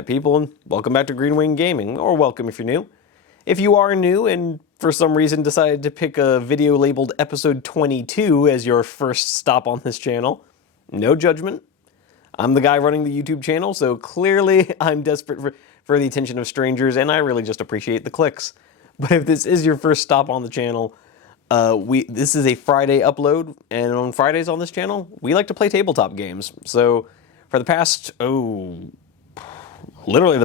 internet people, and welcome back to Green Wing Gaming, or welcome if you're new. If you are new and for some reason decided to pick a video labeled episode 22 as your first stop on this channel, no judgment. I'm the guy running the YouTube channel, so clearly I'm desperate for the attention of strangers, and I really just appreciate the clicks. But if this is your first stop on the channel, this is a Friday upload, and on Fridays on this channel, we like to play tabletop games. So for the past, literally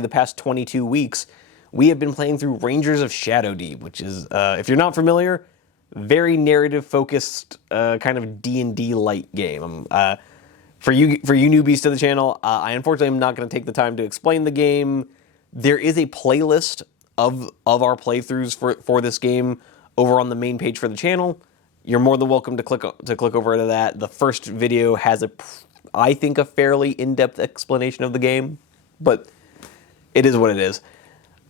the past 22 weeks, we have been playing through Rangers of Shadowdeep, which is, if you're not familiar, very narrative-focused, kind of D&D light game. For you newbies to the channel, I unfortunately am not going to take the time to explain the game. There is a playlist of our playthroughs for this game over on the main page for the channel. You're more than welcome to click over to that. The first video has I think a fairly in-depth explanation of the game, but it is what it is.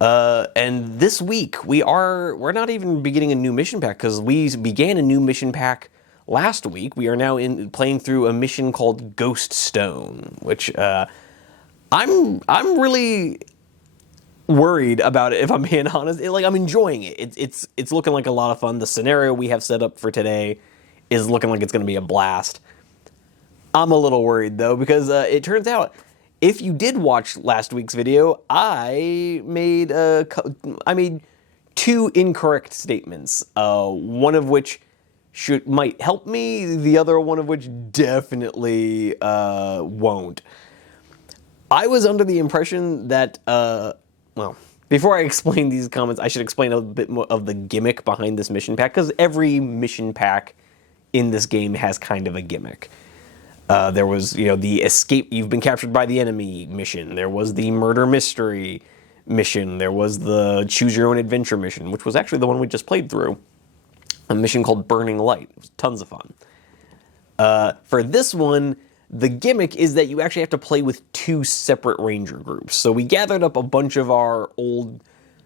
And this week we're not even beginning a new mission pack because we began a new mission pack last week. We are now playing through a mission called Ghost Stone, which I'm really worried about it, if I'm being honest. I'm enjoying it. It's looking like a lot of fun. The scenario we have set up for today is looking like it's going to be a blast. I'm a little worried though, because it turns out if you did watch last week's video, I made two incorrect statements. One of which might help me, the other one of which definitely won't. I was under the impression that, well, before I explain these comments, I should explain a bit more of the gimmick behind this mission pack, because every mission pack in this game has kind of a gimmick. There was, the escape, you've been captured by the enemy mission. There was the murder mystery mission. There was the choose your own adventure mission, which was actually the one we just played through. A mission called Burning Light. It was tons of fun. For this one, the gimmick is that you actually have to play with two separate ranger groups. So we gathered up a bunch of our old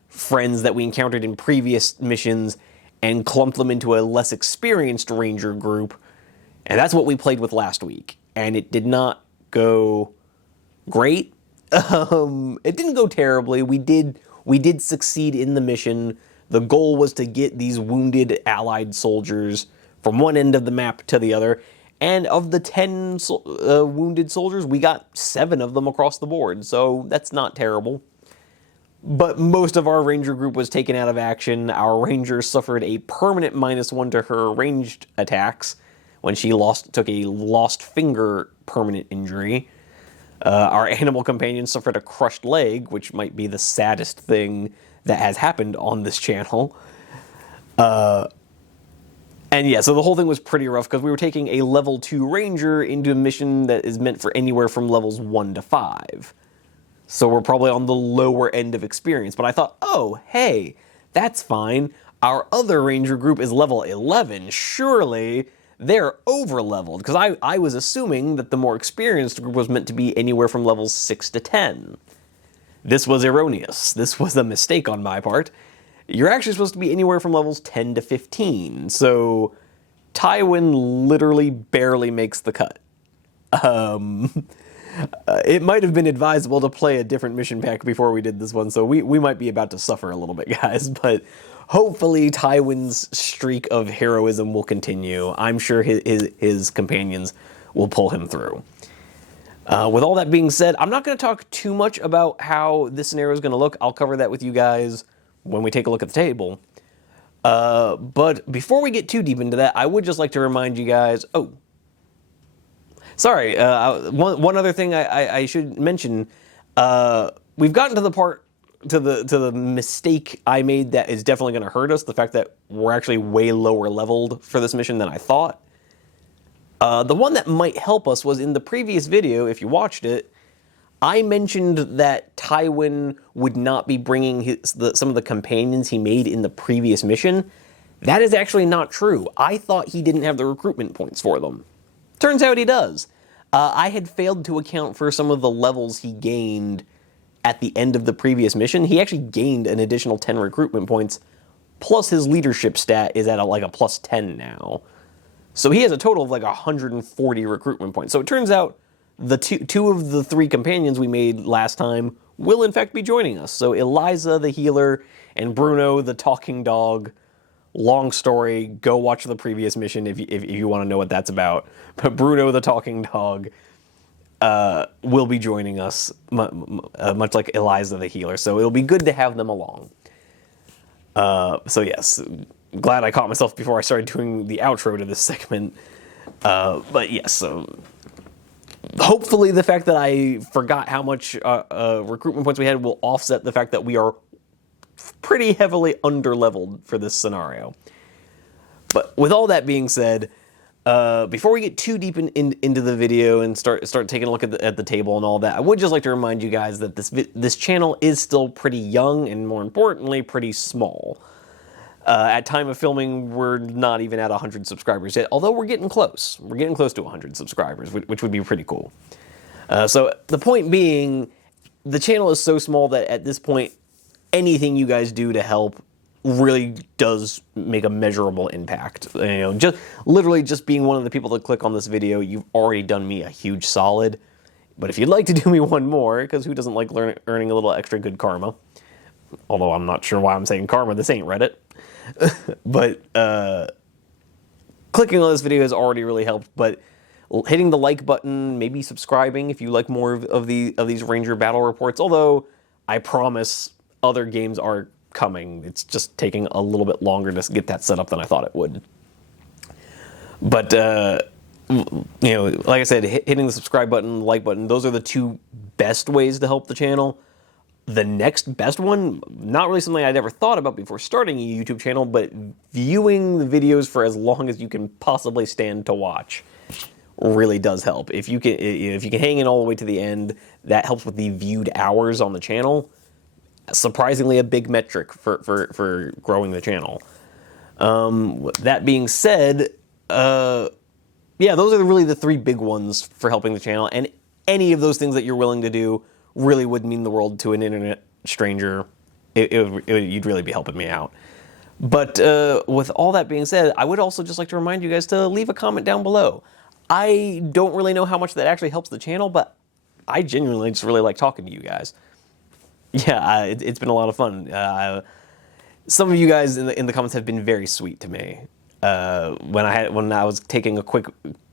friends that we encountered in previous missions and clumped them into a less experienced ranger group. And that's what we played with last week. And it did not go great. It didn't go terribly. We did succeed in the mission. The goal was to get these wounded allied soldiers from one end of the map to the other. And of the 10 wounded soldiers, we got 7 of them across the board. So that's not terrible. But most of our ranger group was taken out of action. Our ranger suffered a permanent -1 to her ranged attacks when she took a lost finger permanent injury. Our animal companion suffered a crushed leg, which might be the saddest thing that has happened on this channel. And yeah, so the whole thing was pretty rough because we were taking a level 2 ranger into a mission that is meant for anywhere from levels 1 to 5. So we're probably on the lower end of experience. But I thought, oh, hey, that's fine. Our other ranger group is level 11. Surely they're over-leveled, because I was assuming that the more experienced group was meant to be anywhere from levels 6 to 10. This was erroneous. This was a mistake on my part. You're actually supposed to be anywhere from levels 10 to 15, so Tywin literally barely makes the cut. It might have been advisable to play a different mission pack before we did this one, so we might be about to suffer a little bit, guys, but hopefully Tywin's streak of heroism will continue. I'm sure his companions will pull him through. With all that being said, I'm not going to talk too much about how this scenario is going to look. I'll cover that with you guys when we take a look at the table. But before we get too deep into that, I would just like to remind you guys... Oh, sorry. One other thing I should mention. We've gotten to the part... to the mistake I made that is definitely going to hurt us, the fact that we're actually way lower leveled for this mission than I thought. The one that might help us was in the previous video, if you watched it, I mentioned that Tywin would not be bringing some of the companions he made in the previous mission. That is actually not true. I thought he didn't have the recruitment points for them. Turns out he does. I had failed to account for some of the levels he gained at the end of the previous mission. He actually gained an additional 10 recruitment points, plus his leadership stat is at a +10 now. So he has a total of 140 recruitment points. So it turns out the two of the three companions we made last time will in fact be joining us. So Eliza the healer and Bruno the talking dog. Long story, go watch the previous mission if you want to know what that's about. But Bruno the talking dog will be joining us, much like Eliza the healer. So it'll be good to have them along. So yes, glad I caught myself before I started doing the outro to this segment. But yes, so hopefully the fact that I forgot how much recruitment points we had will offset the fact that we are pretty heavily under-leveled for this scenario. But with all that being said, before we get too deep into the video and start taking a look at the table and all that, I would just like to remind you guys that this channel is still pretty young and, more importantly, pretty small. At time of filming, we're not even at 100 subscribers yet, although we're getting close. We're getting close to 100 subscribers, which would be pretty cool. So the point being, the channel is so small that at this point, anything you guys do to help really does make a measurable impact. You know, just literally just being one of the people that click on this video, you've already done me a huge solid. But if you'd like to do me one more, because who doesn't like earning a little extra good karma? Although I'm not sure why I'm saying karma, this ain't Reddit. But clicking on this video has already really helped, but hitting the like button, maybe subscribing if you like more of these Ranger battle reports, although I promise other games are coming. It's just taking a little bit longer to get that set up than I thought it would. But, you know, like I said, hitting the subscribe button, the like button, those are the two best ways to help the channel. The next best one, not really something I'd ever thought about before starting a YouTube channel, but viewing the videos for as long as you can possibly stand to watch really does help. If you can hang in all the way to the end, that helps with the viewed hours on the channel. Surprisingly a big metric for growing the channel. That being said, yeah, those are really the three big ones for helping the channel, and any of those things that you're willing to do really would mean the world to an internet stranger. You'd really be helping me out. But with all that being said, I would also just like to remind you guys to leave a comment down below. I don't really know how much that actually helps the channel, but I genuinely just really like talking to you guys. Yeah, it's been a lot of fun. Some of you guys in the comments have been very sweet to me. When I was taking a quick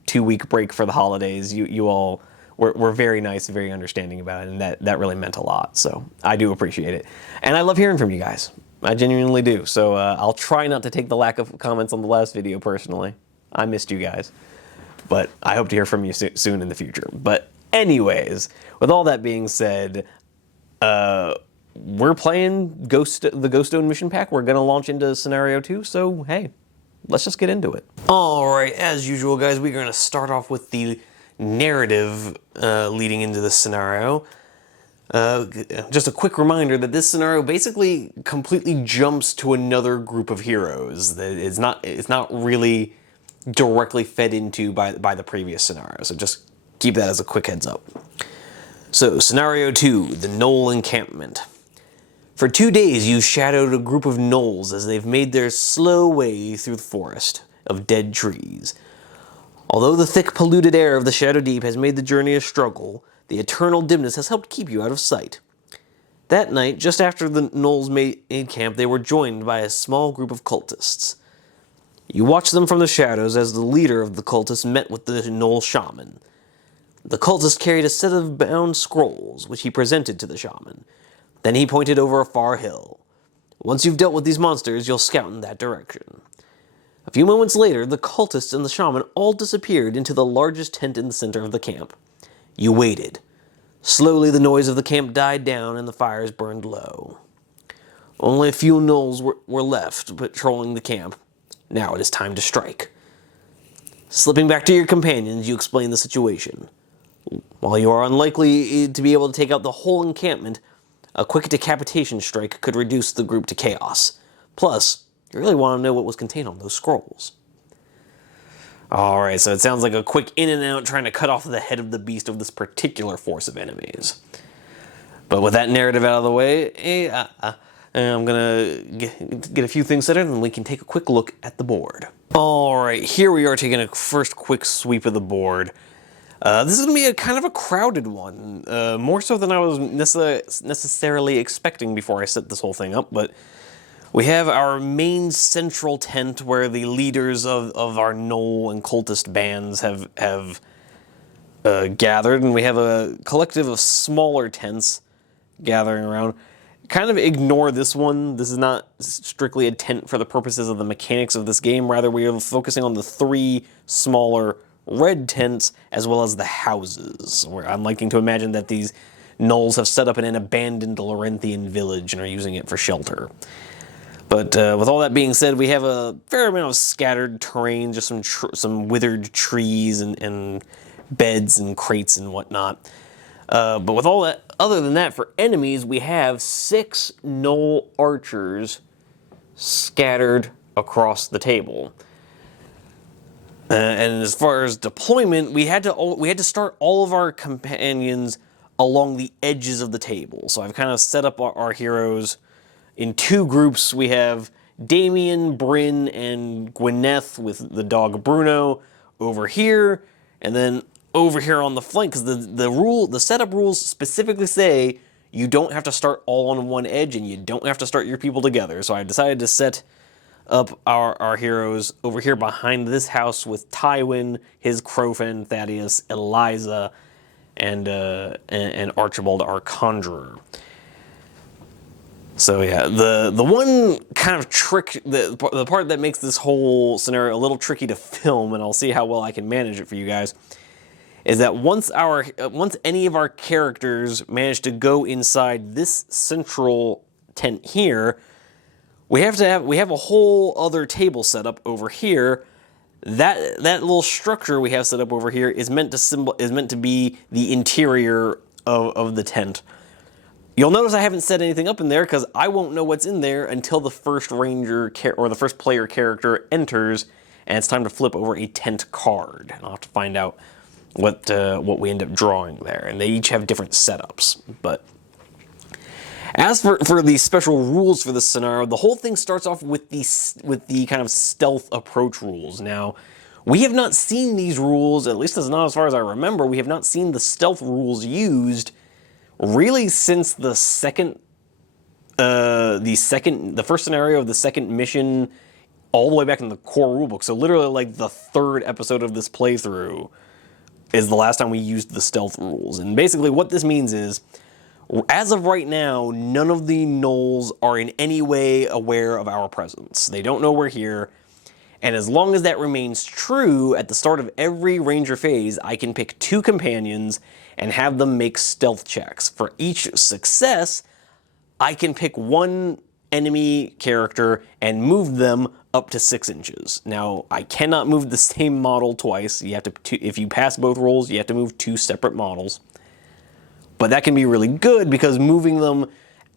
2-week break for the holidays, you all were very nice, very understanding about it, and that really meant a lot. So I do appreciate it, and I love hearing from you guys. I genuinely do. So I'll try not to take the lack of comments on the last video personally. I missed you guys, but I hope to hear from you soon in the future. But anyways, with all that being said, we're playing the Ghoststone mission pack. We're going to launch into Scenario 2, so hey, let's just get into it. Alright, as usual guys, we're going to start off with the narrative leading into this scenario. Just a quick reminder that this scenario basically completely jumps to another group of heroes. It's not really directly fed into by the previous scenario, so just keep that as a quick heads up. So, Scenario 2, the Gnoll Encampment. For 2 days you shadowed a group of gnolls as they've made their slow way through the forest of dead trees. Although the thick polluted air of the Shadowdeep has made the journey a struggle, the eternal dimness has helped keep you out of sight. That night, just after the gnolls made camp, they were joined by a small group of cultists. You watched them from the shadows as the leader of the cultists met with the Gnoll shaman. The cultist carried a set of bound scrolls, which he presented to the shaman. Then he pointed over a far hill. Once you've dealt with these monsters, you'll scout in that direction. A few moments later, the cultists and the shaman all disappeared into the largest tent in the center of the camp. You waited. Slowly the noise of the camp died down and the fires burned low. Only a few gnolls were left patrolling the camp. Now it is time to strike. Slipping back to your companions, you explain the situation. While you are unlikely to be able to take out the whole encampment, a quick decapitation strike could reduce the group to chaos. Plus, you really want to know what was contained on those scrolls. Alright, so it sounds like a quick in and out trying to cut off the head of the beast of this particular force of enemies. But with that narrative out of the way, I'm gonna get a few things set up and we can take a quick look at the board. Alright, here we are taking a first quick sweep of the board. This is going to be a kind of a crowded one, more so than I was necessarily expecting before I set this whole thing up, but we have our main central tent where the leaders of our Gnoll and cultist bands have gathered, and we have a collective of smaller tents gathering around. Kind of ignore this one. This is not strictly a tent for the purposes of the mechanics of this game. Rather, we are focusing on the 3 smaller red tents as well as the houses. Where I'm liking to imagine that these Gnolls have set up in an abandoned Larenthian village and are using it for shelter. But with all that being said, we have a fair amount of scattered terrain, just some withered trees and beds and crates and whatnot. But with all that, other than that, for enemies, we have 6 Gnoll archers scattered across the table. And as far as deployment, we had to start all of our companions along the edges of the table. So I've kind of set up our heroes in 2 groups. We have Damien, Bryn, and Gwyneth with the dog Bruno over here, and then over here on the flank, because the setup rules specifically say you don't have to start all on one edge and you don't have to start your people together. So I decided to set up our heroes over here behind this house with Tywin, his Crowfen, Thaddeus, Eliza, and Archibald, our conjurer. So yeah, the one kind of trick, the part that makes this whole scenario a little tricky to film, and I'll see how well I can manage it for you guys, is that once any of our characters manage to go inside this central tent here, we have a whole other table set up over here. That little structure we have set up over here is meant to be the interior of the tent. You'll notice I haven't set anything up in there because I won't know what's in there until the first ranger or the first player character enters, and it's time to flip over a tent card. And I'll have to find out what we end up drawing there, and they each have different setups. But as for the special rules for this scenario, the whole thing starts off with the kind of stealth approach rules. Now, we have not seen these rules, at least not as far as I remember. We have not seen the stealth rules used really since the first scenario of the second mission, all the way back in the core rulebook. So literally, like, the 3rd episode of this playthrough is the last time we used the stealth rules. And basically what this means is, as of right now, none of the Gnolls are in any way aware of our presence. They don't know we're here. And as long as that remains true, at the start of every ranger phase, I can pick 2 companions and have them make stealth checks. For each success, I can pick 1 enemy character and move them up to 6 inches. Now, I cannot move the same model twice. You have to, if you pass both rolls, you have to move 2 separate models. But that can be really good because moving them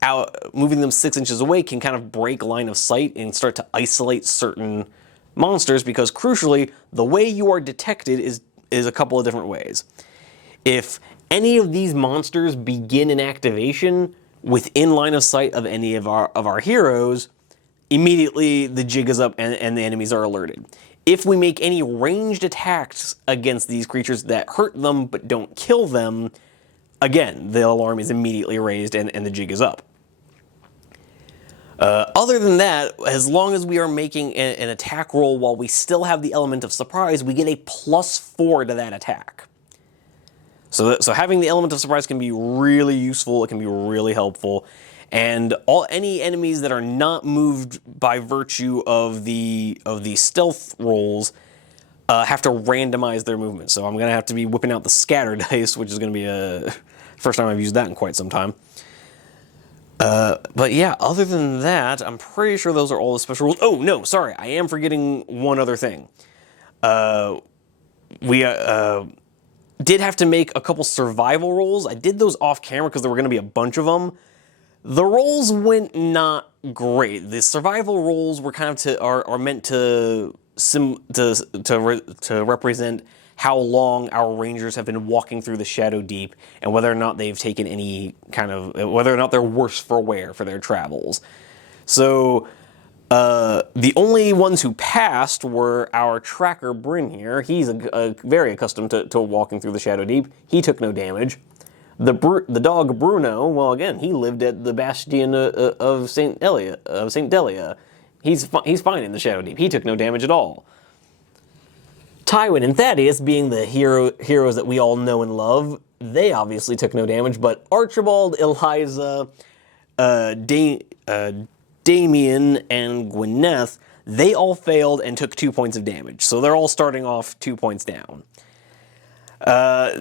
6 inches away can kind of break line of sight and start to isolate certain monsters, because crucially, the way you are detected is a couple of different ways. If any of these monsters begin an activation within line of sight of any of our heroes, immediately the jig is up and the enemies are alerted. If we make any ranged attacks against these creatures that hurt them but don't kill them, again, the alarm is immediately raised and the jig is up. Other than that, as long as we are making an attack roll while we still have the element of surprise, we get a +4 to that attack. So having the element of surprise can be really useful. It can be really helpful. And any enemies that are not moved by virtue of the stealth rolls have to randomize their movement. So I'm going to have to be whipping out the scatter dice, which is going to be a first time I've used that in quite some time. But yeah, other than that, I'm pretty sure those are all the special rules. Oh, no, sorry. I am forgetting one other thing. We did have to make a couple survival rolls. I did those off camera because there were going to be a bunch of them. The rolls went not great. The survival rolls were kind of are meant to represent how long our rangers have been walking through the Shadowdeep and whether or not they've taken any kind of, whether or not they're worse for wear for their travels. So The only ones who passed were our tracker Bryn here. He's very accustomed to walking through the Shadowdeep. He took no damage. The dog Bruno, well, again, he lived at the bastion of Saint Delia. He's fine in the Shadowdeep. He took no damage at all. Tywin and Thaddeus, being the heroes that we all know and love, they obviously took no damage, but Archibald, Eliza, Damien, and Gwyneth, they all failed and took 2 points of damage. So they're all starting off 2 points down.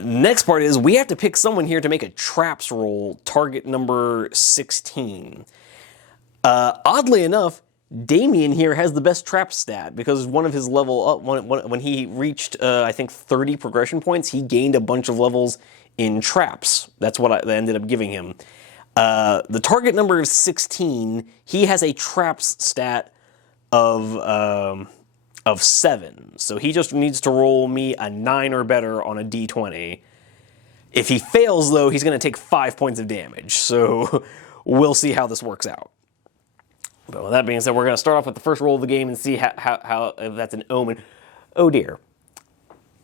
Next part is we have to pick someone here to make a traps roll, target number 16. Oddly enough, Damien here has the best trap stat because one of his level up, when he reached, I think, 30 progression points, he gained a bunch of levels in traps. That's what I ended up giving him. The target number is 16. He has a traps stat of 7. So he just needs to roll me a 9 or better on a d20. If he fails, though, he's going to take 5 points of damage. So we'll see how this works out. But with that being said, we're going to start off with the first roll of the game and see how if that's an omen. Oh dear.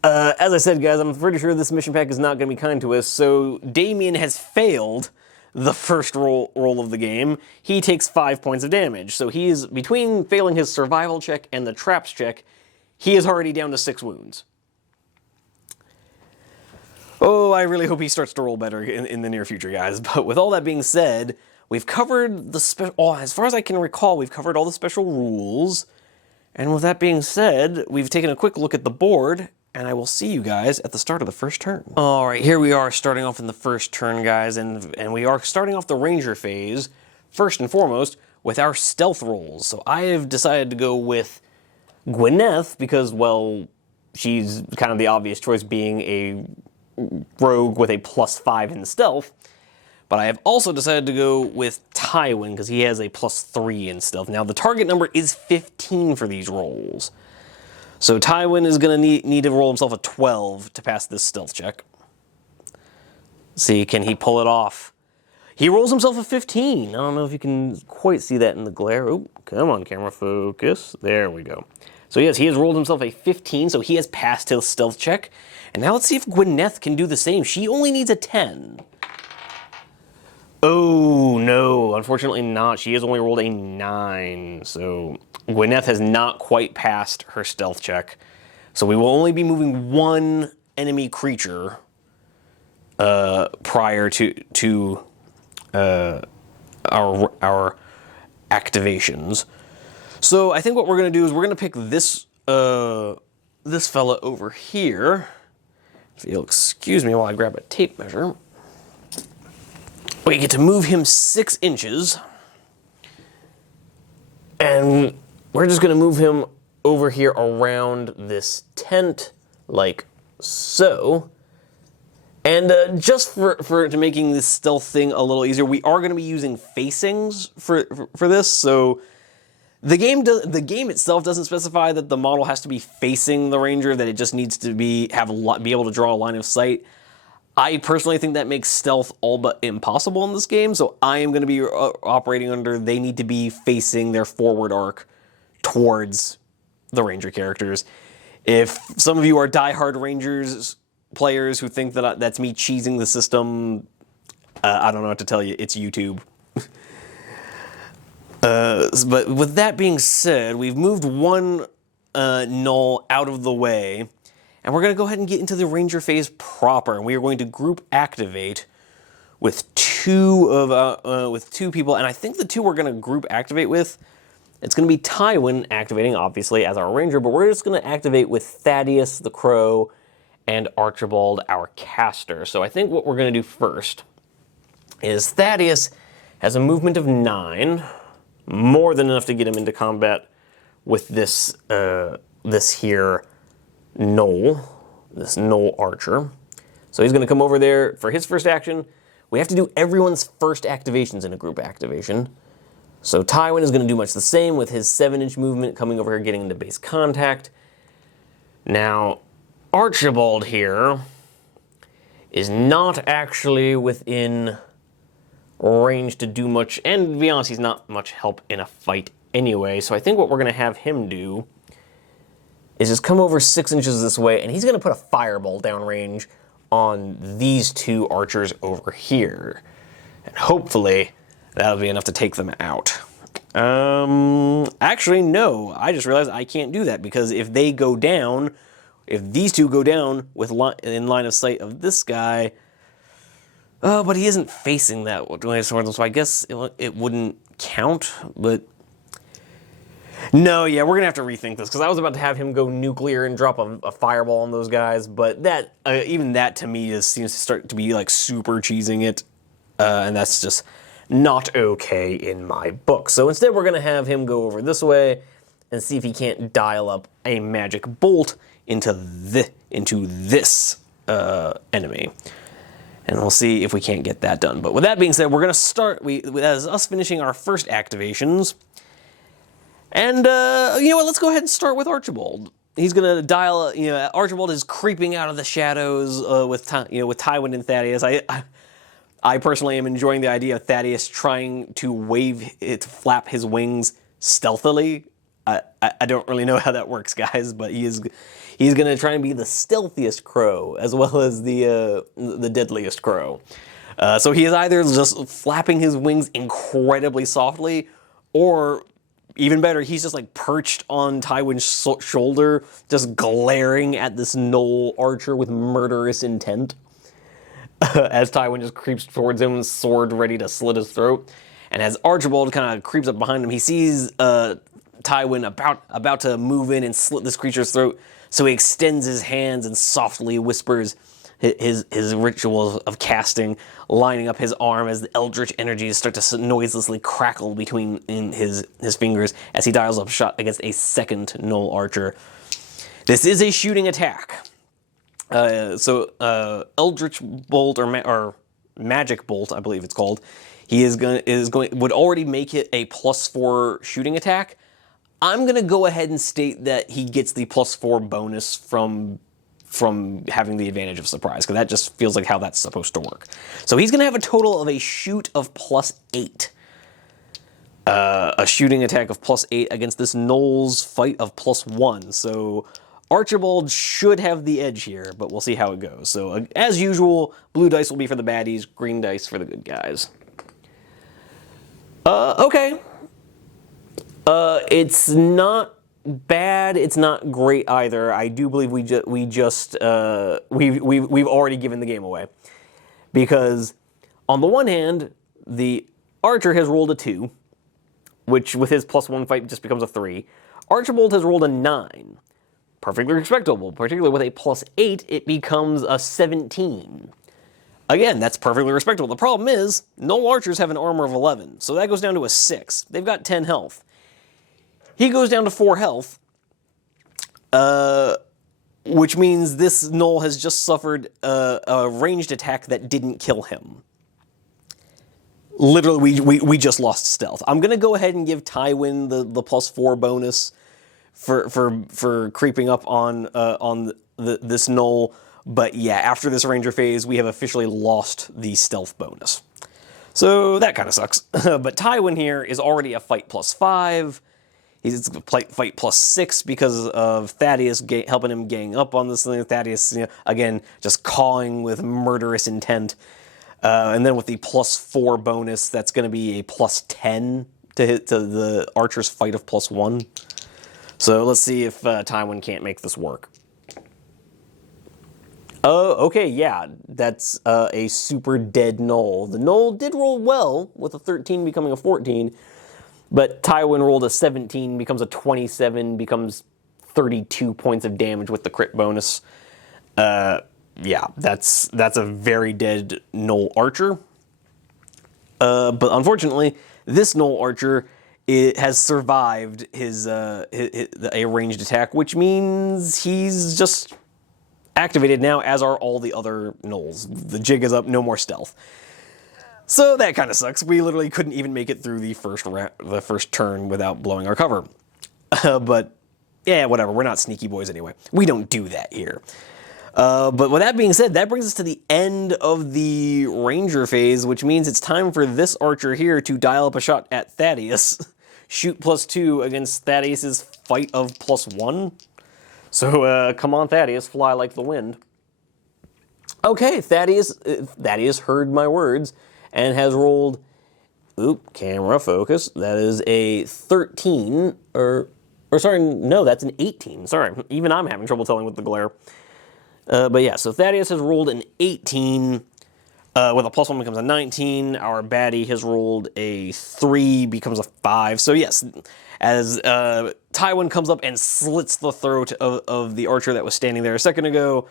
As I said, guys, I'm pretty sure this mission pack is not going to be kind to us. So Damien has failed the first roll of the game. He takes 5 points of damage. So he is, between failing his survival check and the traps check, he is already down to 6 wounds. Oh, I really hope he starts to roll better in the near future, guys. But with all that being said, we've covered the as far as I can recall, we've covered all the special rules. And with that being said, we've taken a quick look at the board, and I will see you guys at the start of the first turn. All right, here we are starting off in the first turn, guys, and we are starting off the ranger phase, first and foremost, with our stealth rolls. So I have decided to go with Gwyneth because, well, she's kind of the obvious choice, being a rogue with a +5 in stealth. But I have also decided to go with Tywin because he has a +3 in stealth. Now, the target number is 15 for these rolls. So Tywin is going to need to roll himself a 12 to pass this stealth check. See, can he pull it off? He rolls himself a 15. I don't know if you can quite see that in the glare. Oh, come on, camera focus. There we go. So yes, he has rolled himself a 15, so he has passed his stealth check. And now let's see if Gwyneth can do the same. She only needs a 10. Oh, no, unfortunately not. She has only rolled a 9, so Gwyneth has not quite passed her stealth check. So we will only be moving one enemy creature prior to our activations. So I think what we're going to do is we're going to pick this this fella over here. If you'll excuse me while I grab a tape measure. We get to move him 6 inches. And we're just going to move him over here around this tent, like so. And just for making this stealth thing a little easier, we are going to be using facings for this. So the game itself doesn't specify that the model has to be facing the ranger, that it just needs to be able to draw a line of sight. I personally think that makes stealth all but impossible in this game, so I am going to be operating under they need to be facing their forward arc towards the ranger characters. If some of you are diehard Rangers players who think that that's me cheesing the system, I don't know what to tell you. It's YouTube. But with that being said, we've moved one Gnoll out of the way. And we're going to go ahead and get into the ranger phase proper, and we are going to group activate with two people. And I think the two we're going to group activate with, it's going to be Tywin activating, obviously, as our ranger, but we're just going to activate with Thaddeus the Crow and Archibald, our caster. So I think what we're going to do first is Thaddeus has a movement of 9, more than enough to get him into combat with this here Gnoll, this Gnoll archer. So he's going to come over there for his first action. We have to do everyone's first activations in a group activation. So Tywin is going to do much the same with his 7-inch movement, coming over here, getting into base contact. Now, Archibald here is not actually within range to do much, and to be honest, he's not much help in a fight anyway, so I think what we're going to have him do is just come over 6 inches this way, and he's going to put a fireball downrange on these 2 archers over here. And hopefully that'll be enough to take them out. Actually, no. I just realized I can't do that, because if they go down, if these 2 go down in line of sight of this guy, but he isn't facing that way, so I guess it wouldn't count, but... No, yeah, we're going to have to rethink this, because I was about to have him go nuclear and drop a fireball on those guys, but that, even that to me seems to start to be like super cheesing it, and that's just not okay in my book. So instead we're going to have him go over this way and see if he can't dial up a magic bolt into this enemy. And we'll see if we can't get that done. But with that being said, we're going to start, as us finishing our first activations. And, you know what, let's go ahead and start with Archibald. He's going to dial, Archibald is creeping out of the shadows with Tywin and Thaddeus. I personally am enjoying the idea of Thaddeus trying to flap his wings stealthily. I don't really know how that works, guys, but he's going to try and be the stealthiest crow as well as the deadliest crow. So he is either just flapping his wings incredibly softly, or even better, he's just like perched on Tywin's shoulder, just glaring at this Gnoll archer with murderous intent. As Tywin just creeps towards him, sword ready to slit his throat. And as Archibald kind of creeps up behind him, he sees Tywin about to move in and slit this creature's throat. So he extends his hands and softly whispers his ritual of casting, lining up his arm as the eldritch energies start to noiselessly crackle between his fingers as he dials up a shot against a second Gnoll archer. This is a shooting attack. Eldritch Bolt or Magic Bolt, I believe it's called, would already make it a +4 shooting attack. I'm gonna go ahead and state that he gets the +4 bonus from having the advantage of surprise, because that just feels like how that's supposed to work. So he's gonna have a total of a shoot of +8. A shooting attack of +8 against this Gnoll's fight of +1. So Archibald should have the edge here, but we'll see how it goes. So as usual, blue dice will be for the baddies, green dice for the good guys. Okay. It's not bad. It's not great either. I do believe we've already given the game away, because on the one hand, the archer has rolled a 2, which with his +1 fight just becomes a 3. Archibald has rolled a 9. Perfectly respectable. Particularly with a +8, it becomes a 17. Again, that's perfectly respectable. The problem is, Gnoll archers have an armor of 11, so that goes down to a 6. They've got 10 health. He goes down to 4 health, which means this Gnoll has just suffered a ranged attack that didn't kill him. Literally, we just lost stealth. I'm going to go ahead and give Tywin the +4 bonus for creeping up on this Gnoll, but yeah, after this ranger phase, we have officially lost the stealth bonus. So that kind of sucks. But Tywin here is already a fight +5. He's fight +6 because of Thaddeus helping him gang up on this thing. Thaddeus, again, just cawing with murderous intent. And then with the +4 bonus, that's going to be a +10 to the archer's fight of +1. So let's see if Tywin can't make this work. Okay, yeah, that's a super dead Gnoll. The Gnoll did roll well, with a 13 becoming a 14, but Tywin rolled a 17, becomes a 27, becomes 32 points of damage with the crit bonus. Yeah, that's a very dead Gnoll archer. But unfortunately, this Gnoll archer has survived a ranged attack, which means he's just activated now, as are all the other Gnolls. The jig is up, no more stealth. So that kind of sucks. We literally couldn't even make it through the first turn without blowing our cover. But yeah, whatever. We're not sneaky boys anyway. We don't do that here. But with that being said, that brings us to the end of the Ranger phase, which means it's time for this archer here to dial up a shot at Thaddeus, shoot +2 against Thaddeus's fight of +1. So come on, Thaddeus, fly like the wind. Okay, Thaddeus heard my words and has rolled, oop, camera focus, that is a 13, or sorry, no, that's an 18. Sorry, even I'm having trouble telling with the glare. But yeah, so Thaddeus has rolled an 18, with a +1 becomes a 19. Our baddie has rolled a 3, becomes a 5. So yes, as Tywin comes up and slits the throat of the archer that was standing there a second ago,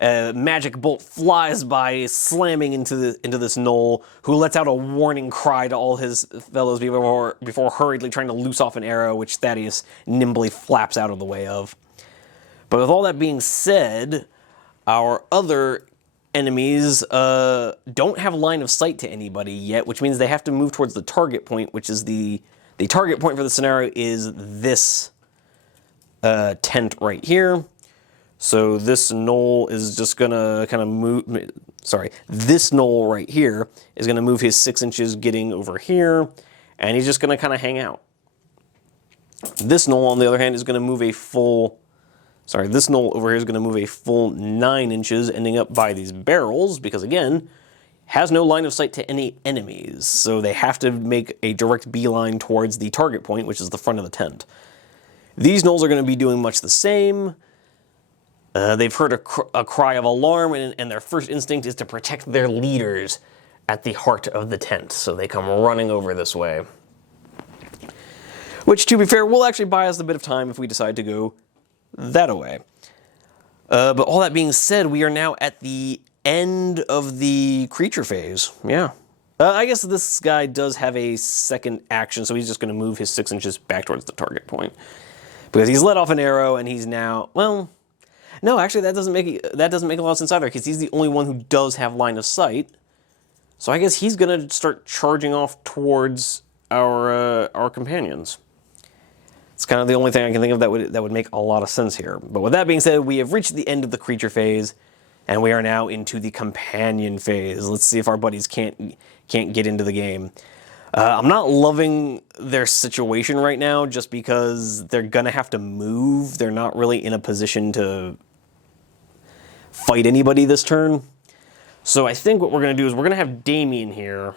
a magic bolt flies by, slamming into this gnoll, who lets out a warning cry to all his fellows before hurriedly trying to loose off an arrow, which Thaddeus nimbly flaps out of the way of. But with all that being said, our other enemies don't have line of sight to anybody yet, which means they have to move towards the target point, which is the target point for the scenario is this tent right here. So this gnoll is just gonna kind of move, sorry, this gnoll right here is gonna move his 6 inches getting over here, and he's just gonna kind of hang out. This gnoll, on the other hand, is gonna move a full, sorry, this gnoll over here is gonna move a full 9 inches, ending up by these barrels, because again, has no line of sight to any enemies, so they have to make a direct beeline towards the target point, which is the front of the tent. These gnolls are gonna be doing much the same. They've heard a cry of alarm, and their first instinct is to protect their leaders at the heart of the tent, so they come running over this way. Which, to be fair, will actually buy us a bit of time if we decide to go that way. But all that being said, we are now at the end of the creature phase. Yeah. I guess this guy does have a second action, so he's just going to move his 6 inches back towards the target point. Because he's let off an arrow, and he's now, well, no, actually that doesn't make a lot of sense either, because he's the only one who does have line of sight. So I guess he's gonna start charging off towards our companions. It's kind of the only thing I can think of that would make a lot of sense here. But with that being said, we have reached the end of the creature phase, and we are now into the companion phase. Let's see if our buddies can't get into the game. I'm not loving their situation right now, just because they're gonna have to move. They're not really in a position to fight anybody this turn. So I think what we're gonna do is we're gonna have Damien here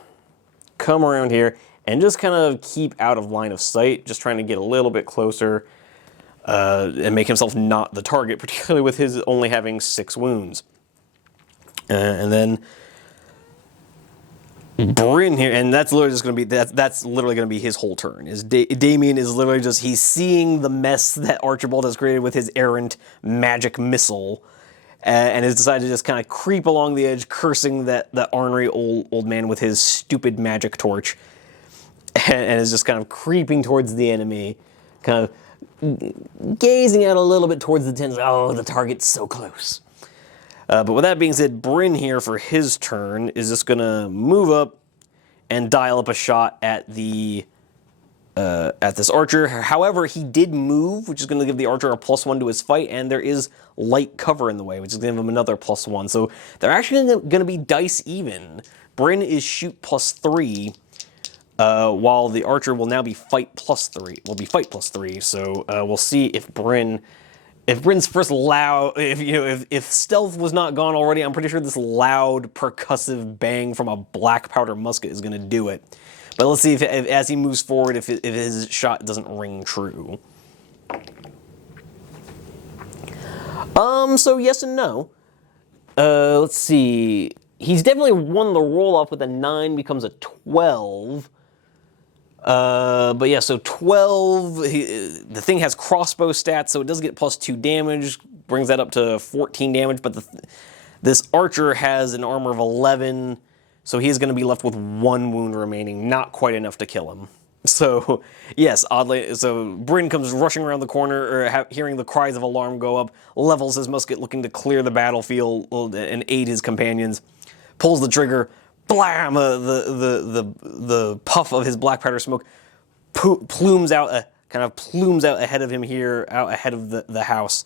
come around here and just kind of keep out of line of sight, just trying to get a little bit closer and make himself not the target, particularly with his only having 6 wounds. And then Bryn here, and that's literally just going to be that's literally going to be his whole turn. Damien is literally just, he's seeing the mess that Archibald has created with his errant magic missile, and has decided to just kind of creep along the edge, cursing that ornery old man with his stupid magic torch, and is just kind of creeping towards the enemy, kind of gazing out a little bit towards the tent. Oh, the target's so close. But with that being said, Bryn here for his turn is just going to move up and dial up a shot at the at this archer. However, he did move, which is going to give the archer a +1 to his fight, and there is light cover in the way, which is going to give him another +1. So they're actually going to be dice even. Bryn is shoot +3, while the archer will now be fight +3. Will be fight +3. So we'll see if Bryn's first loud, if stealth was not gone already, I'm pretty sure this loud percussive bang from a black powder musket is going to do it. But let's see if as he moves forward, if his shot doesn't ring true. So yes and no. Let's see. He's definitely won the roll off with a 9 becomes a 12. But yeah, so 12, the thing has crossbow stats, so it does get +2 damage, brings that up to 14 damage, but this archer has an armor of 11, so he's going to be left with 1 wound remaining, not quite enough to kill him. So, yes, oddly, so Bryn comes rushing around the corner, or hearing the cries of alarm go up, levels his musket looking to clear the battlefield and aid his companions, pulls the trigger, blam! The puff of his black powder smoke plumes out ahead of him here, out ahead of the house,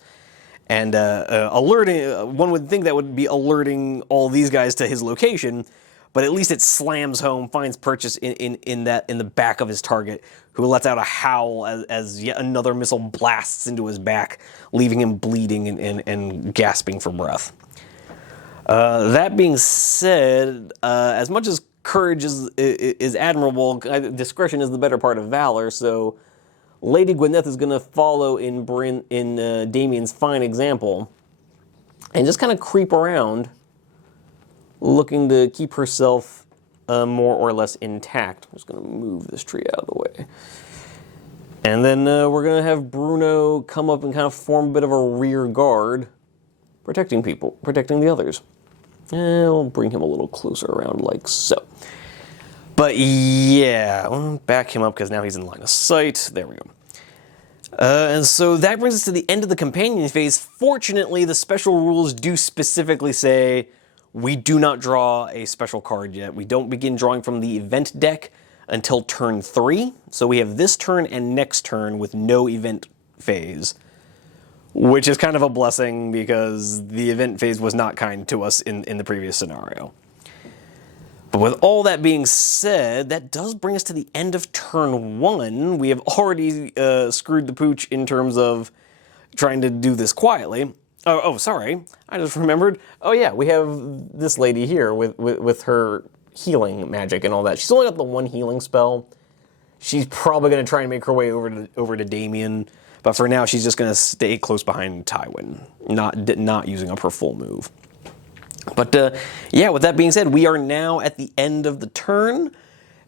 and alerting. One would think that would be alerting all these guys to his location, but at least it slams home, finds purchase in the back of his target, who lets out a howl as yet another missile blasts into his back, leaving him bleeding and gasping for breath. That being said, as much as courage is admirable, discretion is the better part of valor, so Lady Gwyneth is going to follow in Damien's fine example and just kind of creep around, looking to keep herself more or less intact. I'm just going to move this tree out of the way. And then we're going to have Bruno come up and kind of form a bit of a rear guard, protecting people, protecting the others. And we'll bring him a little closer around like so. But yeah, we'll back him up because now he's in line of sight. There we go. And so that brings us to the end of the companion phase. Fortunately, the special rules do specifically say we do not draw a special card yet. We don't begin drawing from the event deck until turn 3. So we have this turn and next turn with no event phase, which is kind of a blessing because the event phase was not kind to us in the previous scenario. But with all that being said, that does bring us to the end of turn 1. We have already screwed the pooch in terms of trying to do this quietly. Oh, sorry. I just remembered. Oh, yeah, we have this lady here with her healing magic and all that. She's only got the one healing spell. She's probably going to try and make her way over to Damien. But for now, she's just going to stay close behind Tywin, not using up her full move. But yeah, with that being said, we are now at the end of the turn,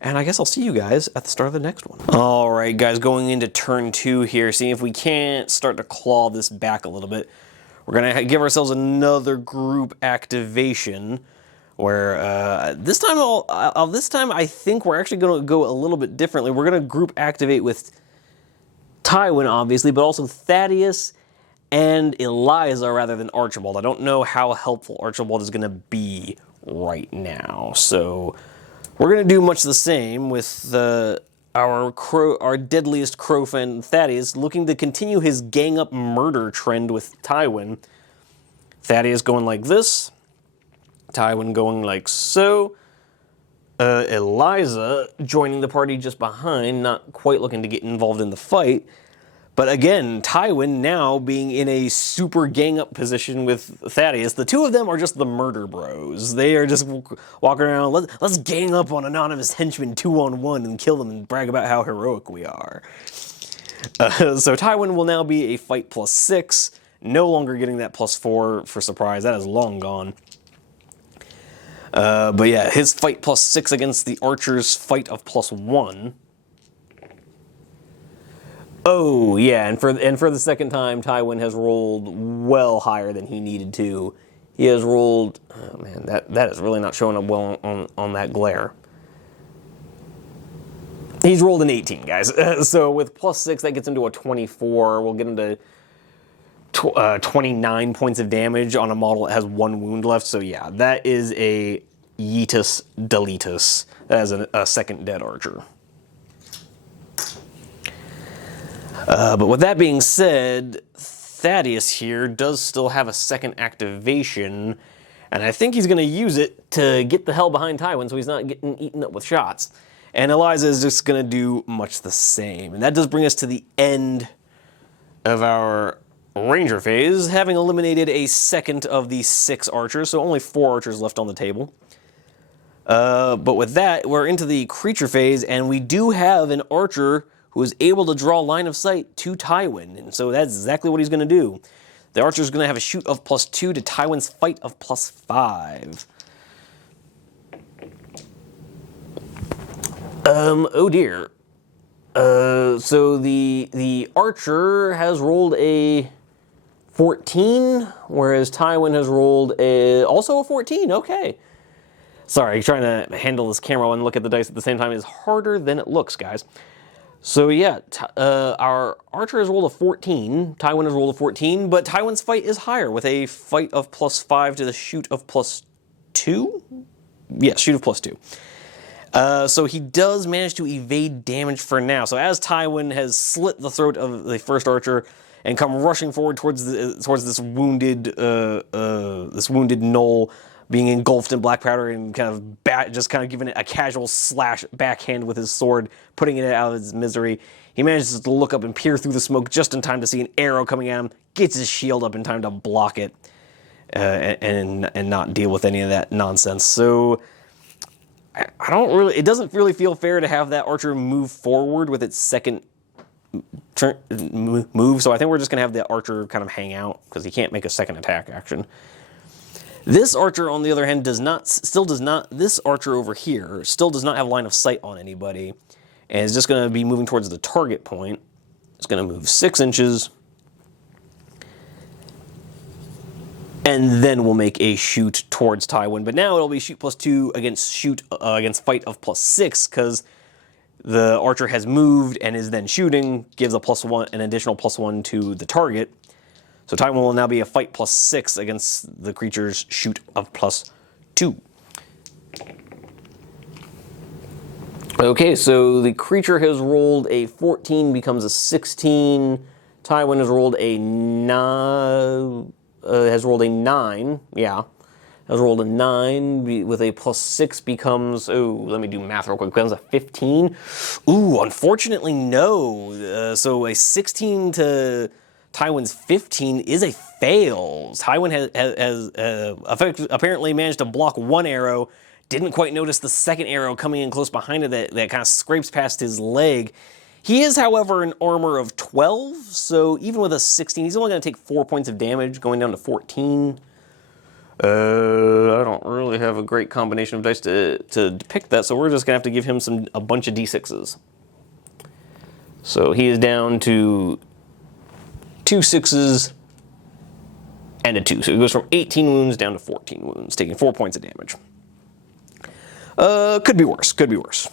and I guess I'll see you guys at the start of the next one. All right, guys, going into turn 2 here, seeing if we can't start to claw this back a little bit. We're gonna give ourselves another group activation, where this time I think we're actually gonna go a little bit differently. We're gonna group activate with Tywin, obviously, but also Thaddeus and Eliza rather than Archibald. I don't know how helpful Archibald is going to be right now. So we're going to do much the same with our deadliest crow friend Thaddeus, looking to continue his gang up murder trend with Tywin. Thaddeus going like this, Tywin going like so. Eliza joining the party just behind, not quite looking to get involved in the fight. But again, Tywin now being in a super gang-up position with Thaddeus. The two of them are just the murder bros. They are just walking around, let's gang up on anonymous henchmen 2-on-1 and kill them and brag about how heroic we are. So Tywin will now be a fight +6, no longer getting that +4 for surprise. That is long gone. But yeah, his fight +6 against the archer's fight of +1. Oh, yeah, and for the second time, Tywin has rolled well higher than he needed to. He has rolled... Oh, man, that is really not showing up well on that glare. He's rolled an 18, guys. So with +6, that gets into a 24. We'll get into 29 points of damage on a model that has 1 wound left. So yeah, that is a Yeetus Deletus. That is a second dead archer. But with that being said, Thaddeus here does still have a second activation, and I think he's going to use it to get the hell behind Tywin so he's not getting eaten up with shots. And Eliza is just going to do much the same. And that does bring us to the end of our Ranger phase, having eliminated a second of the 6 archers, so only 4 archers left on the table. But with that, we're into the creature phase, and we do have an archer who is able to draw line of sight to Tywin, and so that's exactly what he's going to do. The archer is going to have a shoot of +2 to Tywin's fight of +5. Oh dear. So the archer has rolled a 14, whereas Tywin has rolled also a 14. Okay. Sorry, trying to handle this camera and look at the dice at the same time is harder than it looks, guys. So yeah, our archer has rolled a 14, Tywin has rolled a 14, but Tywin's fight is higher with a fight of +5 to the shoot of +2? Yes, shoot of +2. So he does manage to evade damage for now. So as Tywin has slit the throat of the first archer and come rushing forward towards this wounded Gnoll, being engulfed in black powder and just kind of giving it a casual slash backhand with his sword, putting it out of his misery. He manages to look up and peer through the smoke just in time to see an arrow coming at him, gets his shield up in time to block it, and not deal with any of that nonsense. So I don't really, it doesn't really feel fair to have that archer move forward with its second turn move, so I think we're just going to have the archer kind of hang out, because he can't make a second attack action. This archer, on the other hand, this archer over here still does not have line of sight on anybody, and is just going to be moving towards the target point. It's going to move 6 inches, and then we'll make a shoot towards Tywin. But now it'll be shoot +2 against fight of +6, because the archer has moved and is then shooting, gives an additional +1 to the target. So Tywin will now be a fight +6 against the creature's shoot of +2. Okay, so the creature has rolled a 14, becomes a 16. Tywin has rolled a 9. Has rolled a 9. Yeah, has rolled a 9 with a +6 becomes. Oh, let me do math real quick. Becomes a 15. Ooh, unfortunately, no. So a 16 to Tywin's 15 is a fail. Tywin has apparently managed to block one arrow, didn't quite notice the second arrow coming in close behind it that kind of scrapes past his leg. He is, however, an armor of 12, so even with a 16, he's only going to take 4 points of damage, going down to 14. I don't really have a great combination of dice to depict that, so we're just going to have to give him a bunch of d6s. So he is down to 2 6s and a 2. So he goes from 18 wounds down to 14 wounds, taking 4 points of damage. Could be worse, could be worse.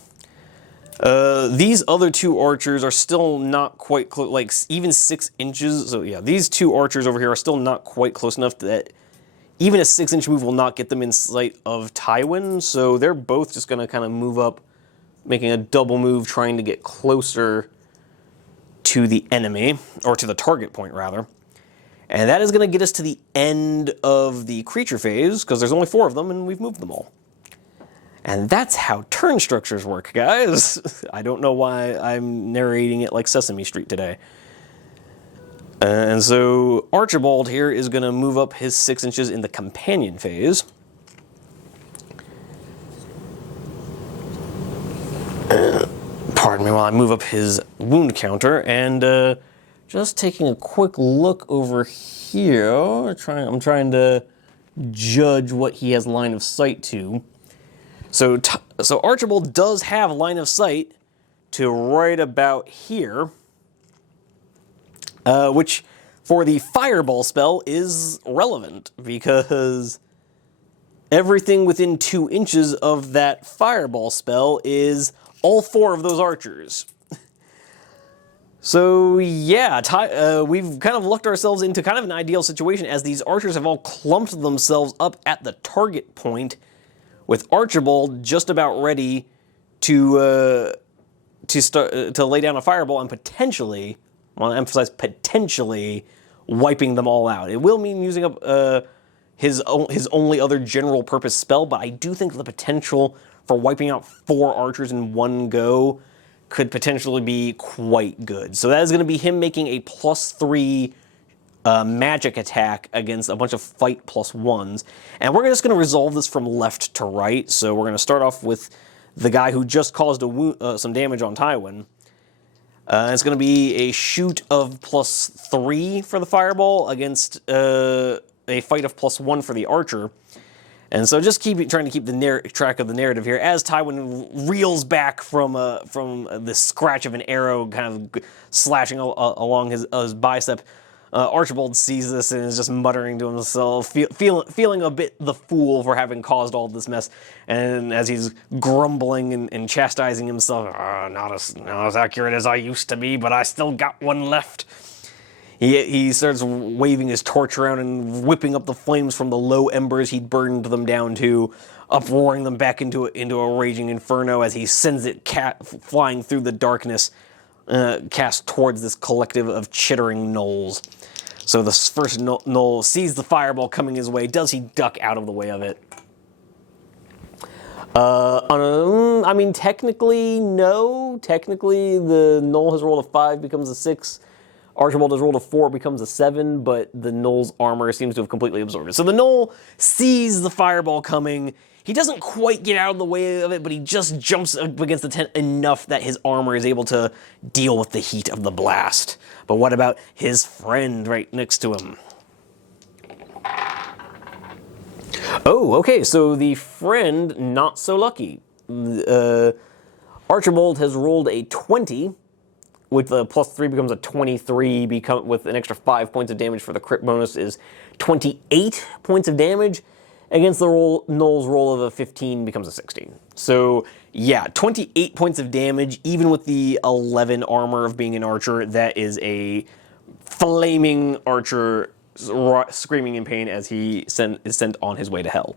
These other 2 archers are still not quite close, like even 6 inches. So yeah, these 2 archers over here are still not quite close enough that even a 6-inch move will not get them in sight of Tywin. So they're both just going to kind of move up, making a double move, trying to get closer to the enemy, or to the target point rather. And that is going to get us to the end of the creature phase, because there's only 4 of them and we've moved them all. And that's how turn structures work, guys. I don't know why I'm narrating it like Sesame Street today. And so Archibald here is going to move up his 6 inches in the companion phase. Pardon me while I move up his wound counter. And just taking a quick look over here. I'm trying to judge what he has line of sight to. So Archibald does have line of sight to right about here, which for the fireball spell is relevant, because everything within 2 inches of that fireball spell is all 4 of those archers. So yeah, we've kind of lucked ourselves into kind of an ideal situation, as these archers have all clumped themselves up at the target point, with Archibald just about ready to lay down a fireball and potentially, I want to emphasize potentially, wiping them all out. It will mean using up his only other general purpose spell, but I do think the potential for wiping out 4 archers in one go could potentially be quite good. So that is going to be him making a +3 magic attack against a bunch of fight +1s. And we're just going to resolve this from left to right. So we're going to start off with the guy who just caused some damage on Tywin. It's going to be a shoot of +3 for the fireball against a fight of +1 for the archer. And so just trying to keep the track of the narrative here, as Tywin reels back from the scratch of an arrow kind of slashing along his bicep. Archibald sees this and is just muttering to himself, feeling a bit the fool for having caused all this mess. And as he's grumbling and chastising himself, not as accurate as I used to be, but I still got one left. He starts waving his torch around and whipping up the flames from the low embers he'd burned them down to, uproaring them back into a raging inferno as he sends it flying through the darkness, cast towards this collective of chittering gnolls. So the first gnoll sees the fireball coming his way. Does he duck out of the way of it? I mean, technically, no. Technically, the Gnoll has rolled a 5, becomes a 6. Archibald has rolled a 4, becomes a 7, but the Gnoll's armor seems to have completely absorbed it. So the Gnoll sees the fireball coming. He doesn't quite get out of the way of it, but he just jumps up against the tent enough that his armor is able to deal with the heat of the blast. But what about his friend right next to him? Oh, okay, so the friend, not so lucky. Archibald has rolled a 20, with the +3 becomes a 23, with an extra 5 points of damage for the crit bonus is 28 points of damage. Against the Gnoll's roll of a 15 becomes a 16. So yeah, 28 points of damage, even with the 11 armor of being an archer. That is a flaming archer screaming in pain as he is sent on his way to hell.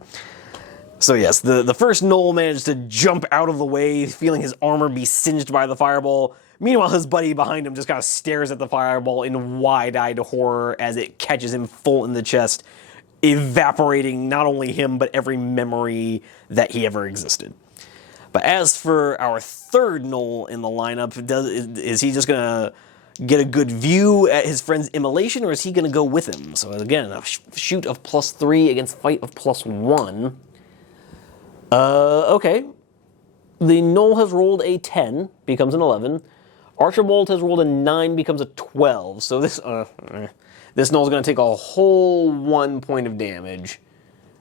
So yes, the first Gnoll managed to jump out of the way, feeling his armor be singed by the fireball. Meanwhile, his buddy behind him just kind of stares at the fireball in wide-eyed horror as it catches him full in the chest, evaporating not only him, but every memory that he ever existed. But as for our third Gnoll in the lineup, is he just going to get a good view at his friend's immolation, or is he going to go with him? So again, a shoot of +3 against fight of +1. Okay. The Gnoll has rolled a 10, becomes an 11. Archibald has rolled a 9, becomes a 12. So this Gnoll's going to take a whole 1 point of damage,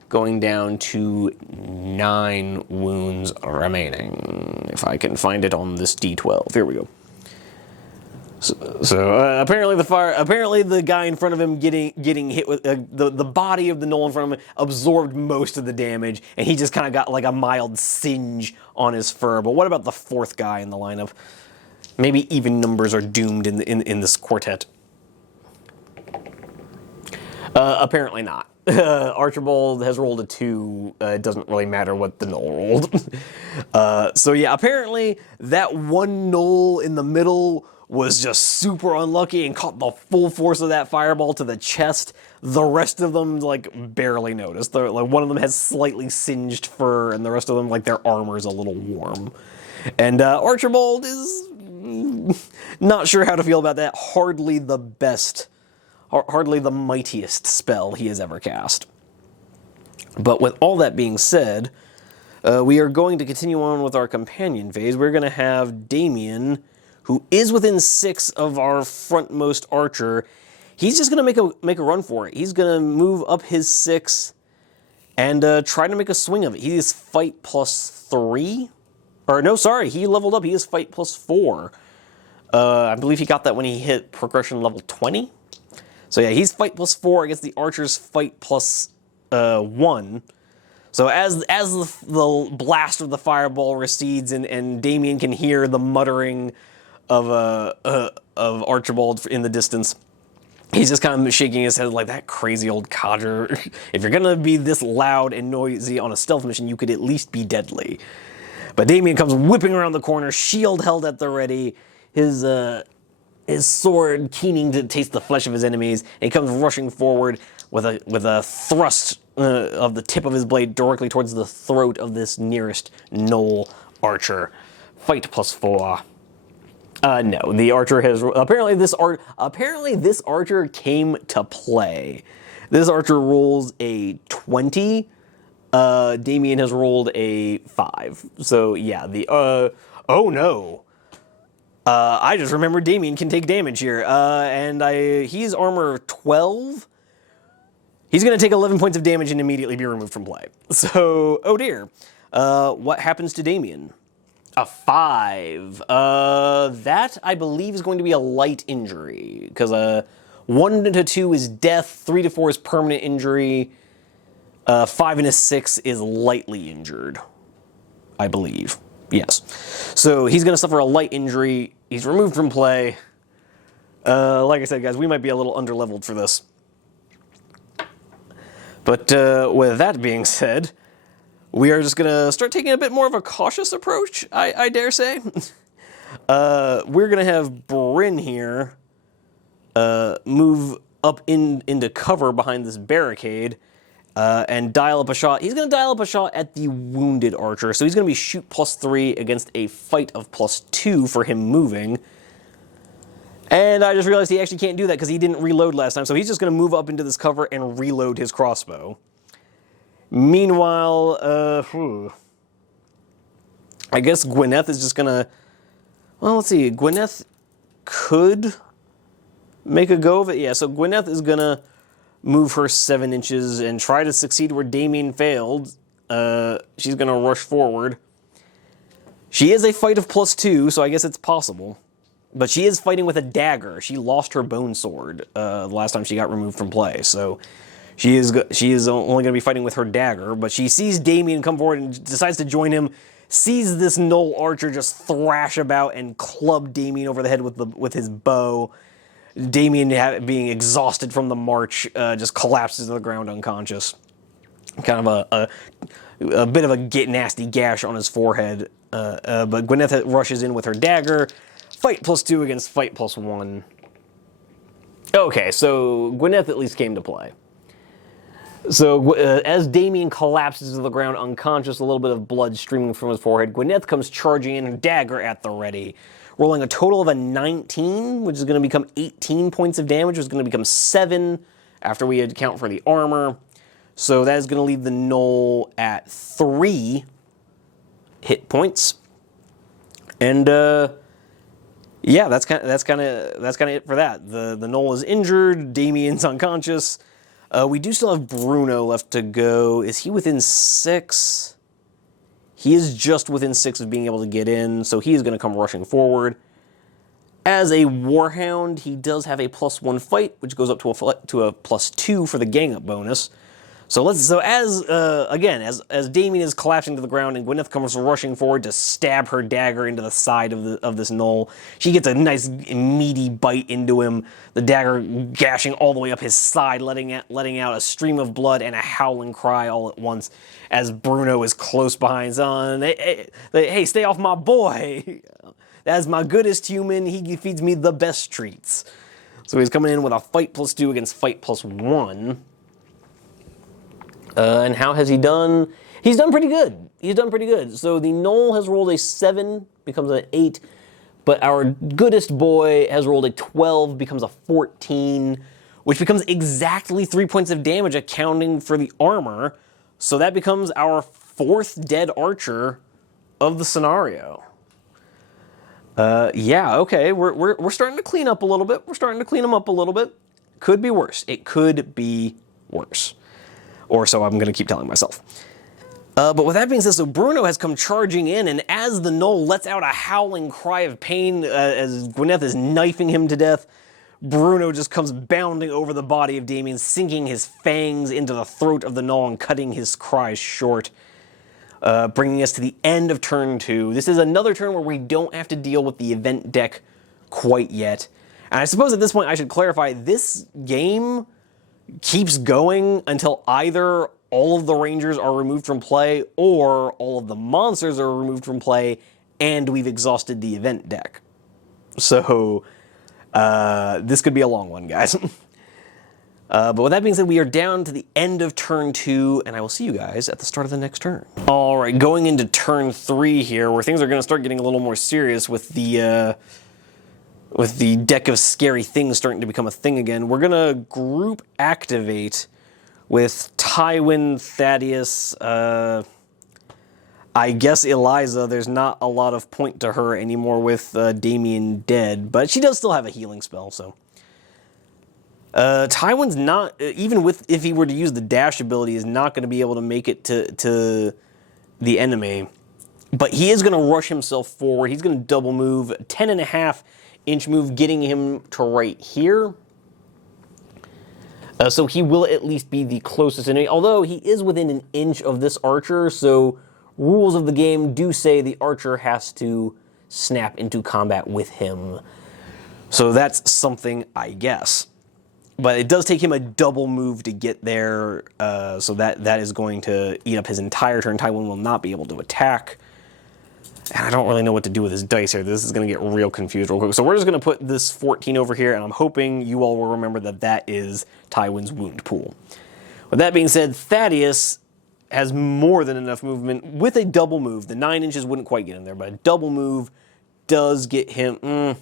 going down to 9 wounds remaining. If I can find it on this D12. Here we go. So apparently the guy in front of him getting hit with the body of the Gnoll in front of him absorbed most of the damage, and he just kind of got like a mild singe on his fur. But what about the fourth guy in the lineup? Maybe even numbers are doomed in this quartet. Apparently not. Archibald has rolled a 2. It doesn't really matter what the Gnoll rolled. So yeah, apparently that one Gnoll in the middle was just super unlucky and caught the full force of that fireball to the chest. The rest of them, like, barely noticed. Like, one of them has slightly singed fur, and the rest of them, like, their armor's a little warm. And Archibald is not sure how to feel about that. Hardly the best, hardly the mightiest spell he has ever cast. But with all that being said, we are going to continue on with our companion phase. We're going to have Damien, who is within 6 of our frontmost archer. He's just going to make a run for it. He's going to move up his 6 and try to make a swing of it. He is fight +3. Or no, sorry, he leveled up. He is fight +4. I believe he got that when he hit progression level 20. So yeah, he's fight +4 against the archer's fight +1. So as the blast of the fireball recedes and Damien can hear the muttering of Archibald in the distance, he's just kind of shaking his head like, that crazy old codger. If you're gonna be this loud and noisy on a stealth mission, you could at least be deadly. But Damien comes whipping around the corner, shield held at the ready, his sword keening to taste the flesh of his enemies, and he comes rushing forward with a thrust of the tip of his blade directly towards the throat of this nearest Gnoll archer. Fight +4. No, the archer has apparently this archer came to play. This archer rolls a 20. Damien has rolled a 5. So yeah, oh no. I just remembered Damien can take damage here. He's armor 12. He's going to take 11 points of damage and immediately be removed from play. So, oh dear. What happens to Damien? A 5. That, I believe, is going to be a light injury. Because 1 to 2 is death, 3 to 4 is permanent injury, 5 and a 6 is lightly injured, I believe. Yes. So he's going to suffer a light injury. He's removed from play. Like I said, guys, we might be a little underleveled for this. But with that being said, we are just going to start taking a bit more of a cautious approach, I dare say. We're going to have Bryn here move up into cover behind this barricade and dial up a shot. He's going to dial up a shot at the wounded archer, so he's going to be shoot +3 against a fight of +2 for him moving. And I just realized he actually can't do that because he didn't reload last time, so he's just going to move up into this cover and reload his crossbow. Meanwhile, I guess Gwyneth is just going to... Well, let's see. Gwyneth could make a go of it. Yeah, so Gwyneth is going to move her 7 inches and try to succeed where Damien failed. She's going to rush forward. She is a fight of +2, so I guess it's possible. But she is fighting with a dagger. She lost her bone sword the last time she got removed from play, so she is only going to be fighting with her dagger. But she sees Damien come forward and decides to join him, sees this Gnoll archer just thrash about and club Damien over the head with his bow. Damien, being exhausted from the march, just collapses to the ground unconscious. Kind of a bit of a nasty gash on his forehead. But Gwyneth rushes in with her dagger. Fight +2 against fight +1. Okay, so Gwyneth at least came to play. So as Damien collapses to the ground unconscious, a little bit of blood streaming from his forehead, Gwyneth comes charging in, her dagger at the ready. Rolling a total of a 19, which is going to become 18 points of damage, which is going to become 7 after we account for the armor. So that is going to leave the Gnoll at 3 hit points. And yeah, that's kind of it for that. The Gnoll is injured, Damien's unconscious. We do still have Bruno left to go. Is he within 6? He is just within 6 of being able to get in, so he is going to come rushing forward. As a Warhound, he does have a +1 fight, which goes up to a +2 for the gang up bonus. So as Damien is collapsing to the ground and Gwyneth comes rushing forward to stab her dagger into the side of this Gnoll, she gets a nice meaty bite into him, the dagger gashing all the way up his side, letting out a stream of blood and a howling cry all at once as Bruno is close behind. Son, hey, stay off my boy! That's my goodest human. He feeds me the best treats. So he's coming in with a fight +2 against fight +1. And how has he done? He's done pretty good. He's done pretty good. So the Gnoll has rolled a 7, becomes an 8. But our goodest boy has rolled a 12, becomes a 14, which becomes exactly 3 points of damage, accounting for the armor. So that becomes our 4th dead archer of the scenario. Yeah, okay, we're starting to clean up a little bit. We're starting to clean them up a little bit. Could be worse. It could be worse. Or so I'm going to keep telling myself. But with that being said, so Bruno has come charging in, and as the Gnoll lets out a howling cry of pain as Gwyneth is knifing him to death, Bruno just comes bounding over the body of Damien, sinking his fangs into the throat of the Gnoll and cutting his cries short, bringing us to the end of turn 2. This is another turn where we don't have to deal with the event deck quite yet. And I suppose at this point I should clarify, this game keeps going until either all of the Rangers are removed from play or all of the monsters are removed from play and we've exhausted the event deck. So, this could be a long one, guys. But with that being said, we are down to the end of turn 2, and I will see you guys at the start of the next turn. Alright, going into turn 3 here, where things are going to start getting a little more serious with the deck of scary things starting to become a thing again. We're going to group activate with Tywin, Thaddeus, I guess Eliza. There's not a lot of point to her anymore with Damien dead, but she does still have a healing spell, so. Tywin's not, even if he were to use the dash ability, is not going to be able to make it to the enemy. But he is going to rush himself forward. He's going to double move, 10.5-inch move, getting him to right here. So he will at least be the closest enemy, although he is within an inch of this archer, so rules of the game do say the archer has to snap into combat with him. So that's something, I guess. But it does take him a double move to get there, so that is going to eat up his entire turn. Tywin will not be able to attack. And I don't really know what to do with his dice here. This is going to get real confused real quick. So we're just going to put this 14 over here, and I'm hoping you all will remember that that is Tywin's wound pool. With that being said, Thaddeus has more than enough movement with a double move. The 9 inches wouldn't quite get him there, but a double move does get him.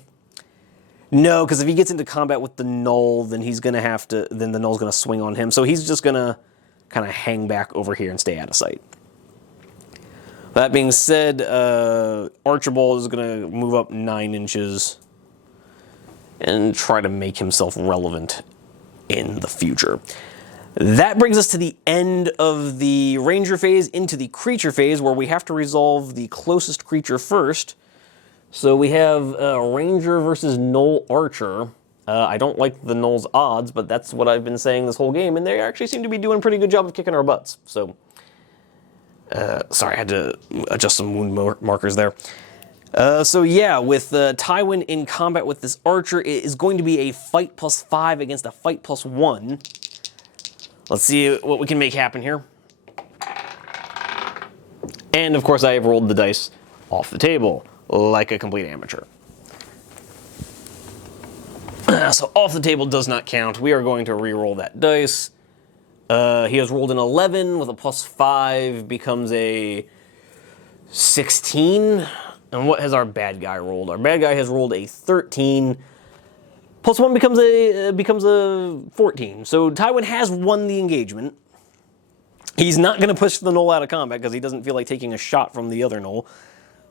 No, because if he gets into combat with the Gnoll, then he's gonna have to. Then the Gnoll's gonna swing on him. So he's just gonna kind of hang back over here and stay out of sight. That being said, Archibald is gonna move up 9 inches and try to make himself relevant in the future. That brings us to the end of the Ranger phase into the Creature phase, where we have to resolve the closest creature first. So we have Ranger versus Gnoll Archer. I don't like the Gnoll's odds, but that's what I've been saying this whole game, and they actually seem to be doing a pretty good job of kicking our butts. So, sorry, I had to adjust some wound markers there. So yeah, with Tywin in combat with this Archer, it is going to be a fight +5 against a fight +1. Let's see what we can make happen here. And of course I have rolled the dice off the table, like a complete amateur. So off the table does not count. We are going to re-roll that dice. He has rolled an 11 with a +5, becomes a 16. And what has our bad guy rolled? Our bad guy has rolled a 13. +1 becomes a 14. So Tywin has won the engagement. He's not going to push the Gnoll out of combat because he doesn't feel like taking a shot from the other Gnoll.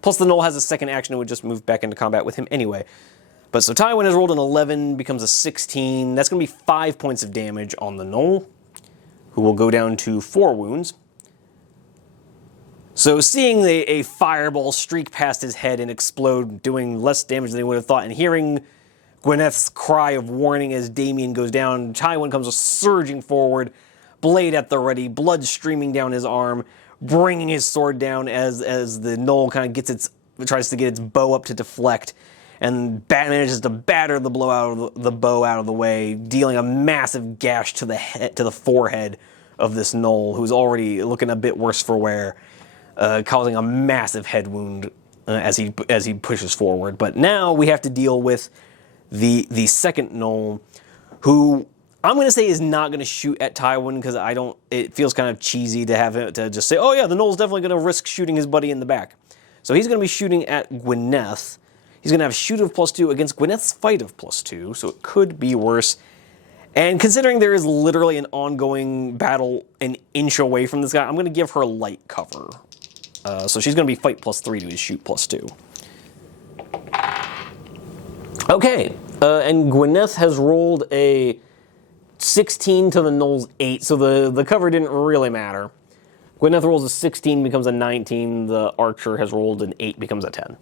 Plus the Gnoll has a second action and would just move back into combat with him anyway. But so Tywin has rolled an 11, becomes a 16. That's going to be 5 points of damage on the Gnoll, who will go down to 4 wounds. So seeing a fireball streak past his head and explode, doing less damage than he would have thought, and hearing Gwyneth's cry of warning as Damien goes down, Tywin comes surging forward, blade at the ready, blood streaming down his arm, bringing his sword down as the Gnoll kind of tries to get its bow up to deflect, and manages to batter the bow out of the way, dealing a massive gash to the forehead of this Gnoll, who's already looking a bit worse for wear, causing a massive head wound as he pushes forward. But now we have to deal with the second Gnoll, who I'm going to say is not going to shoot at Tywin because it feels kind of cheesy to have him to just say, oh yeah, the Gnoll's definitely going to risk shooting his buddy in the back. So he's going to be shooting at Gwyneth. He's going to have shoot of +2 against Gwyneth's fight of +2, so it could be worse. And considering there is literally an ongoing battle an inch away from this guy, I'm going to give her light cover. So she's going to be fight +3 to his shoot +2. Okay, and Gwyneth has rolled a 16 to the Gnoll's 8, so the cover didn't really matter. Gwyneth rolls a 16, becomes a 19. The Archer has rolled an 8, becomes a 10.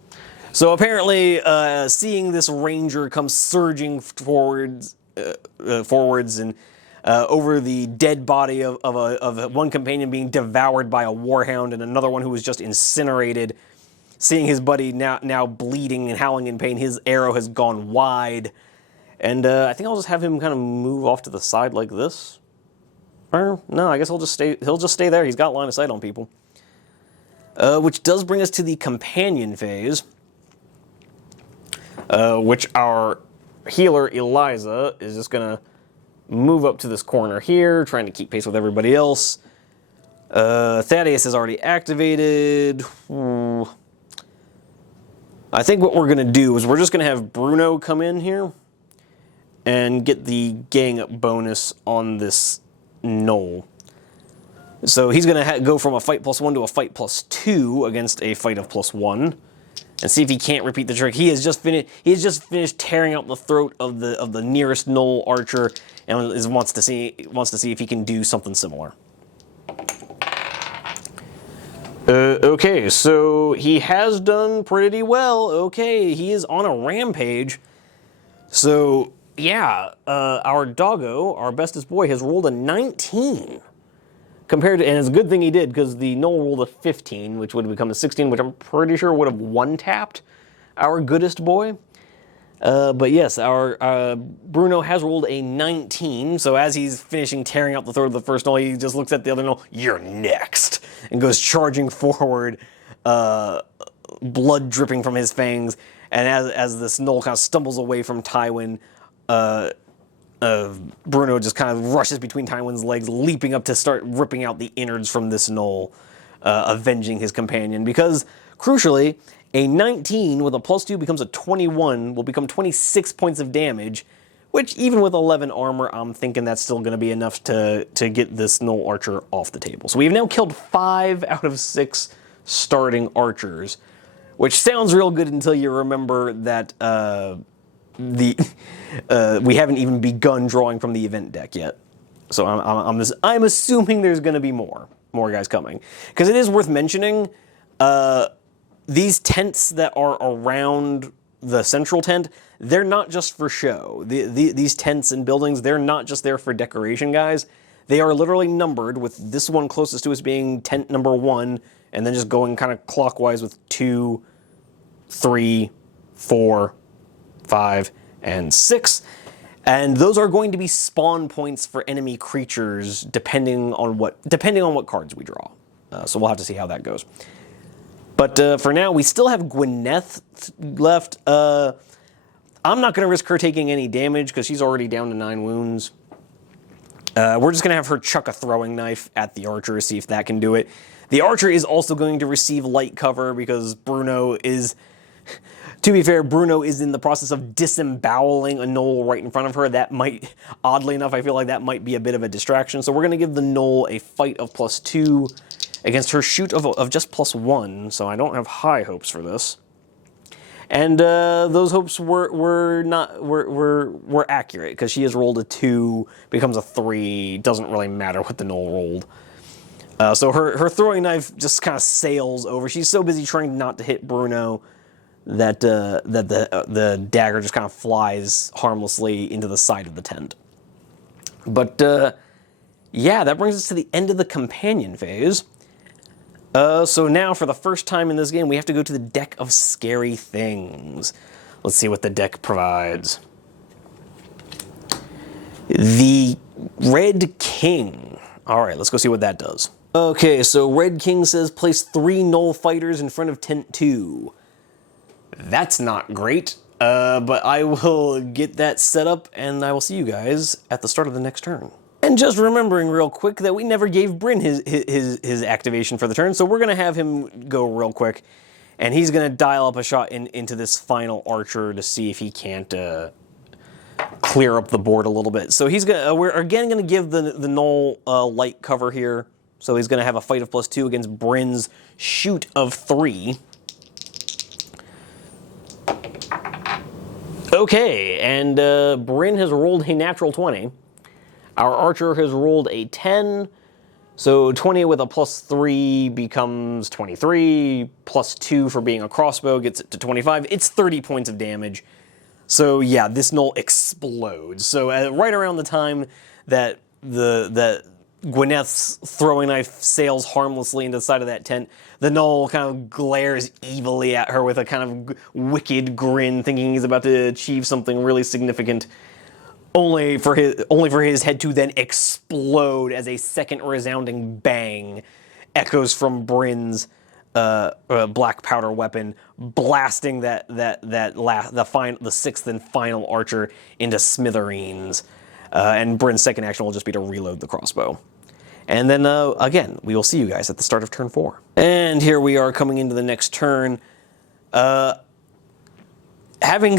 So apparently, seeing this Ranger come surging forwards and over the dead body of one companion being devoured by a warhound and another one who was just incinerated, seeing his buddy now bleeding and howling in pain, his arrow has gone wide. And I think I'll just have him kind of move off to the side like this. Or, no, I guess he'll just stay there. He's got line of sight on people. Which does bring us to the companion phase, which our healer, Eliza, is just going to move up to this corner here, trying to keep pace with everybody else. Thaddeus is already activated. I think what we're going to do is we're just going to have Bruno come in here and get the gang up bonus on this Gnoll. So he's going to go from a fight +1 to a fight +2 against a fight of +1, and see if he can't repeat the trick. He has just finished tearing out the throat of the nearest Gnoll Archer, and wants to see if he can do something similar. Okay, so he has done pretty well. Okay, he is on a rampage. So yeah, our doggo, our bestest boy, has rolled a 19. And it's a good thing he did, because the Gnoll rolled a 15, which would have become a 16, which I'm pretty sure would have one-tapped our goodest boy. But yes, our Bruno has rolled a 19, so as he's finishing tearing out the throat of the first Gnoll, he just looks at the other Gnoll, "You're next," and goes charging forward, blood dripping from his fangs, and as this Gnoll kind of stumbles away from Tywin, Bruno just kind of rushes between Tywin's legs, leaping up to start ripping out the innards from this gnoll, avenging his companion. Because, crucially, a 19 with a +2 becomes a 21, will become 26 points of damage, which even with 11 armor, I'm thinking that's still going to be enough to get this gnoll archer off the table. So we've now killed 5 out of 6 starting archers, which sounds real good until you remember that we haven't even begun drawing from the event deck yet. So I'm assuming there's going to be more guys coming. Because it is worth mentioning, these tents that are around the central tent, they're not just for show. These tents and buildings, they're not just there for decoration, guys. They are literally numbered, with this one closest to us being tent number 1, and then just going kind of clockwise with 2, 3, 4, 5, and 6. And those are going to be spawn points for enemy creatures depending on what cards we draw. So we'll have to see how that goes. But for now, we still have Gwyneth left. I'm not going to risk her taking any damage because she's already down to 9 wounds. We're just going to have her chuck a throwing knife at the archer, see if that can do it. The archer is also going to receive light cover because Bruno is... To be fair, Bruno is in the process of disemboweling a gnoll right in front of her. That might, oddly enough, I feel like that might be a bit of a distraction. So we're going to give the gnoll a fight of +2 against her shoot of just +1. So I don't have high hopes for this. And those hopes were accurate because she has rolled a 2, becomes a 3. Doesn't really matter what the gnoll rolled. So her throwing knife just kind of sails over. She's so busy trying not to hit Bruno that the dagger just kind of flies harmlessly into the side of the tent. But yeah, that brings us to the end of the companion phase. So now, for the first time in this game, we have to go to the deck of scary things. Let's see what the deck provides. The Red King. All right, let's go see what that does. Okay, so Red King says place 3 Gnoll fighters in front of tent 2. That's not great, but I will get that set up, and I will see you guys at the start of the next turn. And just remembering real quick that we never gave Bryn his activation for the turn, so we're going to have him go real quick, and he's going to dial up a shot into this final archer to see if he can't clear up the board a little bit. So he's gonna, we're again going to give the Gnoll light cover here, so he's going to have a fight of +2 against Bryn's shoot of 3. Okay, and Bryn has rolled a natural 20. Our archer has rolled a 10, so 20 with a +3 becomes 23, +2 for being a crossbow gets it to 25. It's 30 points of damage. So yeah, this gnoll explodes. So right around the time that Gwyneth's throwing knife sails harmlessly into the side of that tent, the gnoll kind of glares evilly at her with a kind of wicked grin, thinking he's about to achieve something really significant, only for his head to then explode as a second resounding bang echoes from Bryn's black powder weapon, blasting the 6th and final archer into smithereens. And Bryn's second action will just be to reload the crossbow. And then, again, we will see you guys at the start of turn 4. And here we are coming into the next turn. Having 3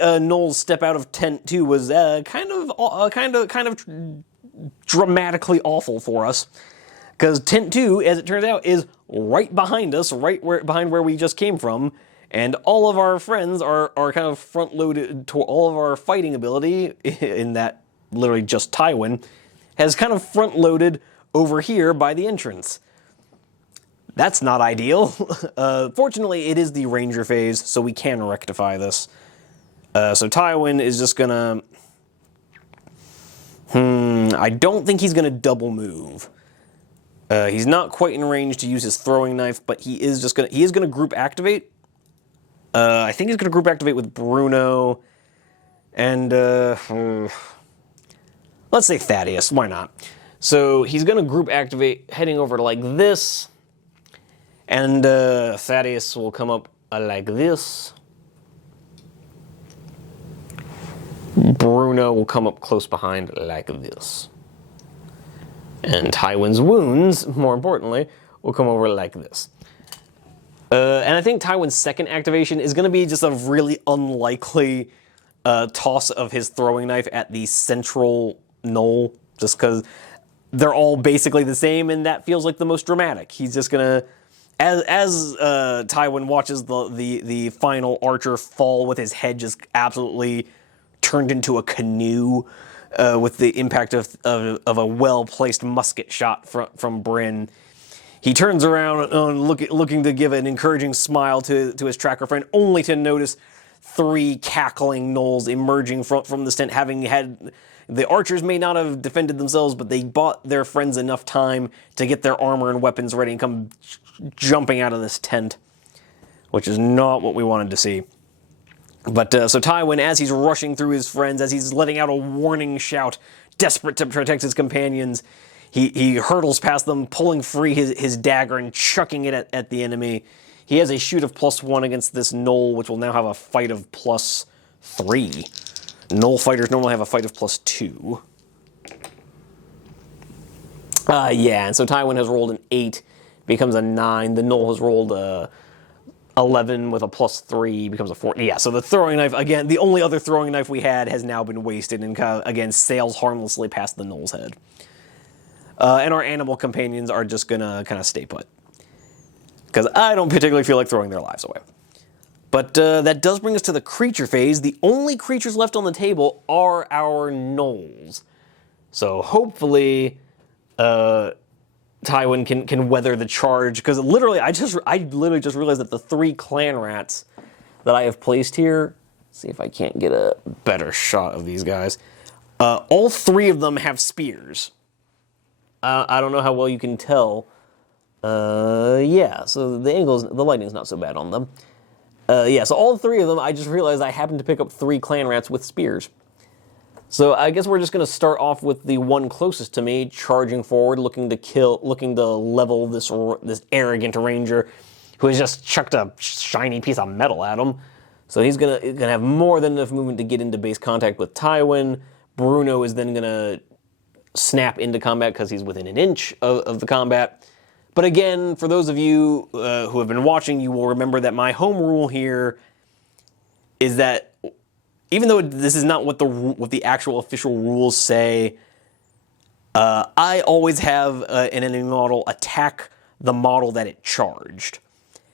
Gnolls step out of tent 2 was kind of dramatically awful for us. Because tent 2, as it turns out, is right behind us, behind where we just came from. And all of our friends are kind of front-loaded to all of our fighting ability, in that literally just Tywin, has kind of front-loaded over here by the entrance. That's not ideal. Fortunately, it is the Ranger phase, so we can rectify this. So Tywin is just gonna... I don't think he's gonna double move. He's not quite in range to use his throwing knife, but he is gonna group activate. I think he's gonna group activate with Bruno, and let's say Thaddeus. Why not? So he's gonna group activate, heading over to like this, and Thaddeus will come up like this. Bruno will come up close behind like this. And Tywin's wounds, more importantly, will come over like this. And I think Tywin's second activation is going to be just a really unlikely toss of his throwing knife at the central Gnoll, just because they're all basically the same, and that feels like the most dramatic. He's just going to, as Tywin watches the final archer fall with his head just absolutely turned into a canoe with the impact of a well-placed musket shot from Brynn, he turns around looking to give an encouraging smile to his tracker friend, only to notice 3 cackling gnolls emerging from the tent, having had... The archers may not have defended themselves, but they bought their friends enough time to get their armor and weapons ready and come jumping out of this tent, which is not what we wanted to see. But so Tywin, as he's rushing through his friends, as he's letting out a warning shout, desperate to protect his companions, he hurtles past them, pulling free his dagger and chucking it at the enemy. He has a shoot of +1 against this Gnoll, which will now have a fight of +3. Gnoll fighters normally have a fight of +2. Yeah, and so Tywin has rolled an 8, becomes a 9. The Gnoll has rolled a 11 with a +3, becomes a 4. Yeah, so the throwing knife, again, the only other throwing knife we had has now been wasted and, again, sails harmlessly past the Gnoll's head. And our animal companions are just going to kind of stay put, because I don't particularly feel like throwing their lives away. But that does bring us to the creature phase. The only creatures left on the table are our gnolls. So hopefully Tywin can weather the charge, because literally I literally just realized that the 3 clan rats that I have placed here, let's see if I can't get a better shot of these guys. All 3 of them have spears. I don't know how well you can tell. Yeah, so the lighting's not so bad on them. Yeah, so all 3 of them, I just realized I happened to pick up 3 clan rats with spears. So I guess we're just going to start off with the one closest to me, charging forward, looking to level this arrogant ranger who has just chucked a shiny piece of metal at him. So he's gonna have more than enough movement to get into base contact with Tywin. Bruno is then gonna snap into combat because he's within an inch of the combat. But again, for those of you who have been watching, you will remember that my home rule here is that even though this is not what the actual official rules say, I always have an enemy model attack the model that it charged.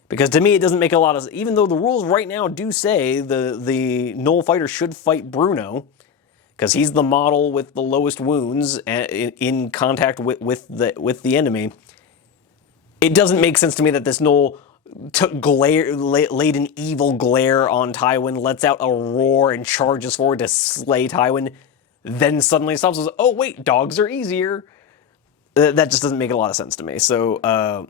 Because to me, it doesn't make a lot of sense. Even though the rules right now do say the Gnoll fighter should fight Bruno, because he's the model with the lowest wounds in contact with the enemy. It doesn't make sense to me that this Gnoll laid an evil glare on Tywin, lets out a roar, and charges forward to slay Tywin, then suddenly stops and says, "Oh wait, dogs are easier." That just doesn't make a lot of sense to me. So the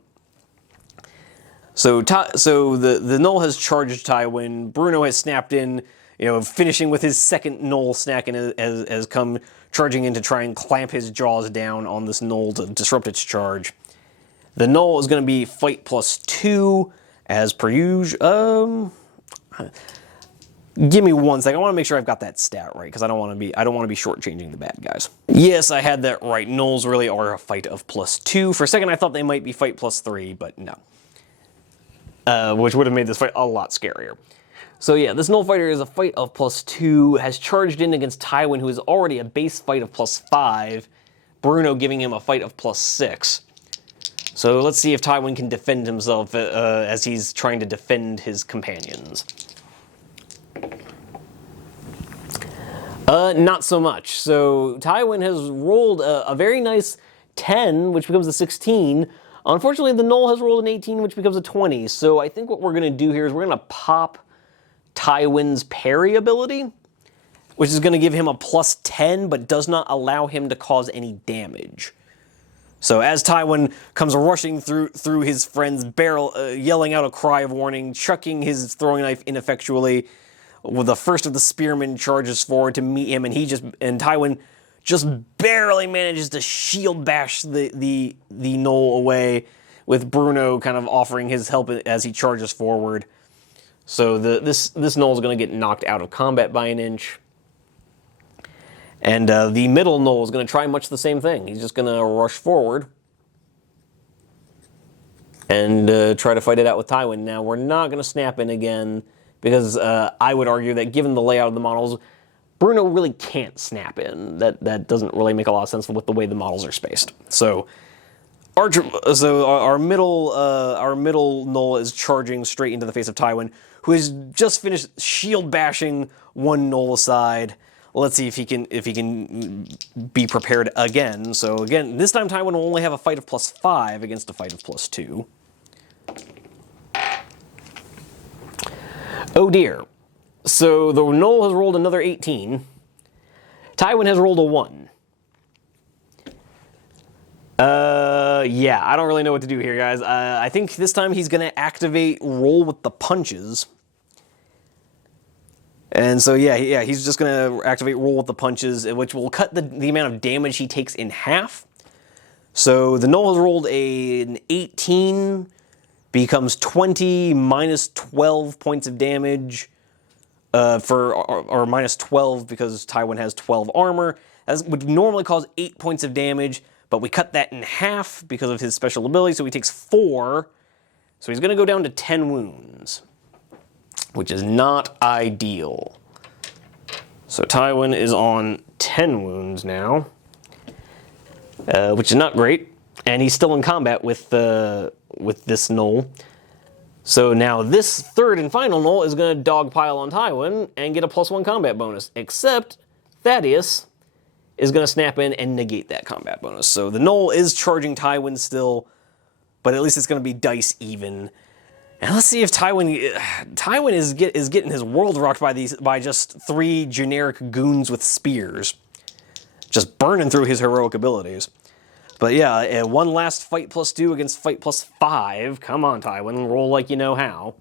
Gnoll has charged Tywin. Bruno has snapped in, finishing with his second Gnoll snack, and has come charging in to try and clamp his jaws down on this Gnoll to disrupt its charge. The Gnoll is going to be fight +2 as per usual. Give me one second. I want to make sure I've got that stat right, because I don't want to be shortchanging the bad guys. Yes, I had that right. Gnolls really are a fight of +2. For a second, I thought they might be fight +3, but no. Which would have made this fight a lot scarier. So yeah, this Gnoll fighter is a fight of +2, has charged in against Tywin, who is already a base fight of +5. Bruno giving him a fight of +6. So let's see if Tywin can defend himself as he's trying to defend his companions. Not so much. So Tywin has rolled a very nice 10, which becomes a 16. Unfortunately, the Gnoll has rolled an 18, which becomes a 20. So I think what we're going to do here is we're going to pop Tywin's parry ability, which is going to give him a +10, but does not allow him to cause any damage. So as Tywin comes rushing through his friend's barrel, yelling out a cry of warning, chucking his throwing knife ineffectually, well, the first of the spearmen charges forward to meet him, and Tywin just barely manages to shield bash the Gnoll away, with Bruno kind of offering his help as he charges forward. So this Gnoll is going to get knocked out of combat by an inch. And the middle Gnoll is going to try much the same thing. He's just going to rush forward and try to fight it out with Tywin. Now, we're not going to snap in again because I would argue that given the layout of the models, Bruno really can't snap in. That doesn't really make a lot of sense with the way the models are spaced. So our middle Gnoll is charging straight into the face of Tywin, who has just finished shield bashing one Gnoll aside. Let's see if he can be prepared again. So again, this time Tywin will only have a fight of +5 against a fight of +2. Oh dear. So the Gnoll has rolled another 18. Tywin has rolled a 1. Yeah, I don't really know what to do here, guys. I think this time he's going to activate Roll with the Punches. And so, yeah, he's just going to activate Roll with the Punches, which will cut the amount of damage he takes in half. So the Gnoll has rolled an 18, becomes 20 minus 12 points of damage, or minus 12 because Tywin has 12 armor. That would normally cause 8 points of damage, but we cut that in half because of his special ability, so he takes 4. So he's going to go down to 10 wounds, which is not ideal. So Tywin is on 10 wounds now, which is not great, and he's still in combat with this Gnoll. So now this third and final Gnoll is going to dogpile on Tywin and get a +1 combat bonus, except Thaddeus is going to snap in and negate that combat bonus. So the Gnoll is charging Tywin still, but at least it's going to be dice even. And let's see if Tywin is getting his world rocked by just 3 generic goons with spears, just burning through his heroic abilities. But yeah, one last fight +2 against fight +5. Come on, Tywin, roll like you know how.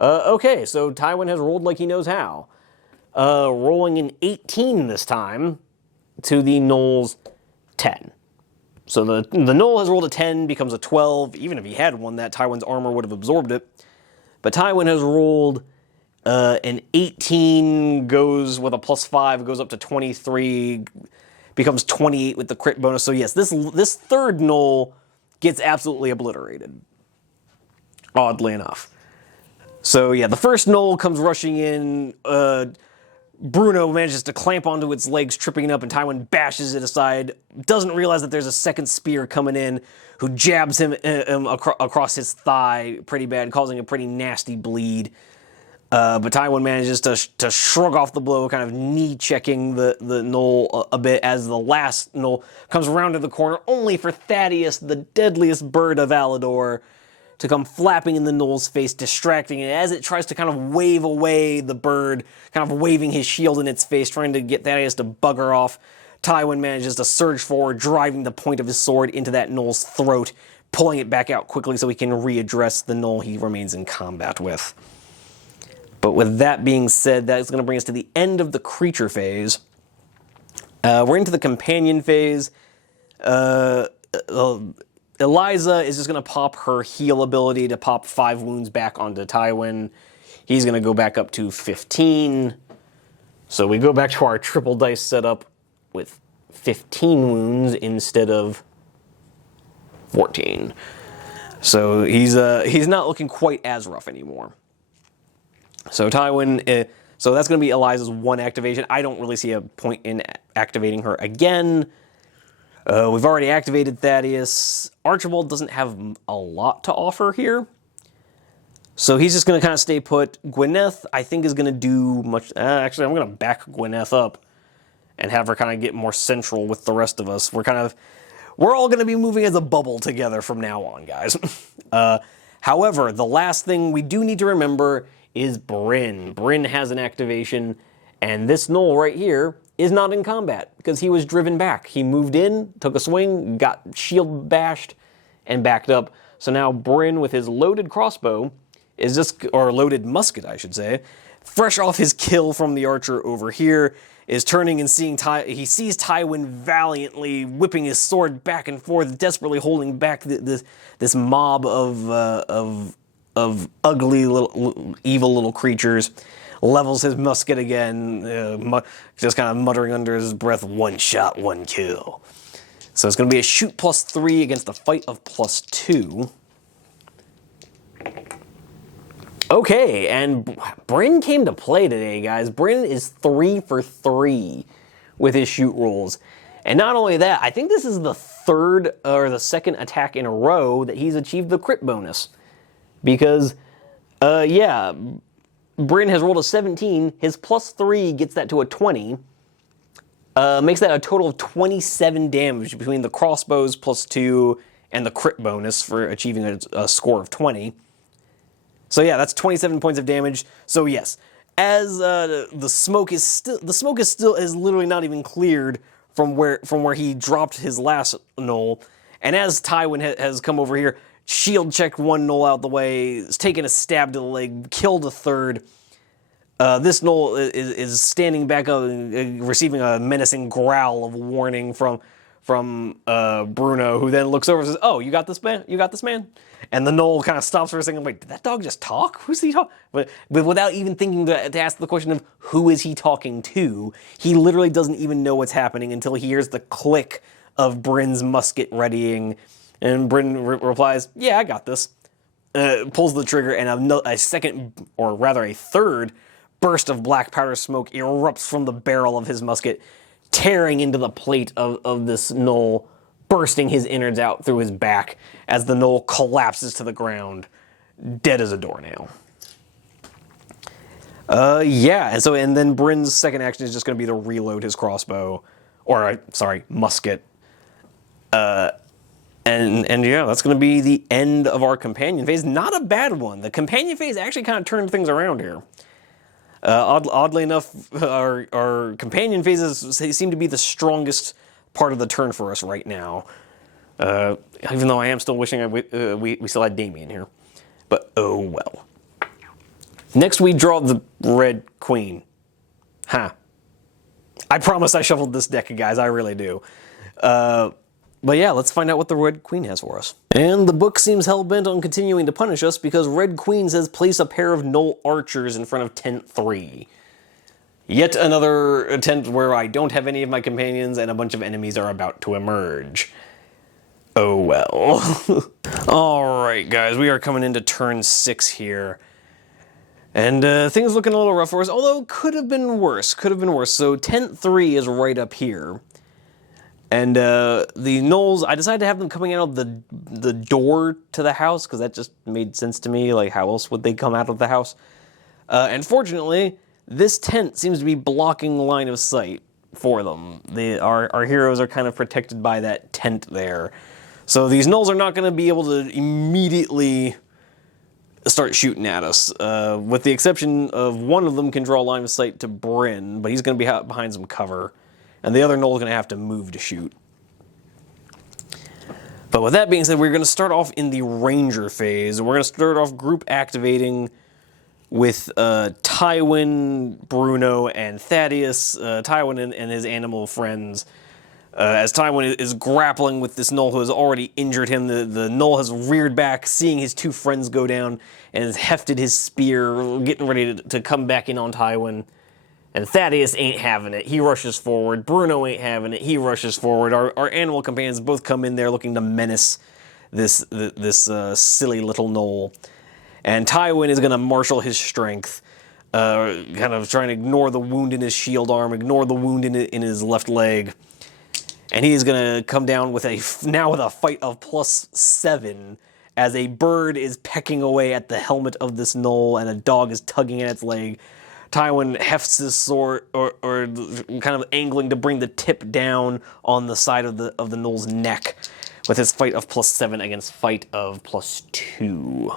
Okay, so Tywin has rolled like he knows how. Rolling an 18 this time to the Gnoll's 10. So the Gnoll has rolled a 10, becomes a 12. Even if he had won that, Tywin's armor would have absorbed it. But Tywin has rolled an 18, goes with a +5, goes up to 23, becomes 28 with the crit bonus. So yes, this third Gnoll gets absolutely obliterated, oddly enough. So yeah, the first Gnoll comes rushing in. Bruno manages to clamp onto its legs, tripping it up, and Tywin bashes it aside. Doesn't realize that there's a second spear coming in, who jabs him across his thigh pretty bad, causing a pretty nasty bleed. But Tywin manages to shrug off the blow, kind of knee-checking the Gnoll a bit as the last Gnoll comes around to the corner, only for Thaddeus, the deadliest bird of Alladore, to come flapping in the Gnoll's face, distracting it as it tries to kind of wave away the bird, kind of waving his shield in its face, trying to get Thaddeus to bugger off. Tywin manages to surge forward, driving the point of his sword into that Gnoll's throat, pulling it back out quickly so he can readdress the Gnoll he remains in combat with. But with that being said, that is going to bring us to the end of the creature phase. We're into the companion phase. Eliza is just going to pop her heal ability to pop 5 wounds back onto Tywin. He's going to go back up to 15. So we go back to our triple dice setup with 15 wounds instead of 14. So he's not looking quite as rough anymore. So Tywin, so that's going to be Eliza's 1 activation. I don't really see a point in activating her again. We've already activated Thaddeus. Archibald doesn't have a lot to offer here. So he's just going to kind of stay put. Gwyneth, I think, is going to do much. Actually, I'm going to back Gwyneth up and have her kind of get more central with the rest of us. We're all going to be moving as a bubble together from now on, guys. However, the last thing we do need to remember is Bryn. Bryn has an activation, and this Gnoll right here is not in combat because he was driven back. He moved in, took a swing, got shield bashed, and backed up. So now Bryn, with his loaded crossbow, is just, or loaded musket, I should say, fresh off his kill from the archer over here, is turning and seeing he sees Tywin valiantly whipping his sword back and forth, desperately holding back this mob of ugly little evil little creatures. levels his musket again, just kind of muttering under his breath, one shot, one kill. So it's going to be a shoot +3 against a fight of +2. Okay, and Bryn came to play today, guys. Bryn is 3 for 3 with his shoot rolls. And not only that, I think this is the third or the second attack in a row that he's achieved the crit bonus. Because, yeah, Bryn has rolled a 17. His +3 gets that to a 20. Makes that a total of 27 damage between the crossbows +2 and the crit bonus for achieving a score of 20. So yeah, that's 27 points of damage. So yes, as the smoke is literally not even cleared from where he dropped his last Gnoll, and as Tywin has come over here, shield checked one Gnoll out the way, has taken a stab to the leg, killed a third. This Gnoll is standing back up, receiving a menacing growl of warning from Bruno, who then looks over and says, "Oh, you got this, man? You got this, man?" And the Gnoll kind of stops for a second. Wait, did that dog just talk? Who's he talking? But without even thinking to ask the question of who is he talking to, he literally doesn't even know what's happening until he hears the click of Bryn's musket readying, and Bryn replies, "Yeah, I got this." Pulls the trigger, and a second, or rather a third, burst of black powder smoke erupts from the barrel of his musket, tearing into the plate of this Gnoll, bursting his innards out through his back as the Gnoll collapses to the ground, dead as a doornail. Yeah, and then Bryn's second action is just going to be to reload his crossbow, or sorry, musket. And yeah, that's going to be the end of our companion phase. Not a bad one. The companion phase actually kind of turned things around here. Oddly enough, our companion phases seem to be the strongest part of the turn for us right now. Even though I am still wishing we still had Damien here. But oh well. Next we draw the Red Queen. I promise I shuffled this deck, guys, I really do. But yeah, let's find out what the Red Queen has for us. And the book seems hell-bent on continuing to punish us because Red Queen says place a pair of Gnoll archers in front of tent 3. Yet another tent where I don't have any of my companions and a bunch of enemies are about to emerge. Oh well. Alright guys, we are coming into turn 6 here. And things looking a little rough for us, although could have been worse, So tent 3 is right up here. And the Gnolls, I decided to have them coming out of the door to the house, because that just made sense to me. Like, how else would they come out of the house? And fortunately, this tent seems to be blocking line of sight for them. Our heroes are kind of protected by that tent there. So these Gnolls are not going to be able to immediately start shooting at us. With the exception of one of them can draw line of sight to Bryn, but he's going to be behind some cover. And the other Gnoll is going to have to move to shoot. But with that being said, we're going to start off in the Ranger phase. We're going to start off group activating with Tywin, Bruno, and Thaddeus. Tywin and his animal friends. As Tywin is grappling with this Gnoll who has already injured him, the Gnoll has reared back, seeing his two friends go down, and has hefted his spear, getting ready to come back in on Tywin. And Thaddeus ain't having it. He rushes forward. Bruno ain't having it. He rushes forward. Our animal companions both come in there looking to menace this silly little Gnoll. And Tywin is going to marshal his strength, kind of trying to ignore the wound in his shield arm, ignore the wound in his left leg. And he is going to come down with a fight of +7 as a bird is pecking away at the helmet of this Gnoll and a dog is tugging at its leg. Tywin hefts his sword, or kind of angling to bring the tip down on the side of the Gnoll's neck with his fight of +7 against fight of +2.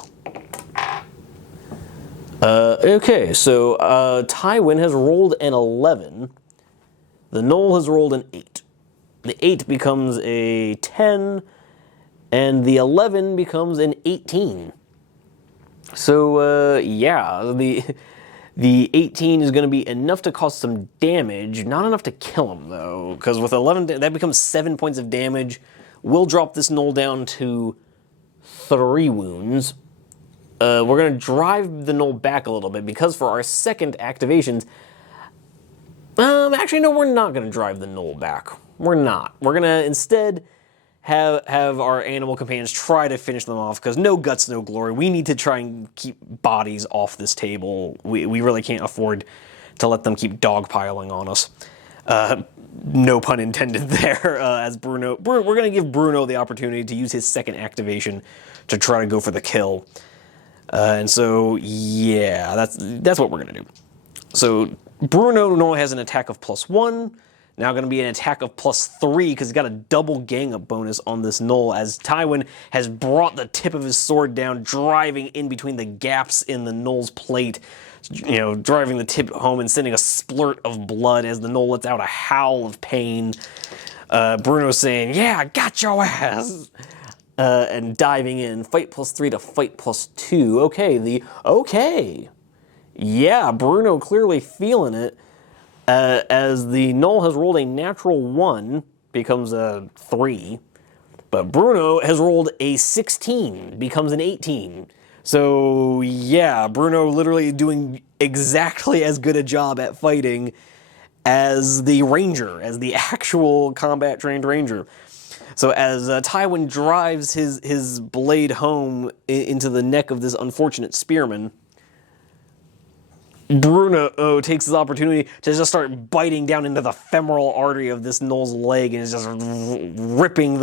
Okay, so Tywin has rolled an 11. The Gnoll has rolled an 8. The 8 becomes a 10, and the 11 becomes an 18. So, yeah, the 18 is going to be enough to cause some damage, not enough to kill him, though, because with 11, that becomes 7 points of damage. We'll drop this Gnoll down to 3 wounds. we're going to drive the Gnoll back a little bit, because for our second activations, actually, no, we're not going to drive the Gnoll back. We're not. We're going to instead have our animal companions try to finish them off, because no guts, no glory. We need to try and keep bodies off this table. We really can't afford to let them keep dogpiling on us. No pun intended there, as Bruno... We're going to give Bruno the opportunity to use his second activation to try to go for the kill. And so, yeah, that's what we're going to do. So, Bruno normally has an attack of +1, now going to be an attack of +3, because he's got a double gang-up bonus on this Gnoll, as Tywin has brought the tip of his sword down, driving in between the gaps in the Gnoll's plate, you know, driving the tip home and sending a splurt of blood as the Gnoll lets out a howl of pain. Bruno's saying, "Yeah, I got your ass!" And diving in, fight +3 to fight +2. Okay. Yeah, Bruno clearly feeling it, as the Gnoll has rolled a natural 1, becomes a 3, but Bruno has rolled a 16, becomes an 18. So yeah, Bruno literally doing exactly as good a job at fighting as the ranger, as the actual combat-trained ranger. So as Tywin drives his blade home into the neck of this unfortunate spearman, Bruno takes this opportunity to just start biting down into the femoral artery of this Gnoll's leg and is just ripping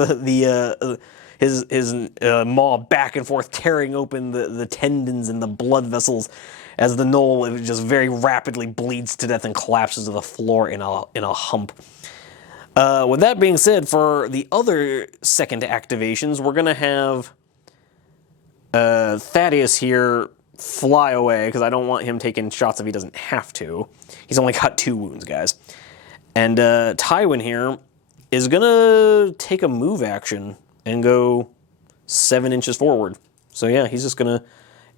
his maw back and forth, tearing open the tendons and the blood vessels as the Gnoll just very rapidly bleeds to death and collapses to the floor in a hump. With that being said, for the other second activations, we're going to have Thaddeus here fly away, because I don't want him taking shots if he doesn't have to. He's only got 2 wounds, guys. And Tywin here is going to take a move action and go 7 inches forward. So yeah, he's just going to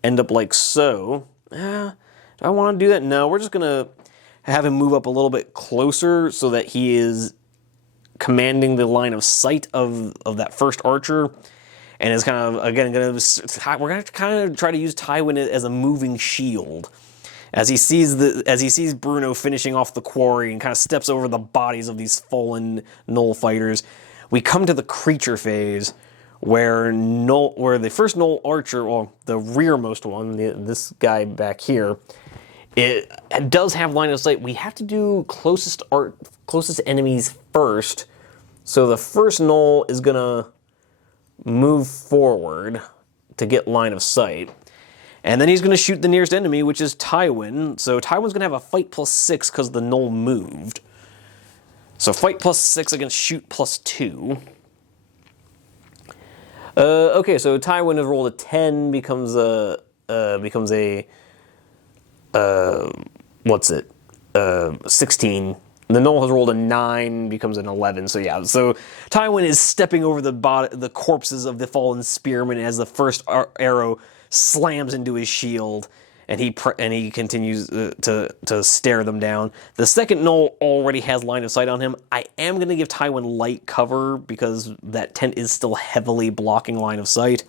end up like so. Do I want to do that? No, we're just going to have him move up a little bit closer so that he is commanding the line of sight of that first archer. And is kind of, again, we're going to kind of try to use Tywin as a moving shield. As he sees Bruno finishing off the quarry and kind of steps over the bodies of these fallen Gnoll fighters, we come to the creature phase, where the first Gnoll archer, well, the rearmost one, this guy back here, it does have line of sight. We have to do closest enemies first. So the first Gnoll is going to move forward to get line of sight. And then he's going to shoot the nearest enemy, which is Tywin. So Tywin's going to have a fight +6 because the Gnoll moved. So fight +6 against shoot +2. Okay, so Tywin has rolled a 10, becomes a 16. The Gnoll has rolled a 9, becomes an 11. So yeah, so Tywin is stepping over the corpses of the fallen spearmen as the first arrow slams into his shield, and he continues to stare them down. The second Gnoll already has line of sight on him. I am going to give Tywin light cover because that tent is still heavily blocking line of sight.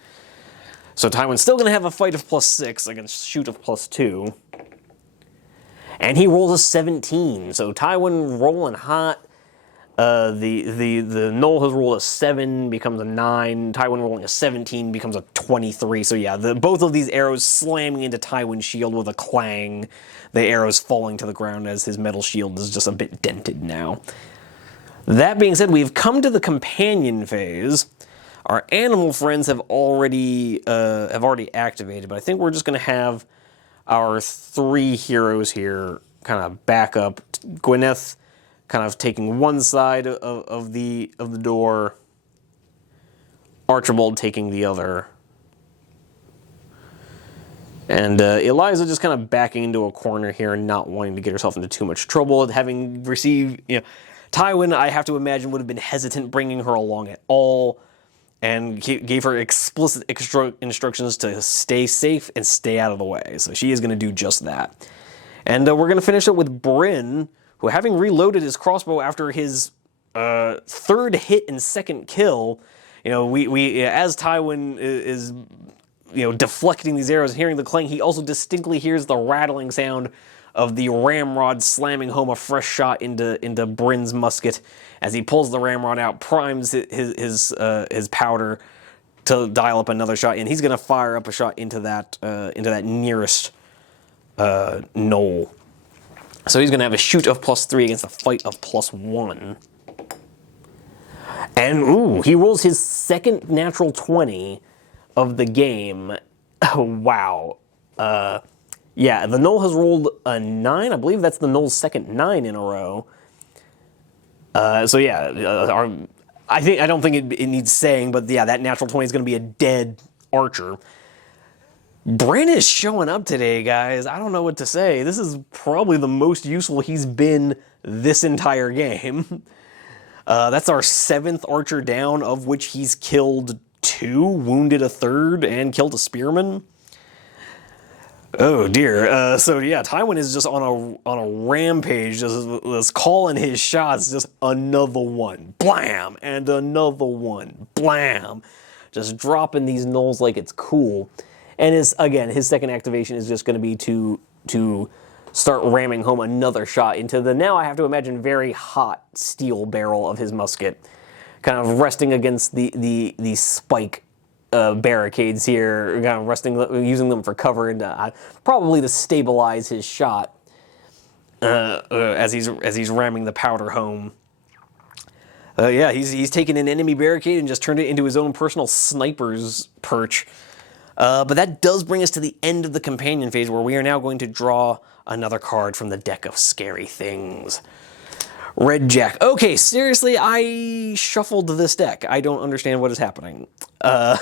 So Tywin's still going to have a fight of +6 against shoot of +2. And he rolls a 17, so Tywin rolling hot. The Gnoll has rolled a 7, becomes a 9. Tywin rolling a 17 becomes a 23. So yeah, both of these arrows slamming into Tywin's shield with a clang. The arrows falling to the ground as his metal shield is just a bit dented now. That being said, we've come to the companion phase. Our animal friends have already activated, but I think we're just going to have our 3 heroes here kind of back up. Gwyneth kind of taking one side of the door, Archibald taking the other, and Eliza just kind of backing into a corner here and not wanting to get herself into too much trouble, having received, Tywin, I have to imagine, would have been hesitant bringing her along at all, and gave her explicit instructions to stay safe and stay out of the way. So she is going to do just that. And we're going to finish up with Bryn, who, having reloaded his crossbow after his 3rd hit and 2nd kill, we as Tywin is deflecting these arrows, hearing the clang, he also distinctly hears the rattling sound of the ramrod slamming home a fresh shot into Bryn's musket as he pulls the ramrod out, primes his powder to dial up another shot, and he's going to fire up a shot into that nearest Gnoll. So he's going to have a shoot of +3 against a fight of +1. And, ooh, he rolls his second natural 20 of the game. Oh, wow. Yeah, the Gnoll has rolled a 9. I believe that's the Gnoll's second 9 in a row. So, yeah, I don't think it needs saying, but, yeah, that natural 20 is going to be a dead archer. Bryn is showing up today, guys. I don't know what to say. This is probably the most useful he's been this entire game. That's our 7th archer down, of which he's killed 2, wounded a 3rd, and killed a spearman. Oh dear. So yeah, Tywin is just on a rampage, just calling his shots. Just another one, blam, and another one, blam. Just dropping these gnolls like it's cool. And his second activation is just going to be to start ramming home another shot into the, now I have to imagine, very hot steel barrel of his musket, kind of resting against the spike barricades here, kind of resting, using them for cover and probably to stabilize his shot as he's ramming the powder home. Yeah, he's taken an enemy barricade and just turned it into his own personal sniper's perch. But that does bring us to the end of the companion phase, where we are now going to draw another card from the deck of scary things. Red Jack. Okay, seriously, I shuffled this deck. I don't understand what is happening. Yeah,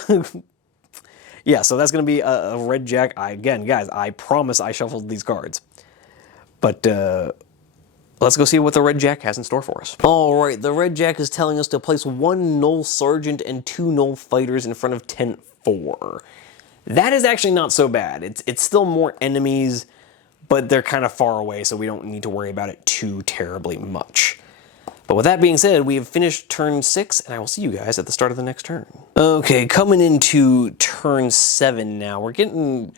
so that's going to be a Red Jack. Again, guys, I promise I shuffled these cards. But let's go see what the Red Jack has in store for us. All right, the Red Jack is telling us to place 1 Gnoll Sergeant and 2 Gnoll Fighters in front of Tent 4. That is actually not so bad. It's still more enemies, but they're kind of far away, so we don't need to worry about it too terribly much. But with that being said, we have finished turn 6, and I will see you guys at the start of the next turn. Okay, coming into turn 7 now. We're getting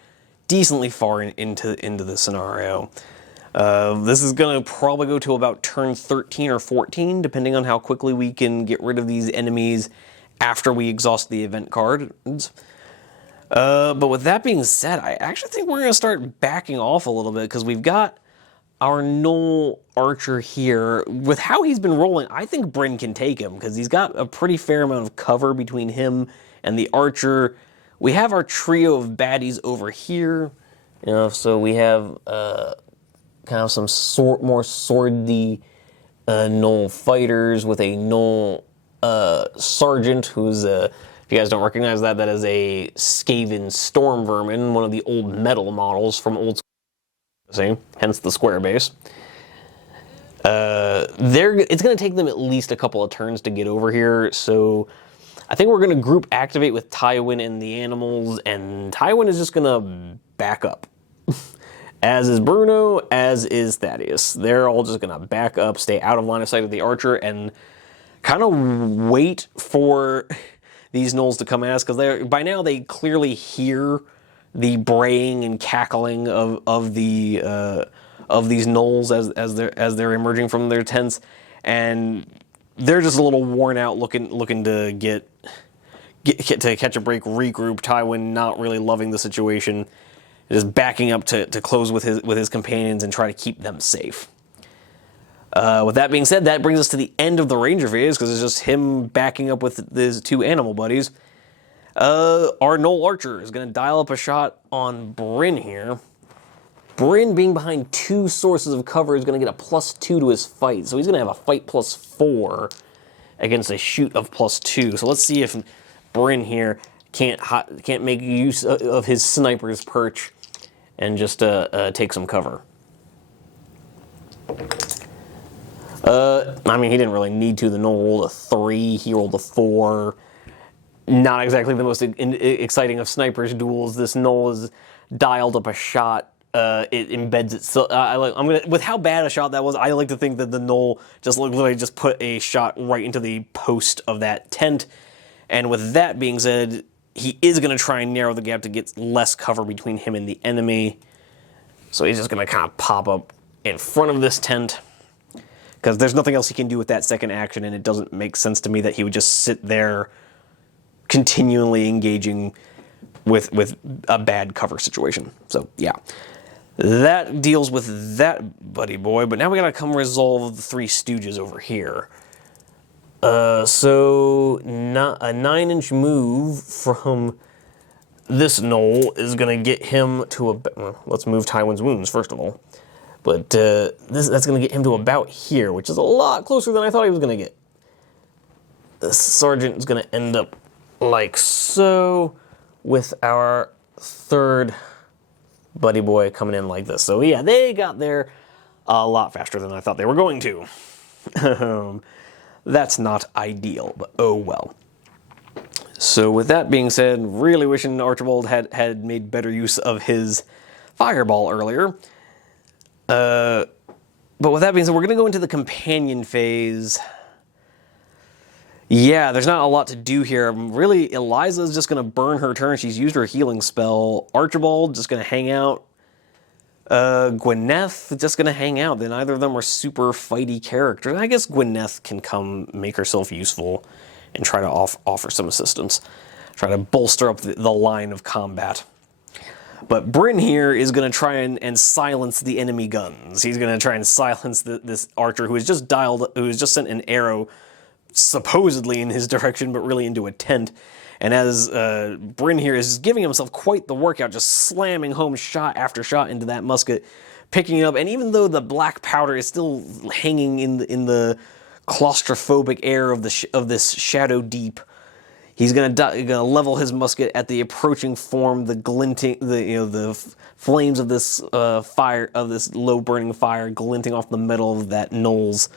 decently far into the scenario. This is going to probably go to about turn 13 or 14, depending on how quickly we can get rid of these enemies after we exhaust the event cards. But with that being said, I actually think we're going to start backing off a little bit, because we've got our Gnoll archer here. With how he's been rolling, I think Bryn can take him, because he's got a pretty fair amount of cover between him and the archer. We have our trio of baddies over here, so we have kind of some more swordy Gnoll fighters with a Gnoll sergeant who's if you guys don't recognize that, that is a Skaven Storm Vermin, one of the old metal models from old school, hence the square base. It's going to take them at least a couple of turns to get over here, so I think we're going to group activate with Tywin and the animals, and Tywin is just going to back up. As is Bruno, as is Thaddeus. They're all just going to back up, stay out of line of sight of the archer, and kind of wait for these gnolls to come at us, because by now they clearly hear the braying and cackling of these gnolls as they're emerging from their tents, and they're just a little worn out, looking to get to catch a break, regroup. Tywin not really loving the situation, just backing up to close with his companions and try to keep them safe. With that being said, that brings us to the end of the Ranger phase, because it's just him backing up with his 2 animal buddies. Our Gnoll Archer is going to dial up a shot on Bryn here. Bryn, being behind 2 sources of cover, is going to get a +2 to his fight, so he's going to have a fight +4 against a shoot of +2. So let's see if Bryn here can't make use of his sniper's perch and just take some cover. I mean, he didn't really need to. The Gnoll rolled a 3, he rolled a 4. Not exactly the most exciting of snipers duels. This Gnoll has dialed up a shot. It embeds itself. With how bad a shot that was, I like to think that the Gnoll just literally just put a shot right into the post of that tent. And with that being said, he is going to try and narrow the gap to get less cover between him and the enemy. So he's just going to kind of pop up in front of this tent, because there's nothing else he can do with that second action, and it doesn't make sense to me that he would just sit there continually engaging with a bad cover situation. So yeah, that deals with that buddy boy, but now we gotta come resolve the Three Stooges over here. So not a 9-inch move from this Gnoll is gonna get him to well, let's move Tywin's wounds first of all. But that's gonna get him to about here, which is a lot closer than I thought he was gonna get. The sergeant is gonna end up like so, with our third buddy boy coming in like this. So yeah, they got there a lot faster than I thought they were going to. That's not ideal, but oh well. So with that being said, really wishing Archibald had made better use of his fireball earlier. But with that being said, we're going to go into the companion phase. Yeah, there's not a lot to do here. Really, Eliza's just going to burn her turn. She's used her healing spell. Archibald just going to hang out. Gwyneth just going to hang out. Then neither of them are super fighty characters. I guess Gwyneth can come make herself useful and try to offer some assistance. Try to bolster up the line of combat. But Bryn here is going to try and silence the enemy guns. He's going to try and silence this archer who has just sent an arrow supposedly in his direction, but really into a tent. And as Bryn here is giving himself quite the workout, just slamming home shot after shot into that musket, picking it up. And even though the black powder is still hanging in the claustrophobic air of this Shadowdeep, he's gonna level his musket at the approaching form, the glinting, the flames of this fire, of this low burning fire, glinting off the metal of that Gnoll's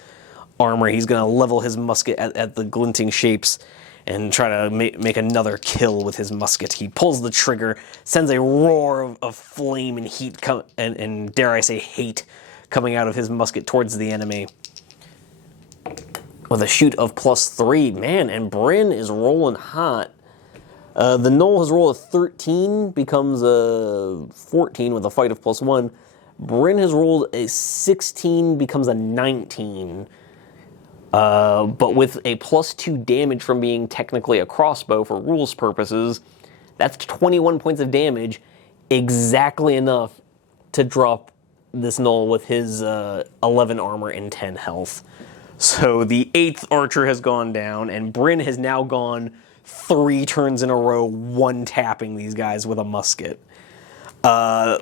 armor. He's gonna level his musket at the glinting shapes and try to make another kill with his musket. He pulls the trigger, sends a roar of flame and heat and dare I say hate coming out of his musket towards the enemy. With a shoot of +3, man, and Bryn is rolling hot. The Gnoll has rolled a 13, becomes a 14 with a fight of +1. Bryn has rolled a 16, becomes a 19. But with a +2 damage from being technically a crossbow for rules purposes, that's 21 points of damage, exactly enough to drop this Gnoll with his 11 armor and 10 health. So the 8th archer has gone down, and Bryn has now gone 3 turns in a row, one-tapping these guys with a musket. I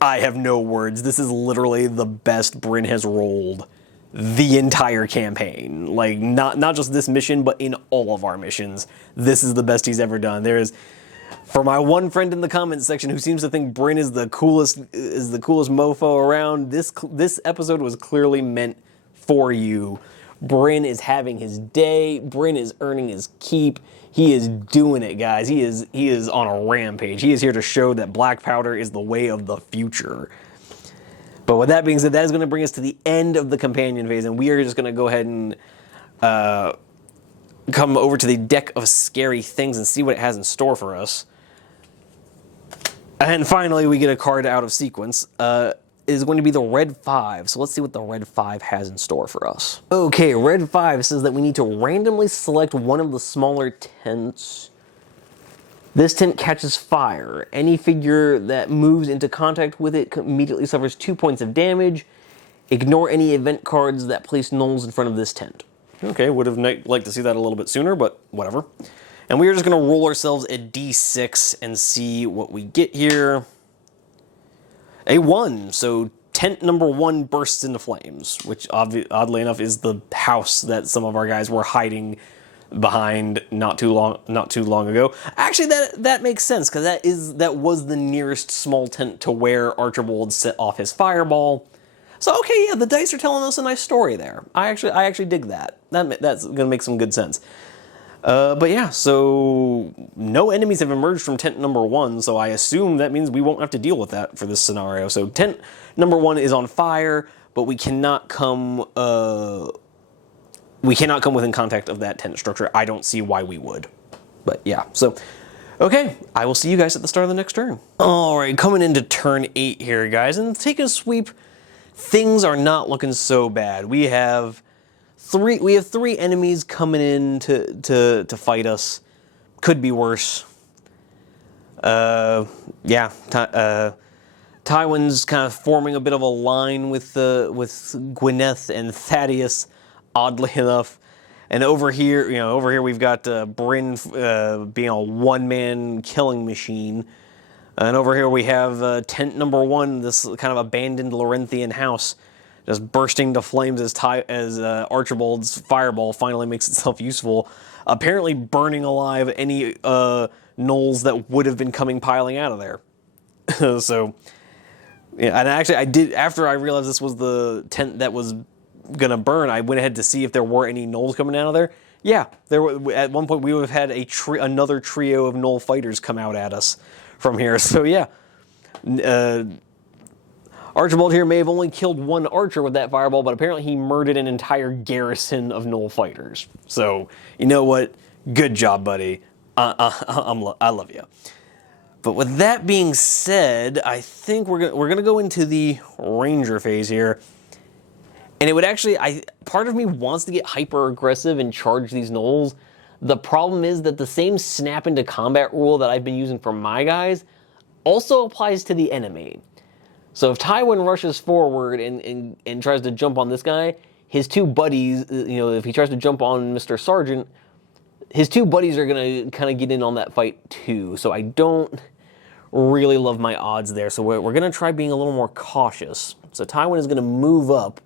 have no words. This is literally the best Bryn has rolled the entire campaign. Like, not just this mission, but in all of our missions. This is the best he's ever done. For my one friend in the comments section who seems to think Bryn is the coolest mofo around, this episode was clearly meant for you. Bryn is having his day. Bryn is earning his keep. He is doing it, guys. He is on a rampage. He is here to show that black powder is the way of the future. But with that being said, that is going to bring us to the end of the companion phase, and we are just going to go ahead and come over to the deck of scary things and see what it has in store for us. And finally, we get a card out of sequence. Is going to be the red 5. So let's see what the red 5 has in store for us. Okay, red 5 says that we need to randomly select one of the smaller tents. This tent catches fire. Any figure that moves into contact with it immediately suffers 2 points of damage. Ignore any event cards that place Gnolls in front of this tent. Okay, would have liked to see that a little bit sooner, but whatever. And we are just going to roll ourselves a d6 and see what we get here. A 1, so tent number 1 bursts into flames, which oddly enough is the house that some of our guys were hiding behind not too long ago. Actually, that makes sense, because that was the nearest small tent to where Archibald set off his fireball. So okay, yeah, the dice are telling us a nice story there. I actually dig that. That's gonna make some good sense. But yeah, so no enemies have emerged from tent number 1, so I assume that means we won't have to deal with that for this scenario. So tent number 1 is on fire, but we cannot come within contact of that tent structure. I don't see why we would. But yeah, so Okay, I will see you guys at the start of the next turn. All right, coming into turn 8 here, guys, and take a sweep. Things are not looking so bad. We have three enemies coming in to fight us. Could be worse. Yeah, Tywin's kind of forming a bit of a line with Gwyneth and Thaddeus, oddly enough. And over here, we've got Bryn being a one-man killing machine. And over here we have tent number 1, this kind of abandoned Lorenthian house, just bursting to flames as Archibald's fireball finally makes itself useful, apparently burning alive any gnolls that would have been coming piling out of there. So, yeah, and actually I did, after I realized this was the tent that was gonna burn, I went ahead to see if there were any gnolls coming out of there. Yeah, there were. At one point we would have had another trio of gnoll fighters come out at us from here. So yeah, Archibald here may have only killed one archer with that fireball, but apparently he murdered an entire garrison of gnoll fighters. So you know what? Good job, buddy. I love you. But with that being said, I think we're gonna go into the ranger phase here. And it would actually, part of me wants to get hyper aggressive and charge these gnolls. The problem is that the same snap into combat rule that I've been using for my guys also applies to the enemy. So if Tywin rushes forward and tries to jump on this guy, his two buddies, if he tries to jump on Mr. Sergeant, his two buddies are going to kind of get in on that fight too. So I don't really love my odds there. So we're going to try being a little more cautious. So Tywin is going to move up.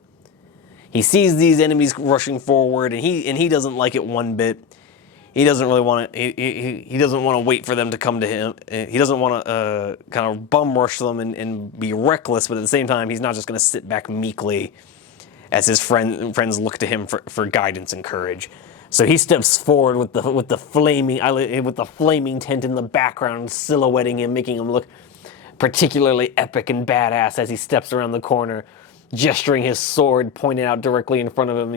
He sees these enemies rushing forward, and he doesn't like it one bit. He doesn't really want to. He doesn't want to wait for them to come to him. He doesn't want to kind of bum rush them and be reckless. But at the same time, he's not just going to sit back meekly as his friends look to him for guidance and courage. So he steps forward with the flaming tent in the background, silhouetting him, making him look particularly epic and badass as he steps around the corner, gesturing his sword pointed out directly in front of him.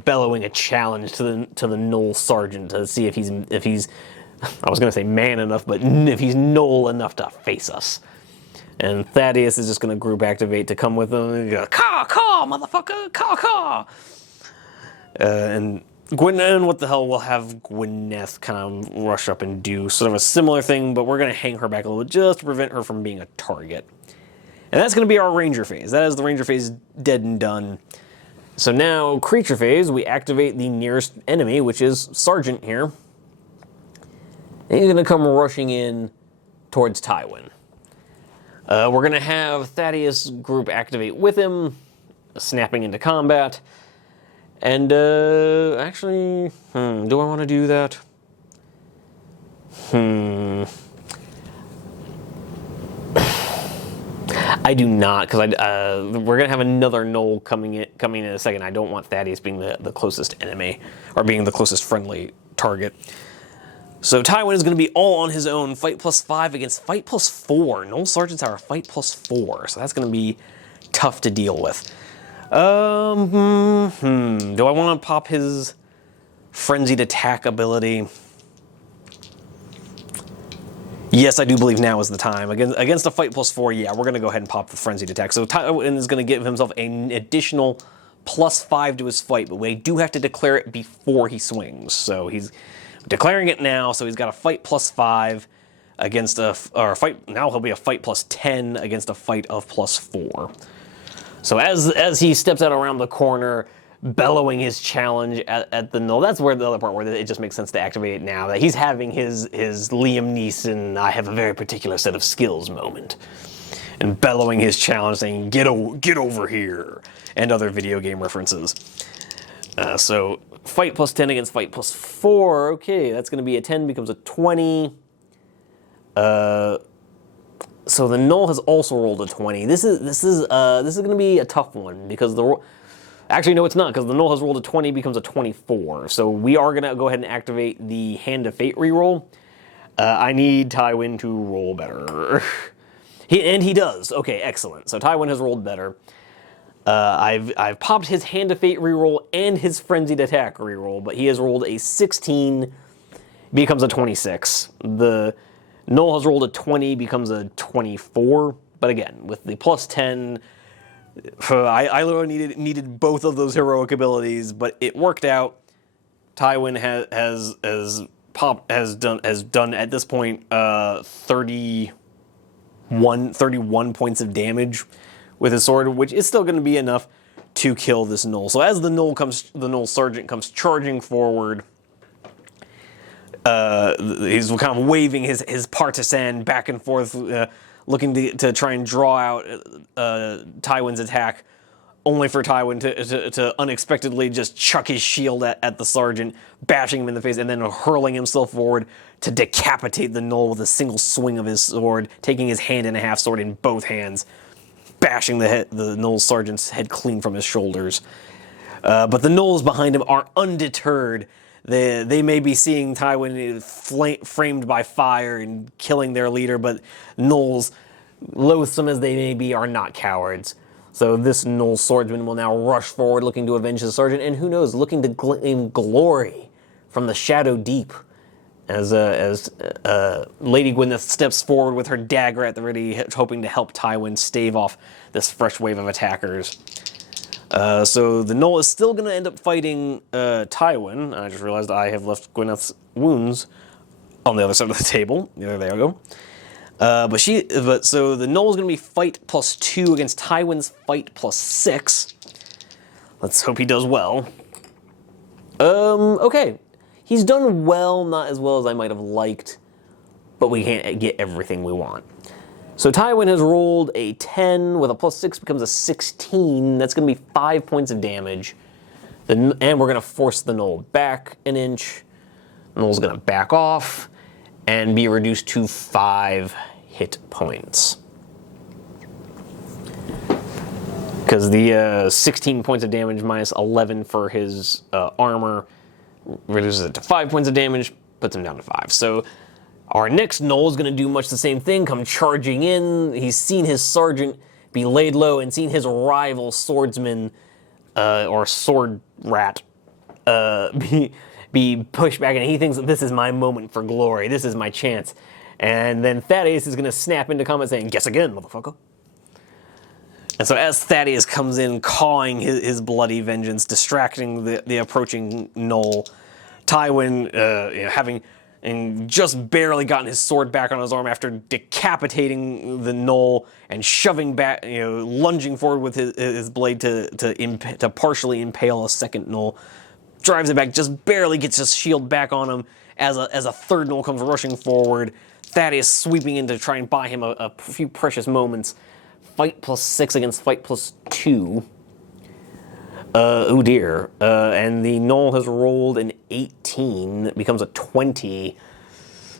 Bellowing a challenge to the Gnoll sergeant to see if he's I was gonna say man enough, but if he's Gnoll enough to face us. And Thaddeus is just gonna group activate to come with him. And go, caw, motherfucker, caw. And Gwyneth, what the hell, we'll have Gwyneth kind of rush up and do sort of a similar thing, but we're gonna hang her back a little bit just to prevent her from being a target. And that's going to be our ranger phase. That is the ranger phase dead and done. So now, creature phase, we activate the nearest enemy, which is Sergeant here. And he's going to come rushing in towards Tywin. We're going to have Thaddeus group activate with him, snapping into combat. And actually, do I want to do that? I do not, because we're going to have another Gnoll coming in a second. I don't want Thaddeus being the closest enemy, or being the closest friendly target. So Tywin is going to be all on his own, fight +5 against fight +4. Gnoll Sergeants are a fight +4, so that's going to be tough to deal with. Do I want to pop his frenzied attack ability? Yes, I do believe now is the time. Against a fight +4, yeah, we're going to go ahead and pop the frenzied attack. So Tywin is going to give himself an additional +5 to his fight, but we do have to declare it before he swings. So he's declaring it now, so he's got a fight +5 against now he'll be a fight +10 against a fight of +4. So as he steps out around the corner, bellowing his challenge at the Gnoll. That's where the other part where it just makes sense to activate it now. That he's having his Liam Neeson, I have a very particular set of skills moment. And bellowing his challenge saying, get over here. And other video game references. So fight +10 against fight +4. Okay, that's going to be a 10 becomes a 20. So the Gnoll has also rolled a 20. This is going to be a tough one because actually, no, it's not, because the Gnoll has rolled a 20, becomes a 24. So we are going to go ahead and activate the Hand of Fate reroll. I need Tywin to roll better. He does. Okay, excellent. So Tywin has rolled better. I've popped his Hand of Fate reroll and his Frenzied Attack reroll, but he has rolled a 16 becomes a 26. The Gnoll has rolled a 20, becomes a 24. But again, with the plus 10, I literally needed both of those heroic abilities, but it worked out. Tywin has done at this point 31 points of damage with his sword, which is still going to be enough to kill this Gnoll. So as the Gnoll Sergeant comes charging forward, he's kind of waving his partisan back and forth, looking to try and draw out Tywin's attack, only for Tywin to unexpectedly just chuck his shield at the Sergeant, bashing him in the face, and then hurling himself forward to decapitate the Gnoll with a single swing of his sword, taking his hand-and-a-half sword in both hands, bashing the Gnoll Sergeant's head clean from his shoulders. But the Gnolls behind him are undeterred. They may be seeing Tywin framed by fire and killing their leader, but Gnolls, loathsome as they may be, are not cowards. So this Gnoll swordsman will now rush forward, looking to avenge his sergeant, and who knows, looking to claim glory from the Shadowdeep. As Lady Gwyneth steps forward with her dagger at the ready, hoping to help Tywin stave off this fresh wave of attackers. So the Gnoll is still going to end up fighting Tywin. I just realized I have left Gwyneth's wounds on the other side of the table. There we go. So the Gnoll is going to be fight plus 2 against Tywin's fight plus 6. Let's hope he does well. Okay. He's done well, not as well as I might have liked, but we can't get everything we want. So Tywin has rolled a 10 with a plus 6 becomes a 16. That's going to be 5 points of damage. And we're going to force the Gnoll back an inch. The Gnoll's going to back off and be reduced to 5 hit points. Because the 16 points of damage minus 11 for his armor reduces it to 5 points of damage, puts him down to 5. So our next Gnoll is going to do much the same thing, come charging in. He's seen his sergeant be laid low and seen his rival swordsman, or sword rat, be pushed back, and he thinks that this is my moment for glory, this is my chance. And then Thaddeus is going to snap into combat saying, "Guess again, motherfucker." And so as Thaddeus comes in, cawing his bloody vengeance, distracting the approaching Gnoll, Tywin, having just barely gotten his sword back on his arm after decapitating the Gnoll and shoving back, lunging forward with his blade to partially impale a second Gnoll, drives it back, just barely gets his shield back on him as a third Gnoll comes rushing forward. Thaddeus sweeping in to try and buy him a few precious moments. Fight plus 6 against fight plus 2. Oh dear. And the Gnoll has rolled an 18. It becomes a 20.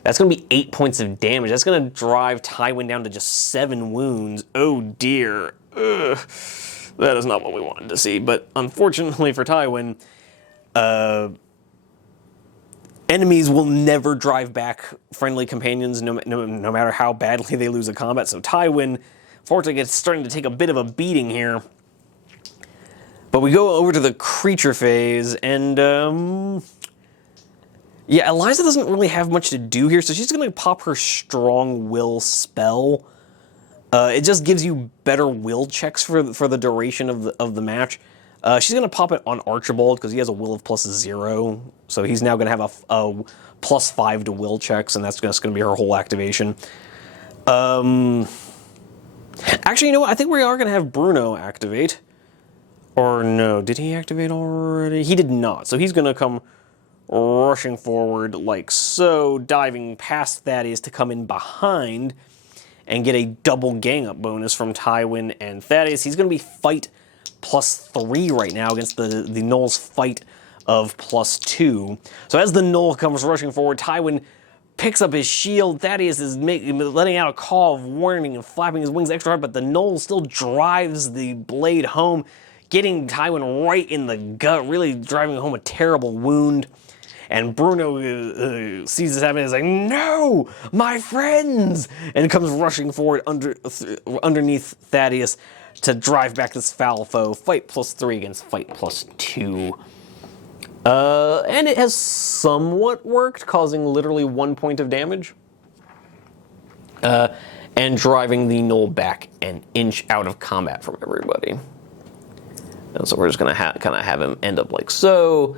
That's going to be 8 points of damage. That's going to drive Tywin down to just 7 wounds. Oh dear. Ugh. That is not what we wanted to see. But unfortunately for Tywin, enemies will never drive back friendly companions, no matter how badly they lose a combat. So Tywin, fortunately, gets starting to take a bit of a beating here. But we go over to the creature phase, and Eliza doesn't really have much to do here, so she's going to pop her Strong Will spell. It just gives you better will checks for the duration of the match. She's going to pop it on Archibald because he has a will of plus 0, so he's now going to have a plus 5 to will checks, and that's just going to be her whole activation. Actually, you know what? I think we are going to have Bruno activate. Or no, did he activate already? He did not. So he's going to come rushing forward like so, diving past Thaddeus to come in behind and get a double gang-up bonus from Tywin and Thaddeus. He's going to be fight plus 3 right now against the Gnoll's fight of plus 2. So as the Gnoll comes rushing forward, Tywin picks up his shield. Thaddeus is letting out a call of warning and flapping his wings extra hard, but the Gnoll still drives the blade home, getting Tywin right in the gut, really driving home a terrible wound. And Bruno sees this happening and is like, "No, my friends!" and comes rushing forward underneath Thaddeus to drive back this foul foe. Fight plus 3 against fight plus 2. And it has somewhat worked, causing literally 1 point of damage. And driving the Gnoll back an inch out of combat from everybody. And so we're just going to kind of have him end up like so.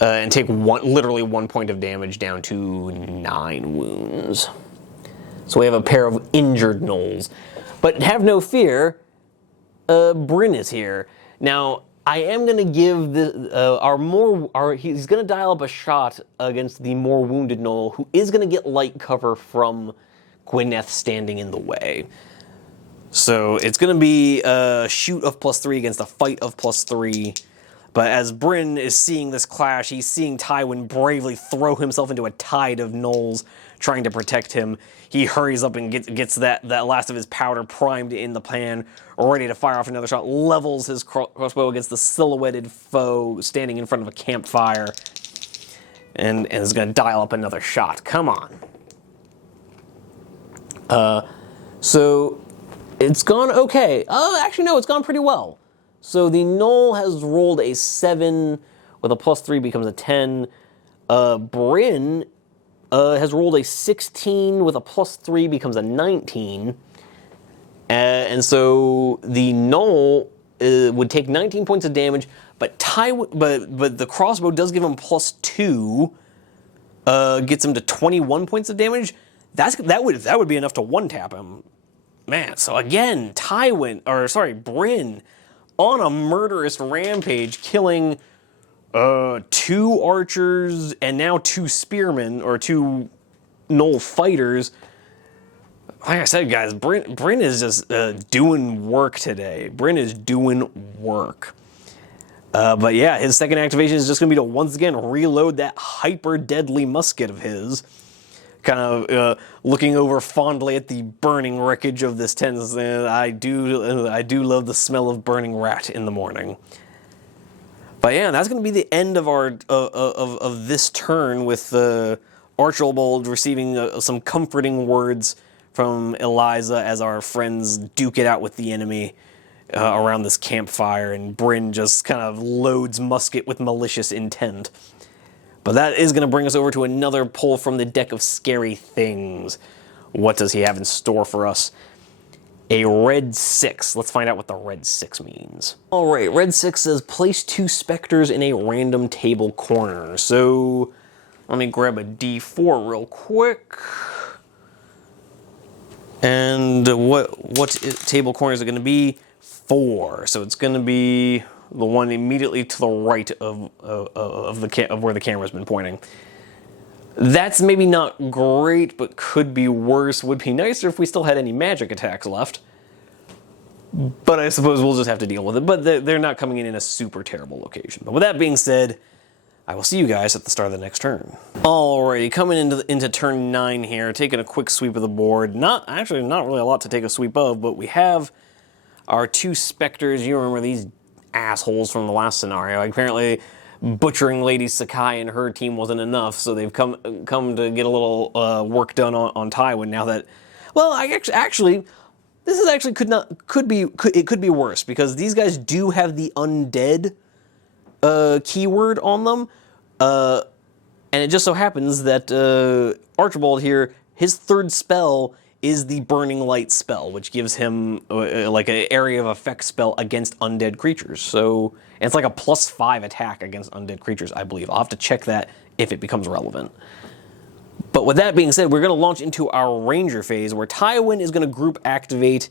And take literally 1 point of damage down to 9 wounds. So we have a pair of injured Gnolls. But have no fear, Bryn is here. Now, I am going to give he's going to dial up a shot against the more wounded Gnoll, who is going to get light cover from Gwyneth standing in the way. So it's going to be a shoot of +3 against a fight of +3. But as Bryn is seeing this clash, he's seeing Tywin bravely throw himself into a tide of Gnolls trying to protect him. He hurries up and gets that last of his powder primed in the pan, ready to fire off another shot, levels his crossbow against the silhouetted foe standing in front of a campfire, and is going to dial up another shot. Come on. So it's gone okay. Oh, actually, no, it's gone pretty well. So the Gnoll has rolled a 7 with a +3 becomes a 10. Bryn has rolled a 16 with a +3 becomes a 19. And so the Gnoll would take 19 points of damage, but the crossbow does give him +2, gets him to 21 points of damage. That would be enough to one-tap him. Man, so again, Bryn on a murderous rampage, killing 2 archers and now 2 spearmen, or 2 Gnoll fighters. Like I said, guys, Bryn is just doing work today. Bryn is doing work. But yeah, his second activation is just going to be to once again reload that hyper-deadly musket of his. Kind of looking over fondly at the burning wreckage of this tent. I do love the smell of burning rat in the morning. But yeah, that's going to be the end of our of this turn, with Archibald receiving some comforting words from Eliza as our friends duke it out with the enemy around this campfire, and Bryn just kind of loads musket with malicious intent. But that is going to bring us over to another pull from the deck of scary things. What does he have in store for us? A red 6. Let's find out what the red 6 means. All right, red 6 says place 2 specters in a random table corner. So let me grab a D4 real quick. And what table corner is it going to be? 4. So it's going to be the one immediately to the right of where the camera's been pointing. That's maybe not great, but could be worse. Would be nicer if we still had any magic attacks left. But I suppose we'll just have to deal with it. But they're not coming in a super terrible location. But with that being said, I will see you guys at the start of the next turn. Alrighty, coming into turn 9 here, taking a quick sweep of the board. Not really a lot to take a sweep of, but we have our 2 specters. You remember these assholes from the last scenario. Apparently, butchering Lady Sakai and her team wasn't enough, so they've come to get a little work done on Tywin. Now that, well, actually, this is actually could be worse, because these guys do have the undead keyword on them, and it just so happens that Archibald here, his 3rd spell is the Burning Light spell, which gives him like an area of effect spell against undead creatures. So it's like a +5 attack against undead creatures, I believe. I'll have to check that if it becomes relevant. But with that being said, we're going to launch into our Ranger phase, where Tywin is going to group activate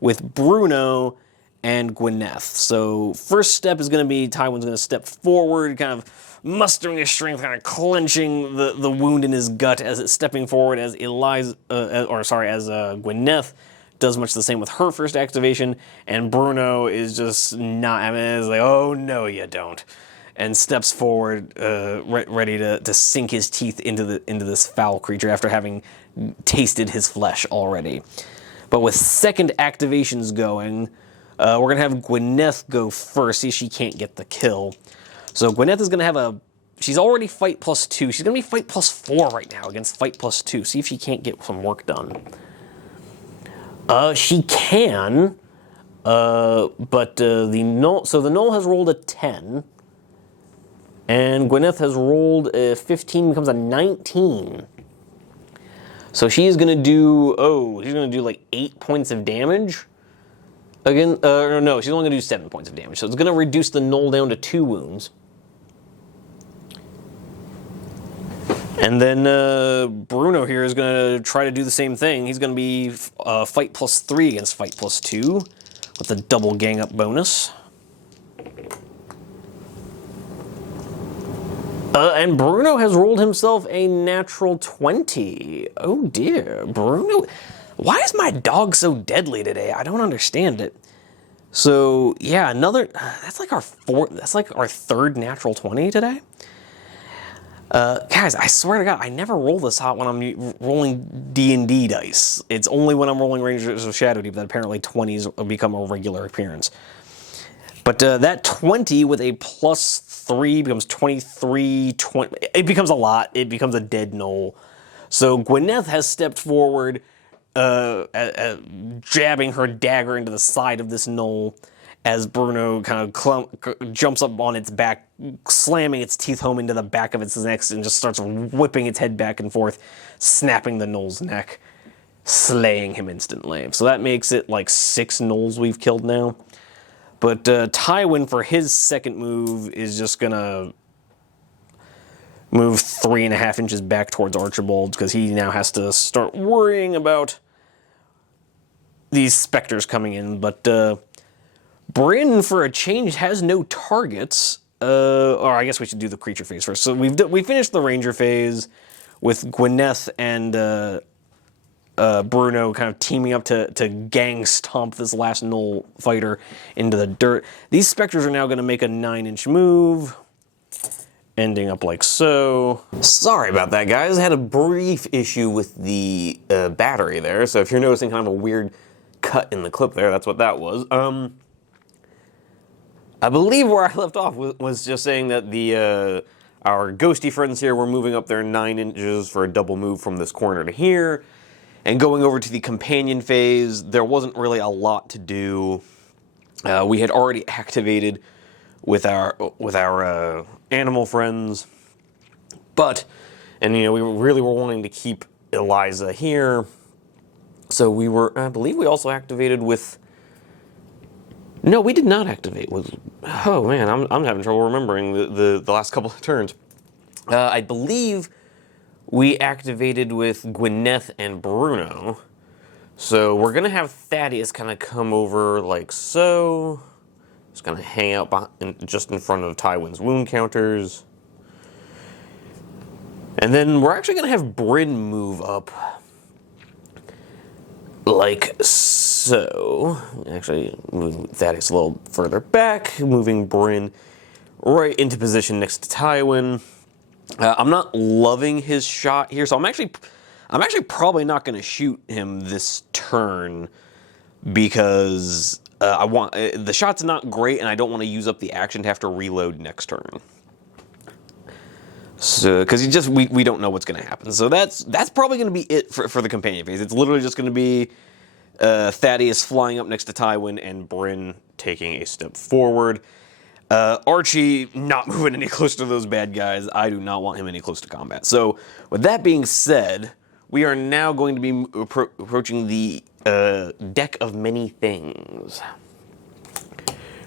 with Bruno and Gwyneth. So first step is going to be Tywin's going to step forward, kind of mustering his strength, kind of clenching the wound in his gut as it's stepping forward, as Gwyneth does much the same with her first activation, and Bruno is just not, I mean, it's like, oh no you don't, and steps forward, ready to sink his teeth into this foul creature after having tasted his flesh already. But with second activations going, we're going to have Gwyneth go first, see if she can't get the kill. So Gwyneth is going to have she's already fight +2. She's going to be fight +4 right now against fight +2. See if she can't get some work done. She can, but the Gnoll has rolled a 10. And Gwyneth has rolled a 15, becomes a 19. So she's gonna do, she's gonna do like 8 points of damage. Again, no, she's only gonna do 7 points of damage. So it's gonna reduce the Gnoll down to 2 wounds. And then Bruno here is gonna try to do the same thing. He's gonna be fight +3 against fight +2 with a double gang up bonus. And Bruno has rolled himself a natural 20. Oh dear, Bruno. Why is my dog so deadly today? I don't understand it. So yeah, another, that's like our third natural 20 today. Guys, I swear to God, I never roll this hot when I'm rolling D&D dice. It's only when I'm rolling Rangers of Shadowdeep that apparently 20s become a regular appearance. But that 20 with a +3 becomes 23, 20. It becomes a lot. It becomes a dead Gnoll. So Gwyneth has stepped forward, jabbing her dagger into the side of this Gnoll as Bruno kind of jumps up on its back, slamming its teeth home into the back of its neck and just starts whipping its head back and forth, snapping the Gnoll's neck, slaying him instantly. So that makes it like 6 Gnolls we've killed now. But Tywin, for his second move, is just going to move 3.5 inches back towards Archibald, because he now has to start worrying about these specters coming in. But Bryn, for a change, has no targets. Or I guess we should do the creature phase first. So we finished the ranger phase with Gwyneth and Bruno kind of teaming up to gang stomp this last Gnoll fighter into the dirt. These specters are now going to make a 9-inch move, ending up like so. Sorry about that, guys. I had a brief issue with the battery there, so if you're noticing kind of a weird cut in the clip there, that's what that was. I believe where I left off was just saying that the our ghosty friends here were moving up their 9 inches for a double move from this corner to here. And going over to the companion phase, there wasn't really a lot to do. We had already activated with our animal friends, and you know, we really were wanting to keep Eliza here. So we were, I believe, we also activated with. No, we did not activate with. Oh man, I'm having trouble remembering the last couple of turns. I believe we activated with Gwyneth and Bruno. So we're going to have Thaddeus kind of come over like so. He's going to hang out just in front of Tywin's wound counters. And then we're actually going to have Bryn move up like so. Actually, moving Thaddeus a little further back, moving Bryn right into position next to Tywin. I'm not loving his shot here, so I'm actually probably not going to shoot him this turn because the shot's not great, and I don't want to use up the action to have to reload next turn. So, because we don't know what's going to happen. So that's probably going to be it for the companion phase. It's literally just going to be Thaddeus flying up next to Tywin and Bryn taking a step forward. Archie not moving any closer to those bad guys. I do not want him any close to combat. So with that being said, we are now going to be approaching the deck of many things,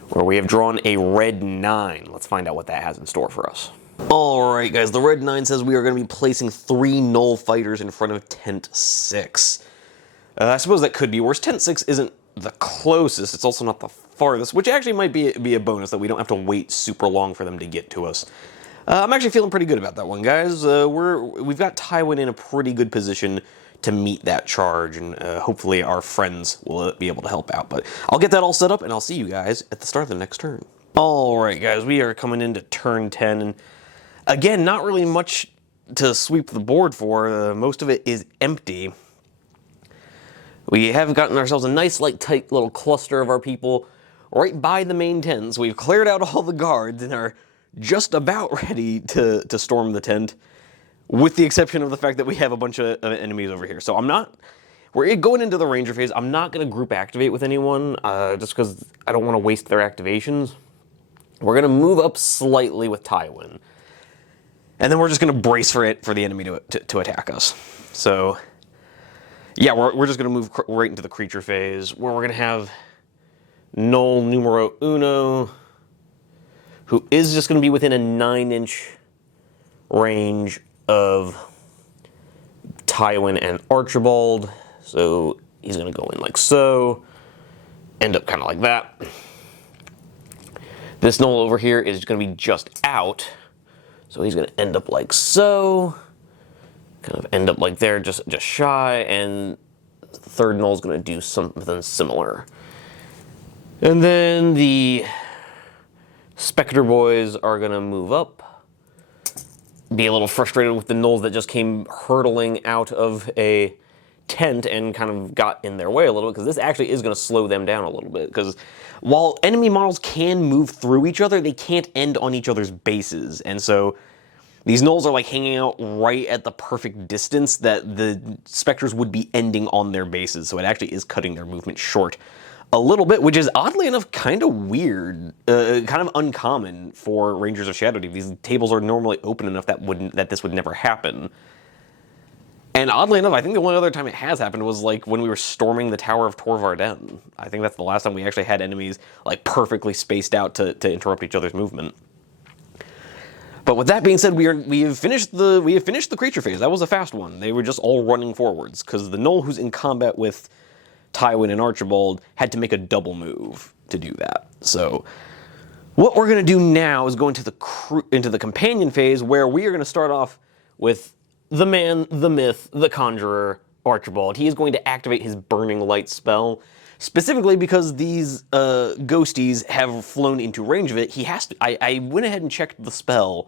where we have drawn a red 9. Let's find out what that has in store for us. Alright guys, the red 9 says we are going to be placing 3 Gnoll fighters in front of tent 6. I suppose that could be worse. Tent 6 isn't the closest, it's also not the farthest, which actually might be a bonus that we don't have to wait super long for them to get to us. I'm actually feeling pretty good about that one, guys. We've got Tywin in a pretty good position to meet that charge, and hopefully our friends will be able to help out. But I'll get that all set up, and I'll see you guys at the start of the next turn. Alright guys, we are coming into turn 10, and again, not really much to sweep the board for. Most of it is empty. We have gotten ourselves a nice, like, tight little cluster of our people right by the main tent. So we've cleared out all the guards and are just about ready to storm the tent, with the exception of the fact that we have a bunch of enemies over here. So we're going into the ranger phase. I'm not going to group activate with anyone, just because I don't want to waste their activations. We're going to move up slightly with Tywin. And then we're just going to brace for the enemy to attack us. So, yeah, we're just going to move right into the creature phase, where we're going to have Gnoll numero uno, who is just going to be within a 9-inch range of Tywin and Archibald. So he's going to go in like so, end up kind of like that. This Gnoll over here is going to be just out, so he's going to end up like so, kind of end up like there, just shy, and the third Gnoll is going to do something similar. And then the Spectre boys are going to move up, be a little frustrated with the Gnolls that just came hurtling out of a tent and kind of got in their way a little bit, because this actually is going to slow them down a little bit, because while enemy models can move through each other, they can't end on each other's bases, and so these Gnolls are like hanging out right at the perfect distance that the Spectres would be ending on their bases, so it actually is cutting their movement short a little bit, which is oddly enough kind of weird, kind of uncommon for Rangers of Shadowdeep. These tables are normally open enough that this would never happen. And oddly enough, I think the only other time it has happened was like when we were storming the Tower of Tor Varden. I think that's the last time we actually had enemies like perfectly spaced out to interrupt each other's movement. But with that being said, we have finished the creature phase. That was a fast one. They were just all running forwards because the Gnoll who's in combat with Tywin and Archibald had to make a double move to do that. So what we're going to do now is go into the companion phase, where we are going to start off with the man, the myth, the conjurer, Archibald. He is going to activate his Burning Light spell, specifically because these ghosties have flown into range of it. He has to. I went ahead and checked the spell.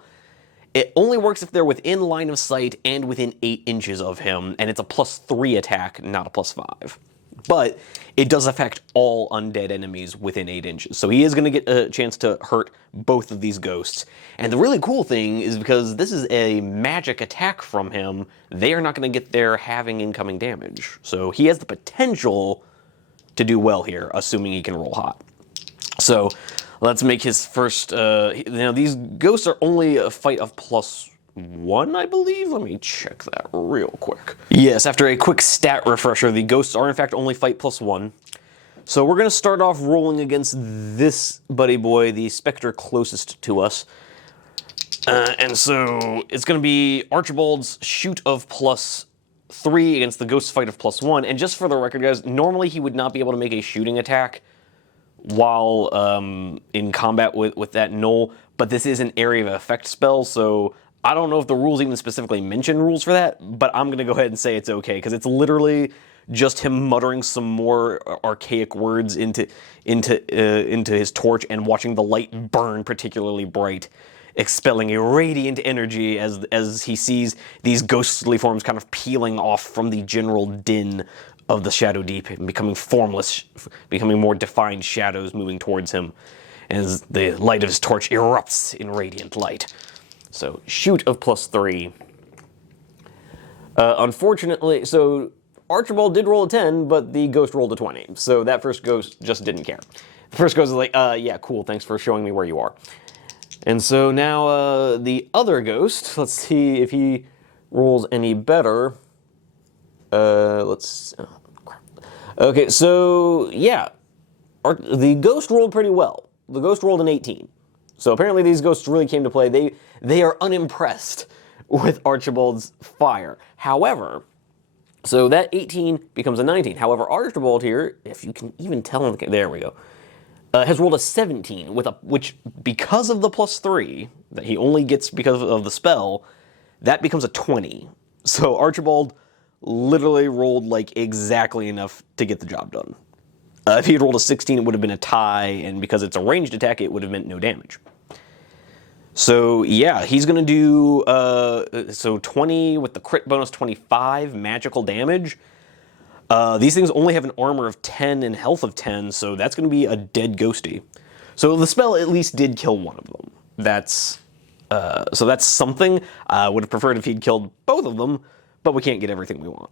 It only works if they're within line of sight and within 8 inches of him, and it's a +3 attack, not a +5. But it does affect all undead enemies within 8 inches. So he is going to get a chance to hurt both of these ghosts. And the really cool thing is, because this is a magic attack from him, they are not going to get their halving incoming damage. So he has the potential to do well here, assuming he can roll hot. So let's make his first... now, these ghosts are only a fight of +1, I believe? Let me check that real quick. Yes, after a quick stat refresher, the ghosts are in fact only fight +1. So we're going to start off rolling against this buddy boy, the Spectre closest to us. And so it's going to be Archibald's shoot of +3 against the ghost's fight of +1. And just for the record, guys, normally he would not be able to make a shooting attack while in combat with that Gnoll, but this is an area of effect spell, so I don't know if the rules even specifically mention rules for that, but I'm going to go ahead and say it's okay, because it's literally just him muttering some more archaic words into his torch and watching the light burn particularly bright, expelling a radiant energy as he sees these ghostly forms kind of peeling off from the general din of the Shadowdeep and becoming formless, becoming more defined shadows moving towards him as the light of his torch erupts in radiant light. So, shoot of +3. Unfortunately, so Archibald did roll a 10, but the ghost rolled a 20. So that first ghost just didn't care. The first ghost is like, yeah, cool, thanks for showing me where you are. And so now the other ghost, let's see if he rolls any better. Oh, crap. Okay, so yeah, the ghost rolled pretty well. The ghost rolled an 18. So apparently these ghosts really came to play. They are unimpressed with Archibald's fire. However, so that 18 becomes a 19. However, Archibald here, if you can even tell, there we go, has rolled a 17, which because of the +3 that he only gets because of the spell, that becomes a 20. So Archibald literally rolled like exactly enough to get the job done. If he had rolled a 16, it would have been a tie, and because it's a ranged attack, it would have meant no damage. So yeah, he's going to do, so 20 with the crit bonus, 25 magical damage. These things only have an armor of 10 and health of 10, so that's going to be a dead ghosty. So the spell at least did kill one of them. So that's something. I would have preferred if he'd killed both of them, but we can't get everything we want.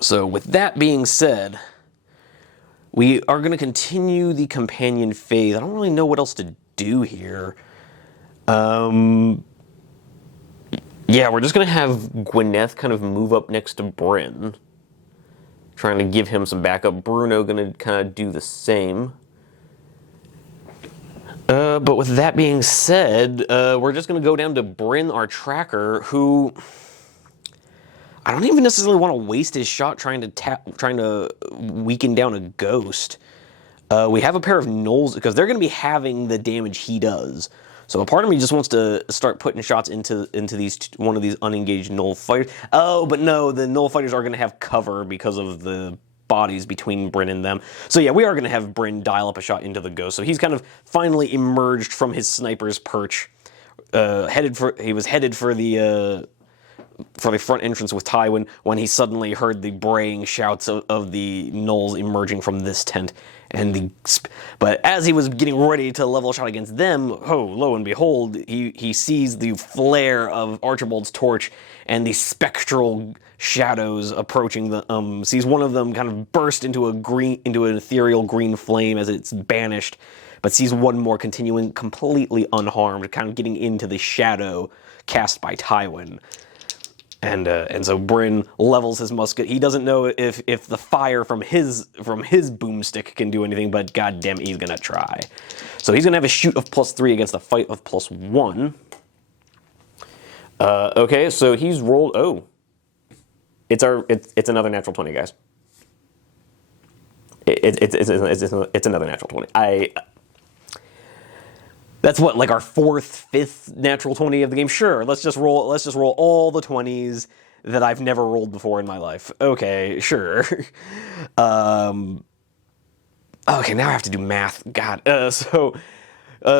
So with that being said, we are going to continue the companion phase. I don't really know what else to do here? Yeah, we're just going to have Gwyneth kind of move up next to Bryn. Trying to give him some backup. Bruno going to kind of do the same. But with that being said, we're just going to go down to Bryn, our tracker, who... I don't even necessarily want to waste his shot trying to weaken down a ghost. We have a pair of gnolls, because they're going to be having the damage he does. So a part of me just wants to start putting shots into one of these unengaged gnoll fighters. Oh, but no, the gnoll fighters are going to have cover because of the bodies between Bryn and them. So yeah, we are going to have Bryn dial up a shot into the ghost. So he's kind of finally emerged from his sniper's perch. He was headed for the front entrance with Tywin when he suddenly heard the braying shouts of the gnolls emerging from this tent. But as he was getting ready to level a shot against them, lo and behold, he sees the flare of Archibald's torch and the spectral shadows approaching sees one of them kind of burst into an ethereal green flame as it's banished, but sees one more continuing completely unharmed, kind of getting into the shadow cast by Tywin. And so Bryn levels his musket. He doesn't know if the fire from his boomstick can do anything, but goddamn, he's gonna try. So he's gonna have a shoot of +3 against a fight of +1. Okay, so he's rolled. Oh, it's another natural 20, guys. It's another natural 20. That's what, like our 4th, 5th natural 20 of the game? Sure, let's just roll all the 20s that I've never rolled before in my life. Okay, sure. Okay, now I have to do math. God.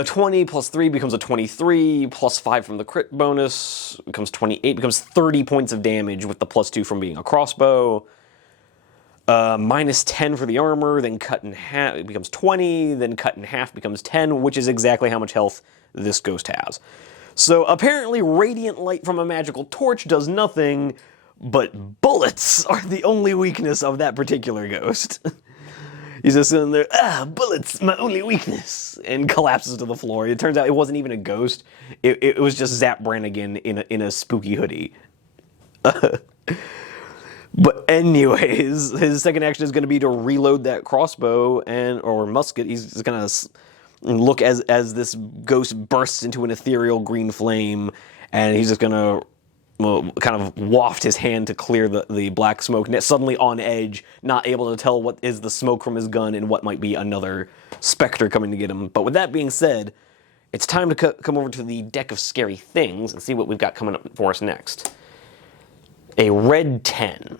20 plus 3 becomes a 23, plus 5 from the crit bonus becomes 28, becomes 30 points of damage with the +2 from being a crossbow. Minus 10 for the armor, then cut in half, it becomes 20, then cut in half becomes 10, which is exactly how much health this ghost has. So apparently radiant light from a magical torch does nothing, but bullets are the only weakness of that particular ghost. He's just sitting there, bullets, my only weakness, and collapses to the floor. It turns out it wasn't even a ghost, it was just Zap Brannigan in a spooky hoodie. But anyways, his second action is going to be to reload that crossbow or musket. He's just going to look as this ghost bursts into an ethereal green flame, and he's just going to kind of waft his hand to clear the black smoke, suddenly on edge, not able to tell what is the smoke from his gun and what might be another specter coming to get him. But with that being said, it's time to come over to the deck of scary things and see what we've got coming up for us next. A red 10.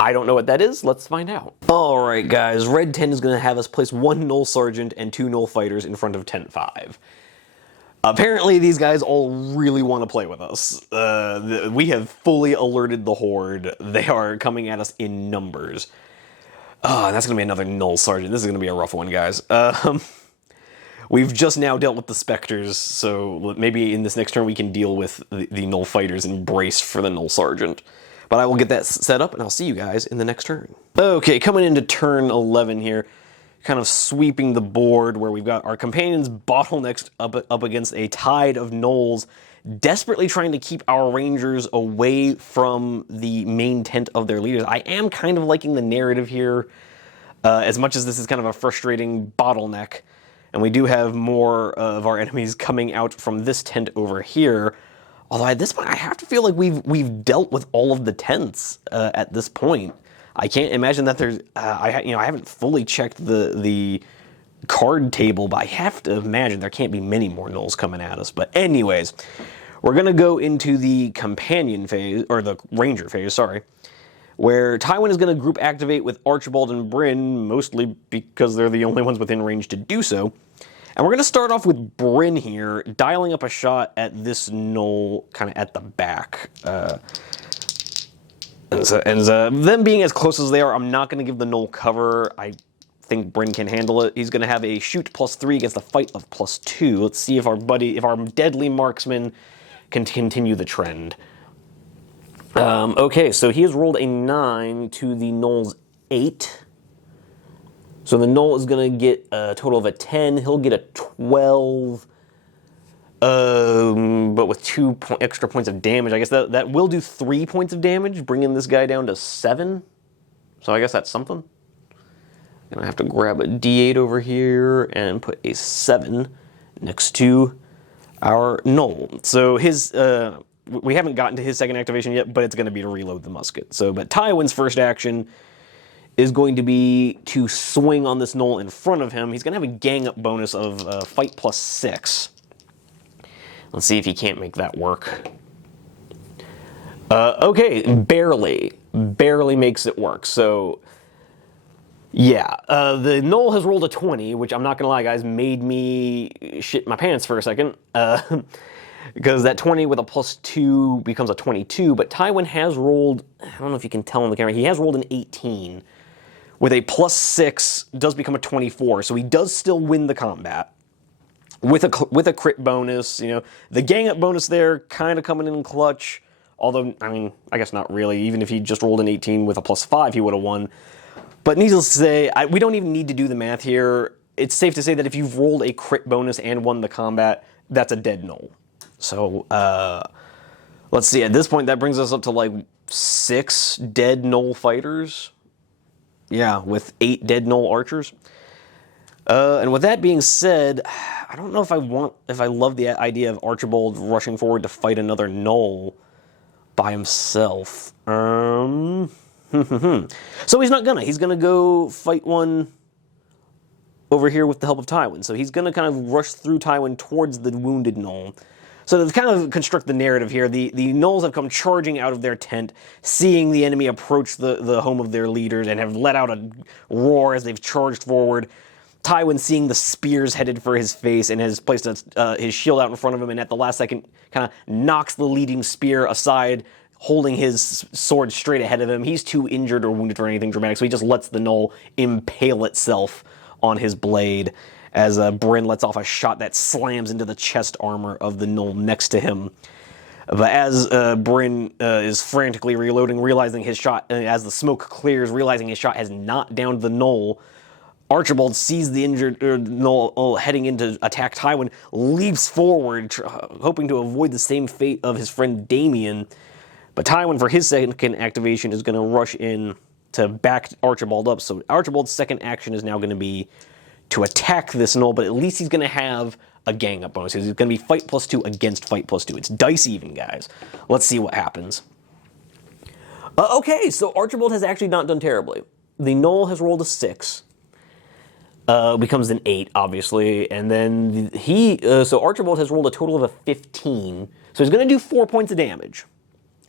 I don't know what that is. Let's find out. All right, guys. Red 10 is going to have us place 1 Gnoll Sergeant and 2 Gnoll Fighters in front of tent 5. Apparently, these guys all really want to play with us. We have fully alerted the horde. They are coming at us in numbers. That's going to be another Gnoll Sergeant. This is going to be a rough one, guys. We've just now dealt with the Spectres, so maybe in this next turn we can deal with the Gnoll Fighters and brace for the Gnoll Sergeant. But I will get that set up, and I'll see you guys in the next turn. Okay, coming into turn 11 here, kind of sweeping the board where we've got our companions bottlenecked up against a tide of gnolls, desperately trying to keep our rangers away from the main tent of their leaders. I am kind of liking the narrative here, as much as this is kind of a frustrating bottleneck. And we do have more of our enemies coming out from this tent over here. Although at this point, I have to feel like we've dealt with all of the tents at this point. I can't imagine that there's. I haven't fully checked the card table, but I have to imagine there can't be many more gnolls coming at us. But anyways, we're gonna go into the companion phase, or the ranger phase. Sorry. Where Tywin is going to group activate with Archibald and Bryn, mostly because they're the only ones within range to do so. And we're going to start off with Bryn here, dialing up a shot at this gnoll kind of at the back. Them being as close as they are, I'm not going to give the gnoll cover. I think Bryn can handle it. He's going to have a shoot +3 against a fight of +2. Let's see if our deadly marksman can continue the trend. Okay, so he has rolled a 9 to the gnoll's 8. So the gnoll is going to get a total of a 10. He'll get a 12 But with 2 extra points of damage, I guess that will do 3 points of damage, bringing this guy down to 7. So I guess that's something. I'm gonna have to grab a D8 over here and put a 7 next to our Gnoll. So his, we haven't gotten to his second activation yet, but it's gonna be to reload the musket. So, but Tywin's first action is going to be to swing on this Gnoll in front of him. He's gonna have a gang up bonus of fight plus 6. Let's see if he can't make that work. Okay, barely makes it work. So, yeah, the Gnoll has rolled a 20, which I'm not gonna lie, guys, made me shit my pants for a second. Because that 20 with a plus 2 becomes a 22, but Tywin has rolled, I don't know if you can tell on the camera, he has rolled an 18. With a plus 6, does become a 24, so he does still win the combat. With a crit bonus, you know, the gang up bonus there kind of coming in clutch. Although, I mean, I guess not really. Even if he just rolled an 18 with a plus 5, he would have won. But needless to say, we don't even need to do the math here. It's safe to say that if you've rolled a crit bonus and won the combat, that's a dead Gnoll. So, let's see. At this point, that brings us up to like 6 dead Gnoll fighters. Yeah, with 8 dead Gnoll archers. And with that being said, I don't know if I love the idea of Archibald rushing forward to fight another Gnoll by himself. So he's not gonna. He's gonna go fight one over here with the help of Tywin. So he's gonna kind of rush through Tywin towards the wounded Gnoll. So to kind of construct the narrative here, the Gnolls have come charging out of their tent, seeing the enemy approach the home of their leaders, and have let out a roar as they've charged forward. Tywin, seeing the spears headed for his face, and has placed his shield out in front of him, and at the last second kind of knocks the leading spear aside, holding his sword straight ahead of him. He's too injured or wounded for anything dramatic, so he just lets the Gnoll impale itself on his blade, as Bryn lets off a shot that slams into the chest armor of the Gnoll next to him. But as Bryn is frantically reloading, realizing his shot, as the smoke clears, realizing his shot has not downed the Gnoll, Archibald sees the injured Gnoll heading in to attack Tywin, leaps forward, hoping to avoid the same fate of his friend Damien. But Tywin, for his second activation, is going to rush in to back Archibald up. So Archibald's second action is now going to be to attack this Gnoll, but at least he's going to have a gang up bonus. He's going to be fight plus 2 against fight plus 2. It's dice even, guys. Let's see what happens. Okay, so Archibald has actually not done terribly. The Gnoll has rolled a 6. Becomes an 8, obviously, and then so Archibald has rolled a total of a 15, so he's going to do 4 points of damage.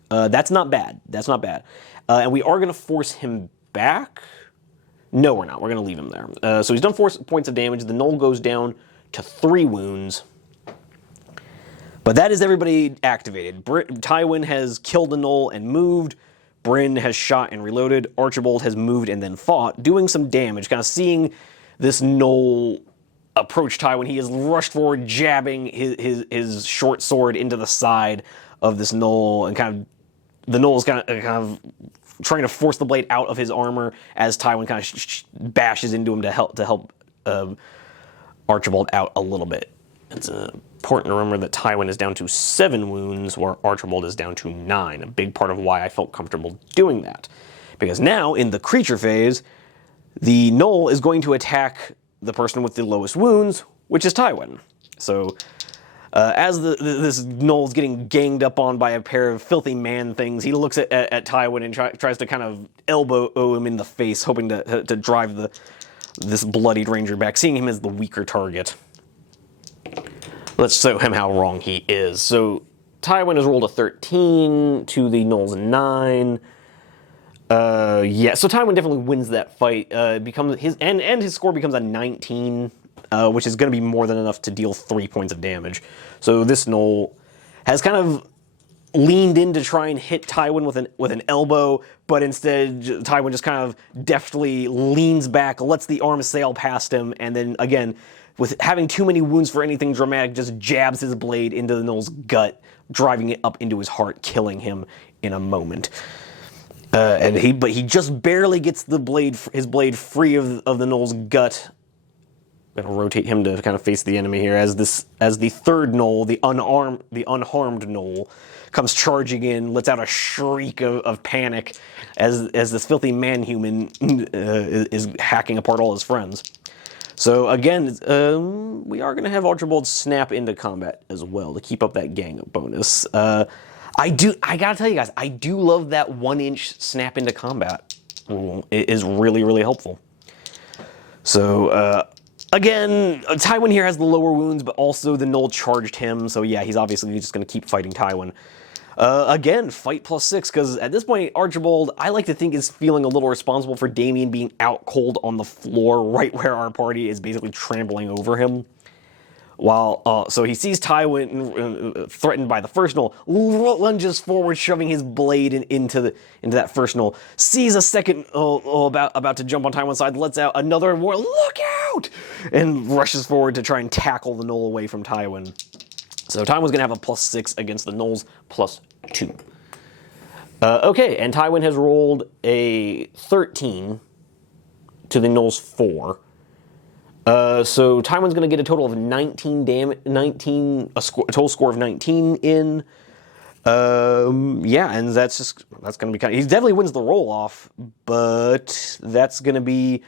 That's not bad. That's not bad. And we are going to force him back. No, we're not. We're going to leave him there. So he's done 4 points of damage. The Gnoll goes down to 3 wounds. But that is everybody activated. Tywin has killed the Gnoll and moved. Bryn has shot and reloaded. Archibald has moved and then fought, doing some damage, kind of seeing this Gnoll approach Tywin. He has rushed forward, jabbing his short sword into the side of this Gnoll, and the Gnoll's kind of trying to force the blade out of his armor as Tywin kind of bashes into him to help Archibald out a little bit. It's important to remember that Tywin is down to 7 wounds, where Archibald is down to 9. A big part of why I felt comfortable doing that, because now in the creature phase, the Gnoll is going to attack the person with the lowest wounds, which is Tywin. So, as this Gnoll is getting ganged up on by a pair of filthy man things, he looks at Tywin and tries to kind of elbow him in the face, hoping to drive this bloodied ranger back, seeing him as the weaker target. Let's show him how wrong he is. So, Tywin has rolled a 13 to the Gnoll's 9. Yeah, so Tywin definitely wins that fight. Becomes his score becomes a 19, which is going to be more than enough to deal 3 points of damage. So this Gnoll has kind of leaned in to try and hit Tywin with an elbow, but instead Tywin just kind of deftly leans back, lets the arm sail past him, and then again, with having too many wounds for anything dramatic, just jabs his blade into the Gnoll's gut, driving it up into his heart, killing him in a moment. But he just barely gets his blade free of the Gnoll's gut, Gonna rotate him to kind of face the enemy here as the third Gnoll, the unharmed Gnoll, comes charging in, lets out a shriek of panic as this filthy man-human is hacking apart all his friends. So again, we are going to have Archibald snap into combat as well to keep up that gang up bonus. I gotta tell you guys, I do love that 1-inch snap into combat rule. It is really, really helpful. So again, Tywin here has the lower wounds, but also the Gnoll charged him. So yeah, he's obviously just going to keep fighting Tywin. Again, fight +6, because at this point, Archibald, I like to think, is feeling a little responsible for Damien being out cold on the floor right where our party is basically trampling over him. While, so he sees Tywin threatened by the first Gnoll, lunges forward, shoving his blade into that first Gnoll, sees a second about to jump on Tywin's side, lets out another war, look out! And rushes forward to try and tackle the Gnoll away from Tywin. So Tywin's going to have a +6 against the Gnoll's +2. Okay, and Tywin has rolled a 13 to the Gnoll's 4. So Tywin's going to get a total of 19 damage, a total score of 19 in. Yeah, and that's going to be kind of, he definitely wins the roll off, but that's going to be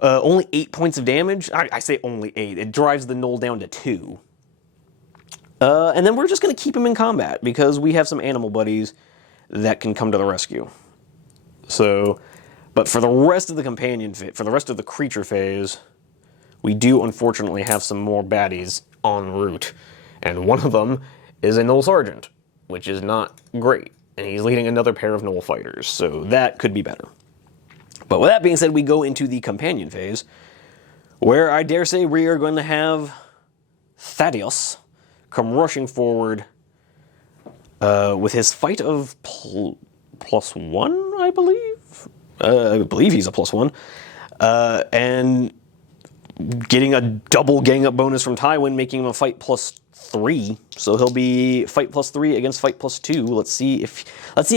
only 8 points of damage. I say only 8. It drives the Gnoll down to 2. And then we're just going to keep him in combat because we have some animal buddies that can come to the rescue. So, but for the rest of the companion for the rest of the creature phase, we do unfortunately have some more baddies en route. And one of them is a Gnoll Sergeant, which is not great. And he's leading another pair of Gnoll fighters, so that could be better. But with that being said, we go into the companion phase, where I dare say we are going to have Thaddeus come rushing forward with his fight of +1, I believe. I believe he's a +1. And getting a double gang up bonus from Tywin, making him a fight +3. So he'll be fight +3 against fight +2. Let's see if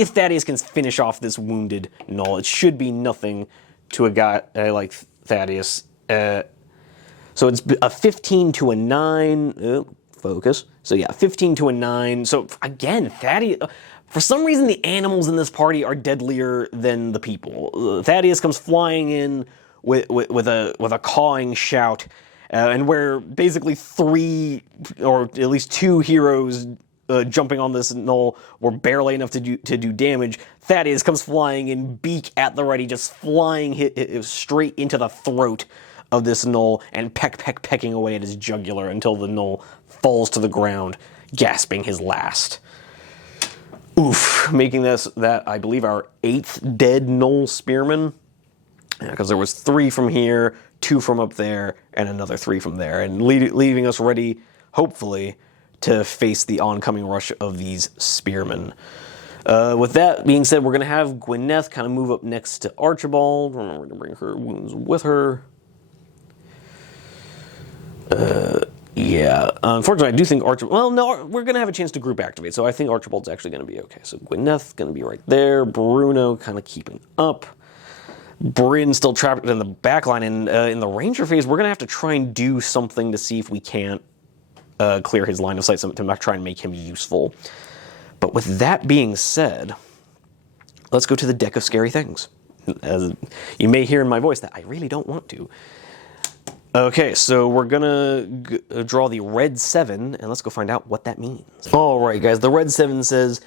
Thaddeus can finish off this wounded Gnoll. It should be nothing to a guy like Thaddeus. So it's a 15 to a 9. Focus. So yeah, 15 to a 9. So again, Thaddeus, for some reason the animals in this party are deadlier than the people. Thaddeus comes flying in with a cawing shout, and where basically 3 or at least 2 heroes jumping on this Gnoll were barely enough to do damage. Thaddeus comes flying in, beak at the ready, just flying straight into the throat of this Gnoll and pecking away at his jugular until the Gnoll falls to the ground, gasping his last. Oof, making that I believe our 8th dead Gnoll spearman, because there was 3 from here, 2 from up there, and another 3 from there, and leaving us ready, hopefully, to face the oncoming rush of these spearmen. With that being said, we're going to have Gwyneth kind of move up next to Archibald. Remember to bring her wounds with her. Yeah, unfortunately, I do think Archibald... Well, no, we're going to have a chance to group activate, so I think Archibald's actually going to be okay. So Gwyneth's going to be right there. Bruno kind of keeping up. Bryn still trapped in the back line. And in the Ranger phase, we're going to have to try and do something to see if we can't clear his line of sight, to try and make him useful. But with that being said, let's go to the deck of scary things. As you may hear in my voice that I really don't want to. Okay, so we're gonna draw the red 7, and let's go find out what that means. All right, guys, the red 7 says,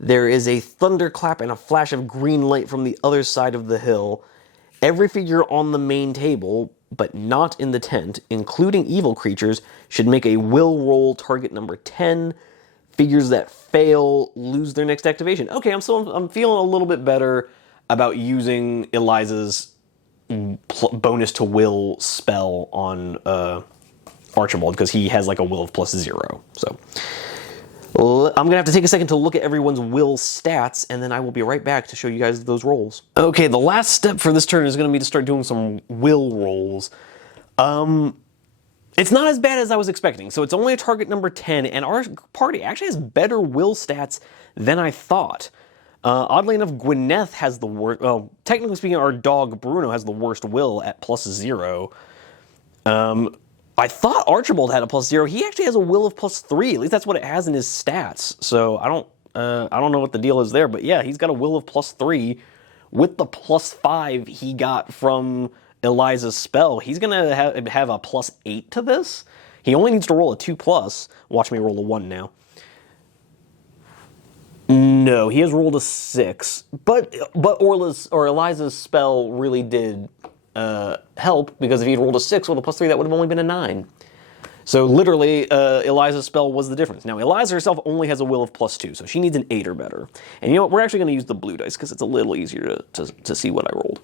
there is a thunderclap and a flash of green light from the other side of the hill. Every figure on the main table, but not in the tent, including evil creatures, should make a will roll target number 10. Figures that fail lose their next activation. Okay, I'm feeling a little bit better about using Eliza's bonus to will spell on Archibald, because he has like a will of +0. So I'm gonna have to take a second to look at everyone's will stats, and then I will be right back to show you guys those rolls. Okay, the last step for this turn is gonna be to start doing some will rolls. It's not as bad as I was expecting, so it's only a target number 10, and our party actually has better will stats than I thought. Oddly enough, Gwyneth has the worst, well, technically speaking, our dog Bruno has the worst will at +0. I thought Archibald had a +0. He actually has a will of +3. At least that's what it has in his stats. So I don't know what the deal is there, but yeah, he's got a will of +3 with the +5 he got from Eliza's spell. He's gonna have a +8 to this. He only needs to roll a 2+. Watch me roll a 1 now. No, he has rolled a 6, but Eliza's spell really did help, because if he'd rolled a 6 with a +3, that would have only been a 9. So literally, Eliza's spell was the difference. Now, Eliza herself only has a will of +2, so she needs an 8 or better. And you know what? We're actually going to use the blue dice because it's a little easier to see what I rolled.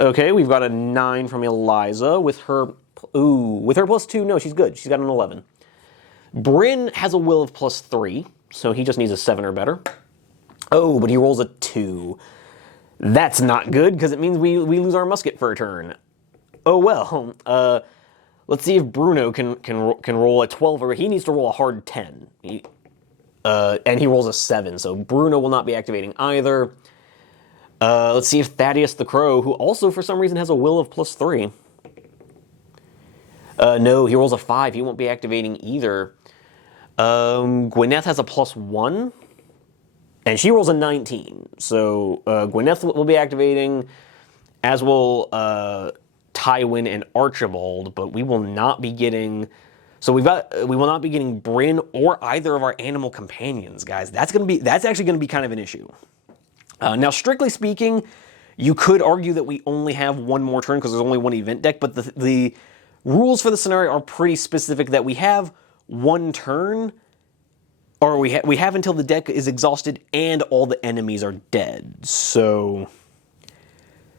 Okay, we've got a 9 from Eliza with her. Ooh, with her +2, no, she's good. She's got an 11. Bryn has a will of +3, so he just needs a 7 or better. Oh, but he rolls a 2. That's not good, because it means we lose our musket for a turn. Oh well. Let's see if Bruno can roll a 12, or he needs to roll a hard 10. And he rolls a 7, so Bruno will not be activating either. Let's see if Thaddeus the Crow, who also for some reason has a will of +3. No, he rolls a 5. He won't be activating either. Gwyneth has a +1. And she rolls a 19. So Gwyneth will be activating, as will Tywin and Archibald, but we will not be getting. So we will not be getting Bryn or either of our animal companions, guys. That's actually gonna be kind of an issue. Now, strictly speaking, you could argue that we only have one more turn because there's only one event deck, but the rules for the scenario are pretty specific that we have one turn. Or we have until the deck is exhausted and all the enemies are dead. So,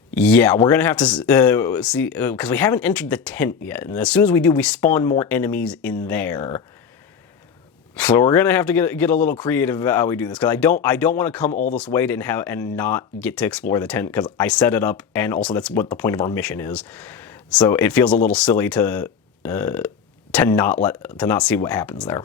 yeah, we're going to have to see, because we haven't entered the tent yet. And as soon as we do, we spawn more enemies in there. So we're going to have to get a little creative about how we do this. Because I don't want to come all this way and not get to explore the tent, because I set it up, and also that's what the point of our mission is. So it feels a little silly to not see what happens there.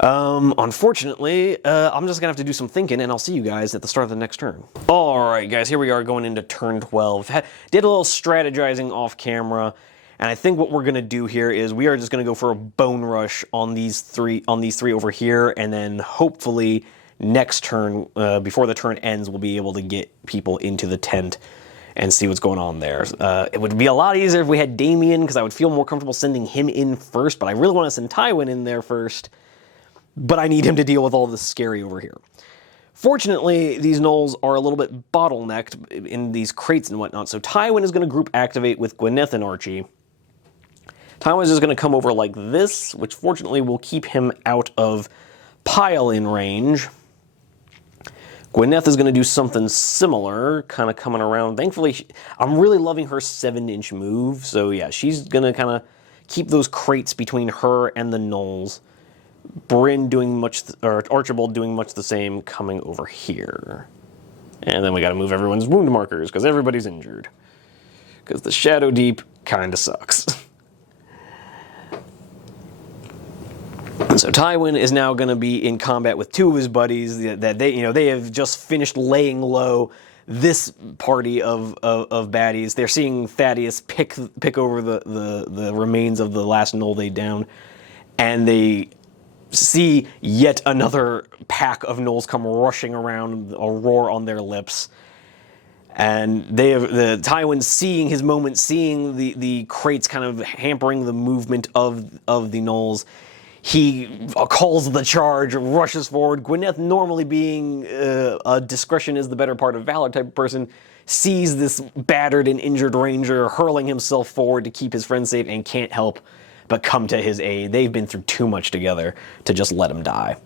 Unfortunately, I'm just gonna have to do some thinking, and I'll see you guys at the start of the next turn. Alright guys, here we are going into turn 12. Did a little strategizing off camera, and I think what we're gonna do here is we are just gonna go for a bone rush on these three over here, and then hopefully next turn, before the turn ends, we'll be able to get people into the tent and see what's going on there. It would be a lot easier if we had Damien, because I would feel more comfortable sending him in first, but I really want to send Tywin in there first. But I need him to deal with all this scary over here. Fortunately, these gnolls are a little bit bottlenecked in these crates and whatnot, so Tywin is going to group activate with Gwyneth and Archie. Tywin is just going to come over like this, which fortunately will keep him out of pile-in range. Gwyneth is going to do something similar, kind of coming around. Thankfully, I'm really loving her 7-inch move, so yeah, she's going to kind of keep those crates between her and the gnolls. Bryn doing Archibald doing much the same, coming over here. And then we got to move everyone's wound markers, because everybody's injured. Because the Shadowdeep kind of sucks. So Tywin is now going to be in combat with two of his buddies that they have just finished laying low this party of baddies. They're seeing Thaddeus pick over the remains of the last gnoll they downed, and they see yet another pack of gnolls come rushing around, a roar on their lips. And Tywin, seeing his moment, seeing the crates kind of hampering the movement of the gnolls, he calls the charge, rushes forward. Gwyneth, normally being a discretion is the better part of valor type of person, sees this battered and injured ranger hurling himself forward to keep his friend safe and can't help but come to his aid. They've been through too much together to just let him die.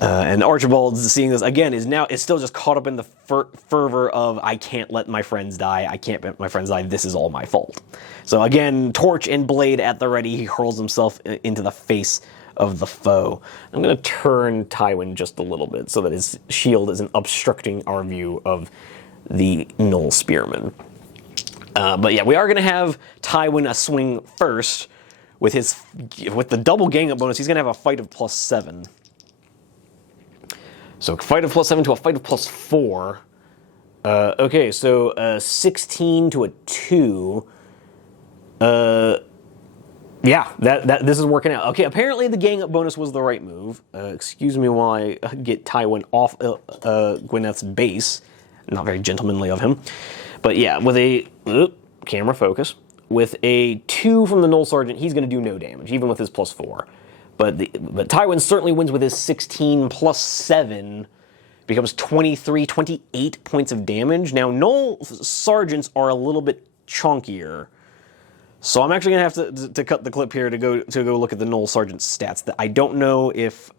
And Archibald, seeing this again, is still just caught up in the fervor of, I can't let my friends die, I can't let my friends die, this is all my fault. So again, torch and blade at the ready, he hurls himself into the face of the foe. I'm going to turn Tywin just a little bit so that his shield isn't obstructing our view of the Gnoll spearman. But yeah, we are going to have Tywin swing first with the double gang up bonus. He's going to have a fight of +7. So fight of +7 to a fight of +4. Okay, so 16 to a 2. Yeah, this is working out. Okay, apparently the gang up bonus was the right move. Excuse me while I get Tywin off Gwyneth's base. Not very gentlemanly of him. But yeah, with a... camera focus. With a 2 from the Gnoll Sergeant, he's going to do no damage, even with his +4. But Tywin certainly wins with his 16 plus 7, becomes 23, 28 points of damage. Now, Gnoll Sergeants are a little bit chunkier. So I'm actually going to have to cut the clip here to go look at the Gnoll Sergeant stats. I don't know if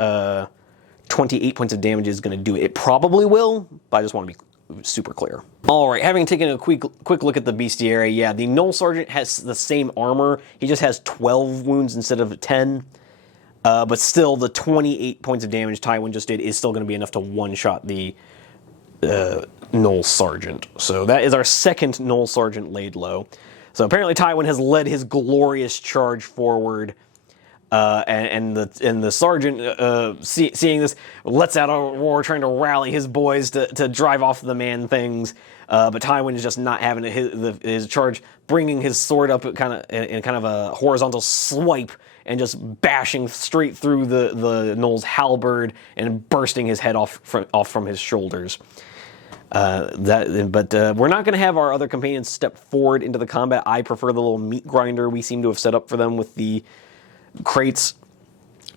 28 points of damage is going to do it. It probably will, but I just want to be super clear. All right, having taken a quick look at the bestiary, yeah, the Gnoll Sergeant has the same armor. He just has 12 wounds instead of 10. But still, the 28 points of damage Tywin just did is still going to be enough to one-shot the Gnoll Sergeant. So that is our second Gnoll Sergeant laid low. So apparently Tywin has led his glorious charge forward, and the sergeant, seeing this, lets out a roar, trying to rally his boys to drive off the man-things. But Tywin is just not having his charge, bringing his sword up in kind of a horizontal swipe, and just bashing straight through the Gnoll's halberd and bursting his head off from his shoulders. But we're not going to have our other companions step forward into the combat. I prefer the little meat grinder we seem to have set up for them with the crates.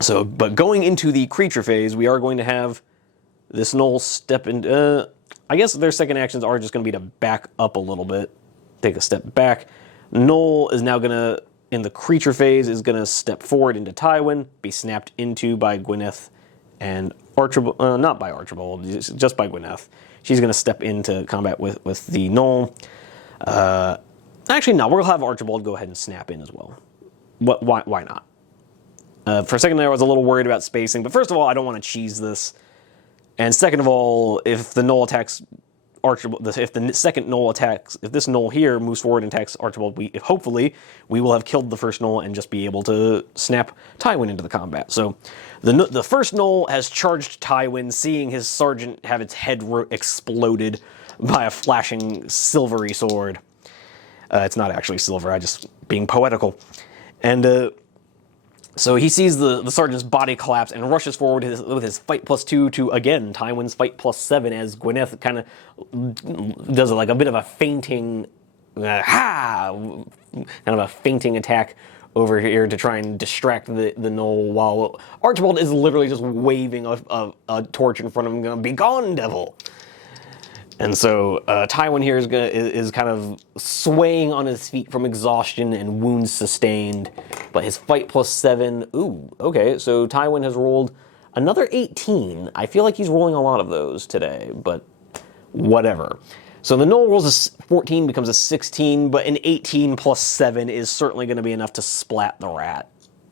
So, but going into the creature phase, we are going to have this Gnoll step in. I guess their second actions are just going to be to back up a little bit, take a step back. Gnoll is now going to, in the creature phase, is going to step forward into Tywin, be snapped into by Gwyneth and Archibald. Not by Archibald, just by Gwyneth. She's going to step into combat with the Gnoll. Actually, no, we'll have Archibald go ahead and snap in as well. Why not? For a second there, I was a little worried about spacing, but first of all, I don't want to cheese this. And second of all, if the Gnoll attacks Archibald, if the second Gnoll attacks, if this Gnoll here moves forward and attacks Archibald, hopefully we will have killed the first Gnoll and just be able to snap Tywin into the combat. So the first Gnoll has charged Tywin, seeing his sergeant have its head exploded by a flashing silvery sword. It's not actually silver, I just being poetical. And so he sees the sergeant's body collapse and rushes forward with his fight +2 to, again, Tywin's fight +7, as Gwyneth kind of does like a bit of a fainting, kind of a fainting attack over here to try and distract the Gnoll, while Archibald is literally just waving a torch in front of him, going, "Be gone, devil!" And so Tywin here is kind of swaying on his feet from exhaustion and wounds sustained, but his fight +7, ooh, okay, so Tywin has rolled another 18. I feel like he's rolling a lot of those today, but whatever. So the Gnoll rolls a 14, becomes a 16, but an 18 +7 is certainly going to be enough to splat the rat.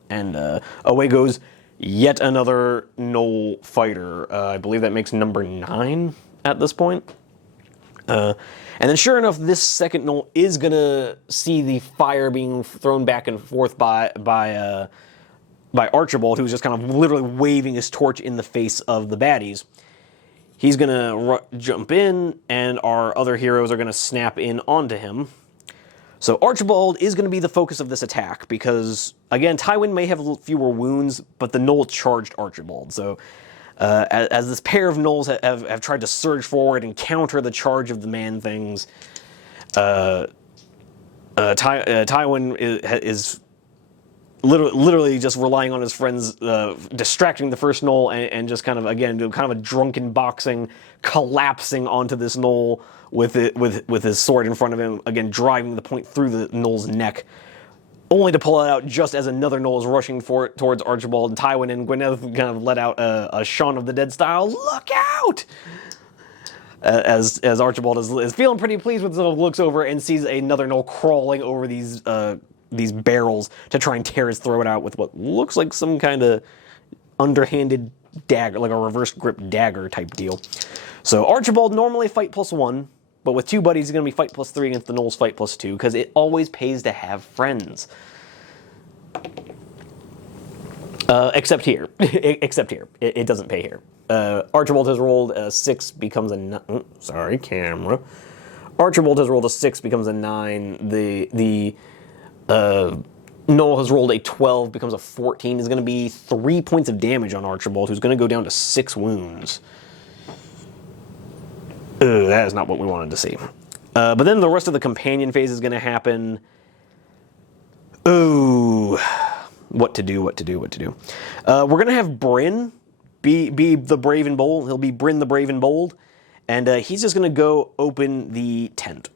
And away goes yet another Gnoll fighter. I believe that makes number 9 at this point. And then sure enough, this second Gnoll is going to see the fire being thrown back and forth by Archibald, who's just kind of literally waving his torch in the face of the baddies. He's going to jump in, and our other heroes are going to snap in onto him. So Archibald is going to be the focus of this attack, because, again, Tywin may have fewer wounds, but the Gnoll charged Archibald. So as this pair of Gnolls have tried to surge forward and counter the charge of the man-things, Tywin is literally just relying on his friends, distracting the first Gnoll, and just kind of, again, doing kind of a drunken boxing, collapsing onto this Gnoll with his sword in front of him, again, driving the point through the Gnoll's neck, only to pull it out just as another Gnoll is rushing towards Archibald, and Tywin and Gwyneth kind of let out a Shaun of the Dead style, "Look out!" As Archibald is feeling pretty pleased with himself, looks over and sees another Gnoll crawling over these barrels to try and tear his throat out with what looks like some kind of underhanded dagger, like a reverse grip dagger type deal. So Archibald normally fight +1, but with 2 buddies, he's going to be fight +3 against the Gnoll's fight +2, because it always pays to have friends. Except here. Except here. It doesn't pay here. Archibald has rolled a 6, becomes a 9. Sorry, camera. Archibald has rolled a 6, becomes a 9. The Gnoll has rolled a 12, becomes a 14. Is going to be 3 points of damage on Archibald, who's going to go down to 6 wounds. That is not what we wanted to see. But then the rest of the companion phase is going to happen. Ooh, what to do? We're going to have Bryn be the brave and bold. He'll be Bryn the brave and bold, and he's just going to go open the tent.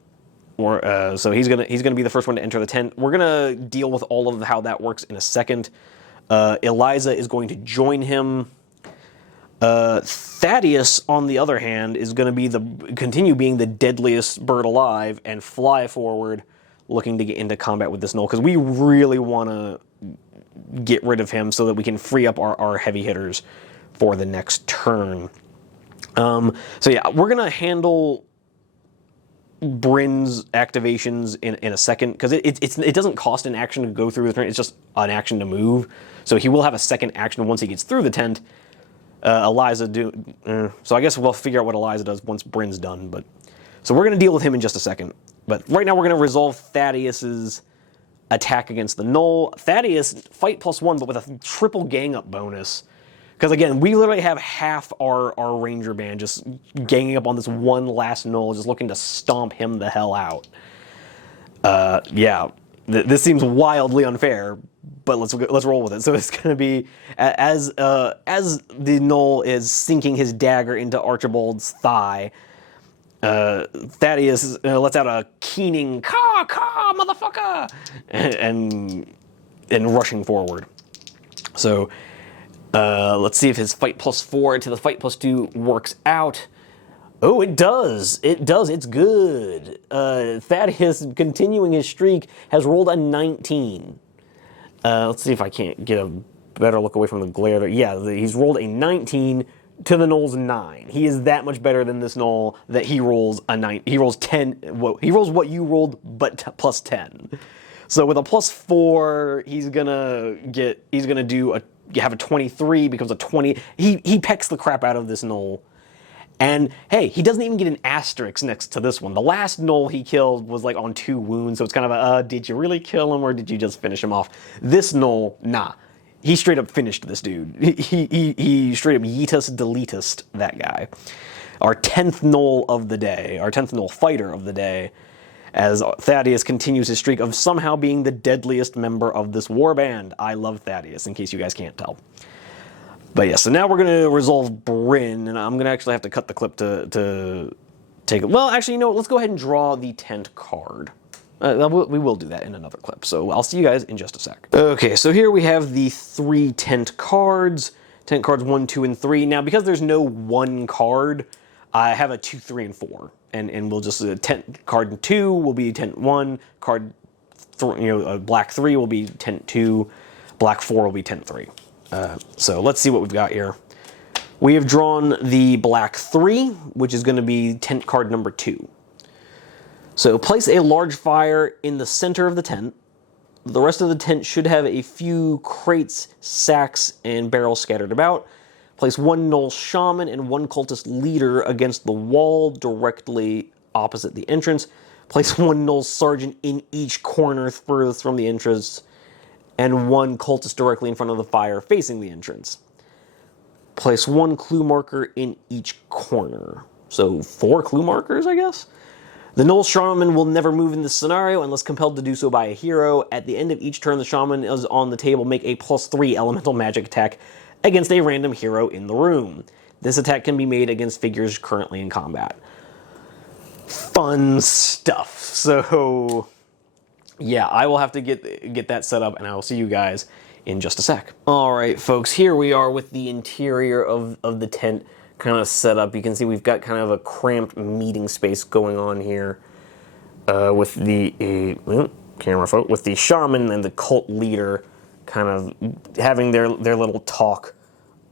So he's gonna be the first one to enter the tent. We're gonna deal with all of how that works in a second. Eliza is going to join him. Thaddeus, on the other hand, is going to continue being the deadliest bird alive and fly forward, looking to get into combat with this Gnoll, because we really want to get rid of him so that we can free up our heavy hitters for the next turn. So yeah, we're going to handle Bryn's activations in a second, because it doesn't cost an action to go through the turn, it's just an action to move. So he will have a second action once he gets through the tent. Eliza so I guess we'll figure out what Eliza does once Bryn's done. So we're going to deal with him in just a second. But right now we're going to resolve Thaddeus's attack against the Gnoll. Thaddeus, fight +1, but with a triple gang up bonus. Because again, we literally have half our ranger band just ganging up on this one last Gnoll, just looking to stomp him the hell out. Yeah, this seems wildly unfair, but let's roll with it. So it's going to be as the Gnoll is sinking his dagger into Archibald's thigh. Thaddeus lets out a keening "caw, caw, motherfucker," and rushing forward. So let's see if his fight +4 to the fight +2 works out. Oh, it does. It's good. Thaddeus, continuing his streak, has rolled a 19. Let's see if I can't get a better look away from the glare there. Yeah, he's rolled a 19 to the Gnoll's 9. He is that much better than this Gnoll that he rolls a 9. He rolls 10. He rolls what you rolled, but +10. So with a +4, he's gonna have a 23, becomes a 20. He pecks the crap out of this Gnoll. And hey, he doesn't even get an asterisk next to this one. The last Gnoll he killed was like on 2 wounds, so it's kind of did you really kill him or did you just finish him off? This Gnoll, nah. He straight up finished this dude. He straight up yeetus deletus that guy. Our 10th Gnoll of the day, our 10th Gnoll fighter of the day, as Thaddeus continues his streak of somehow being the deadliest member of this warband. I love Thaddeus, in case you guys can't tell. But yeah, so now we're going to resolve Bryn, and I'm going to actually have to cut the clip to take it. Well, actually, you know what? Let's go ahead and draw the tent card. We will do that in another clip, so I'll see you guys in just a sec. Okay, so here we have the 3 tent cards. Tent cards 1, 2, and 3. Now, because there's no one card, I have a 2, 3, and 4. And we'll just, tent card 2 will be tent 1, card black 3 will be tent 2, black 4 will be tent 3. So let's see what we've got here. We have drawn the black 3, which is going to be tent card number 2. So place a large fire in the center of the tent. The rest of the tent should have a few crates, sacks, and barrels scattered about. Place 1 Gnoll shaman and 1 cultist leader against the wall directly opposite the entrance. Place 1 Gnoll sergeant in each corner furthest from the entrance, and 1 cultist directly in front of the fire facing the entrance. Place 1 clue marker in each corner. So 4 clue markers, I guess? The Gnoll shaman will never move in this scenario unless compelled to do so by a hero. At the end of each turn the shaman is on the table, make a +3 elemental magic attack against a random hero in the room. This attack can be made against figures currently in combat. Fun stuff. So yeah, I will have to get that set up, and I will see you guys in just a sec. Alright folks, here we are with the interior of the tent kind of set up. You can see we've got kind of a cramped meeting space going on here with the camera folk, with the shaman and the cult leader kind of having their little talk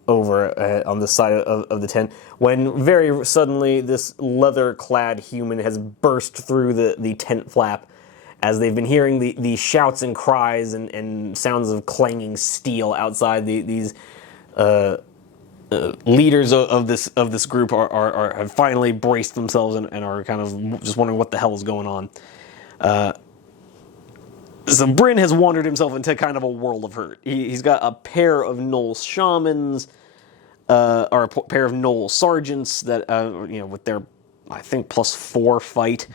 over on the side of the tent, when very suddenly this leather-clad human has burst through the tent flap, as they've been hearing the shouts and cries and sounds of clanging steel outside. These leaders of this group have finally braced themselves and are kind of just wondering what the hell is going on. So Bryn has wandered himself into kind of a world of hurt. He's got a pair of Gnoll shamans, or a pair of Gnoll sergeants that, with their, I think, +4 fight,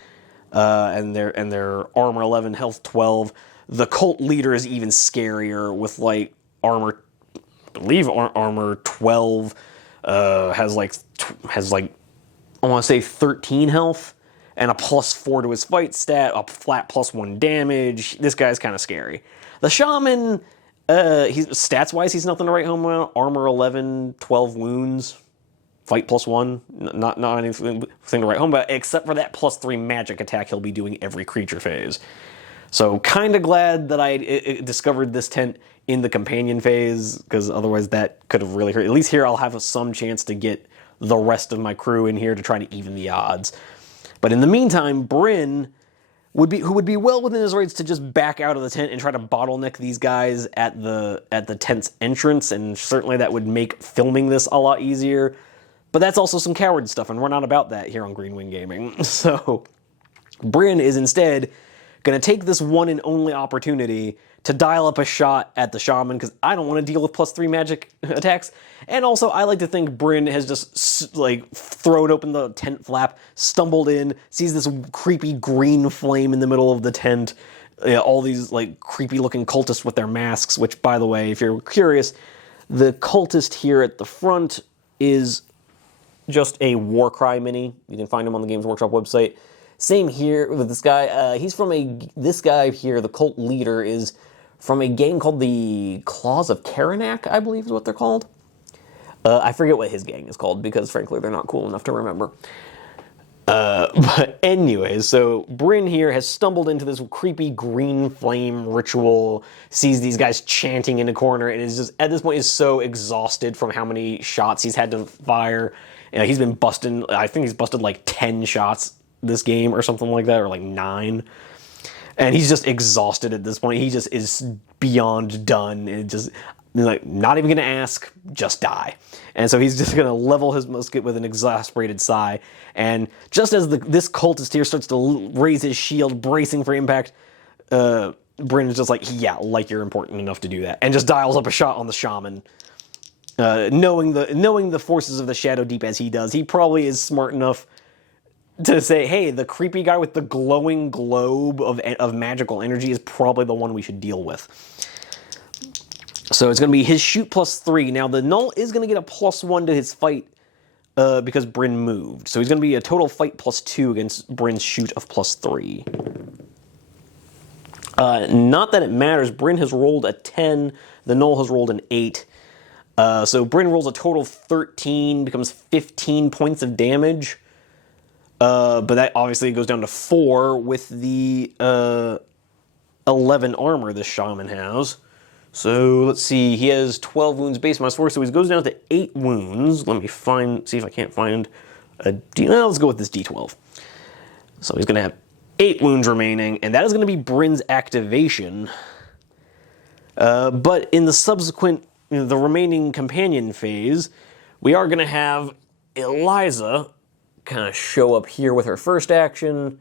and their armor 11, health 12. The cult leader is even scarier with like armor, I believe armor 12, has like I want to say 13 health. And a +4 to his fight stat, a flat +1 damage. This guy's kind of scary. The shaman, stats-wise, he's nothing to write home about. Armor 11, 12 wounds, fight +1. Not anything to write home about, except for that +3 magic attack he'll be doing every creature phase. So kind of glad that I discovered this tent in the companion phase, because otherwise that could have really hurt. At least here I'll have some chance to get the rest of my crew in here to try to even the odds. But in the meantime, Bryn who would be well within his rights to just back out of the tent and try to bottleneck these guys at the tent's entrance, and certainly that would make filming this a lot easier. But that's also some coward stuff, and we're not about that here on Green Wing Gaming. So Bryn is instead going to take this one and only opportunity to dial up a shot at the shaman, because I don't want to deal with +3 magic attacks. And also, I like to think Bryn has just, like, thrown open the tent flap, stumbled in, sees this creepy green flame in the middle of the tent, all these, like, creepy-looking cultists with their masks, which, by the way, if you're curious, the cultist here at the front is just a Warcry mini. You can find him on the Games Workshop website. Same here with this guy. This guy here, the cult leader, is from a game called the Claws of Karanak, I believe is what they're called. I forget what his gang is called, because frankly they're not cool enough to remember. But anyways, so Bryn here has stumbled into this creepy green flame ritual, sees these guys chanting in a corner, and is just, at this point, is so exhausted from how many shots he's had to fire. He's been busting, I think he's busted like 10 shots this game or something like that, or like 9. And he's just exhausted at this point. He just is beyond done. And just, like, not even going to ask, just die. And so he's just going to level his musket with an exasperated sigh. And just as this cultist here starts to raise his shield, bracing for impact, Bryn is just like, yeah, like you're important enough to do that. And just dials up a shot on the shaman. Knowing the forces of the Shadowdeep as he does, he probably is smart enough to say, hey, the creepy guy with the glowing globe of magical energy is probably the one we should deal with. So it's going to be his shoot +3. Now, the Gnoll is going to get a +1 to his fight because Bryn moved. So he's going to be a total fight +2 against Bryn's shoot of +3. Not that it matters. Bryn has rolled a 10. The Gnoll has rolled an 8. So Bryn rolls a total of 13, becomes 15 points of damage. But that obviously goes down to 4 with the 11 armor this shaman has. So let's see, he has 12 wounds base minus 4, so he goes down to 8 wounds. Let me see if I can't find a let's go with this D12. So he's going to have 8 wounds remaining, and that is going to be Bryn's activation. But in the subsequent, the remaining companion phase, we are going to have Eliza kind of show up here with her first action,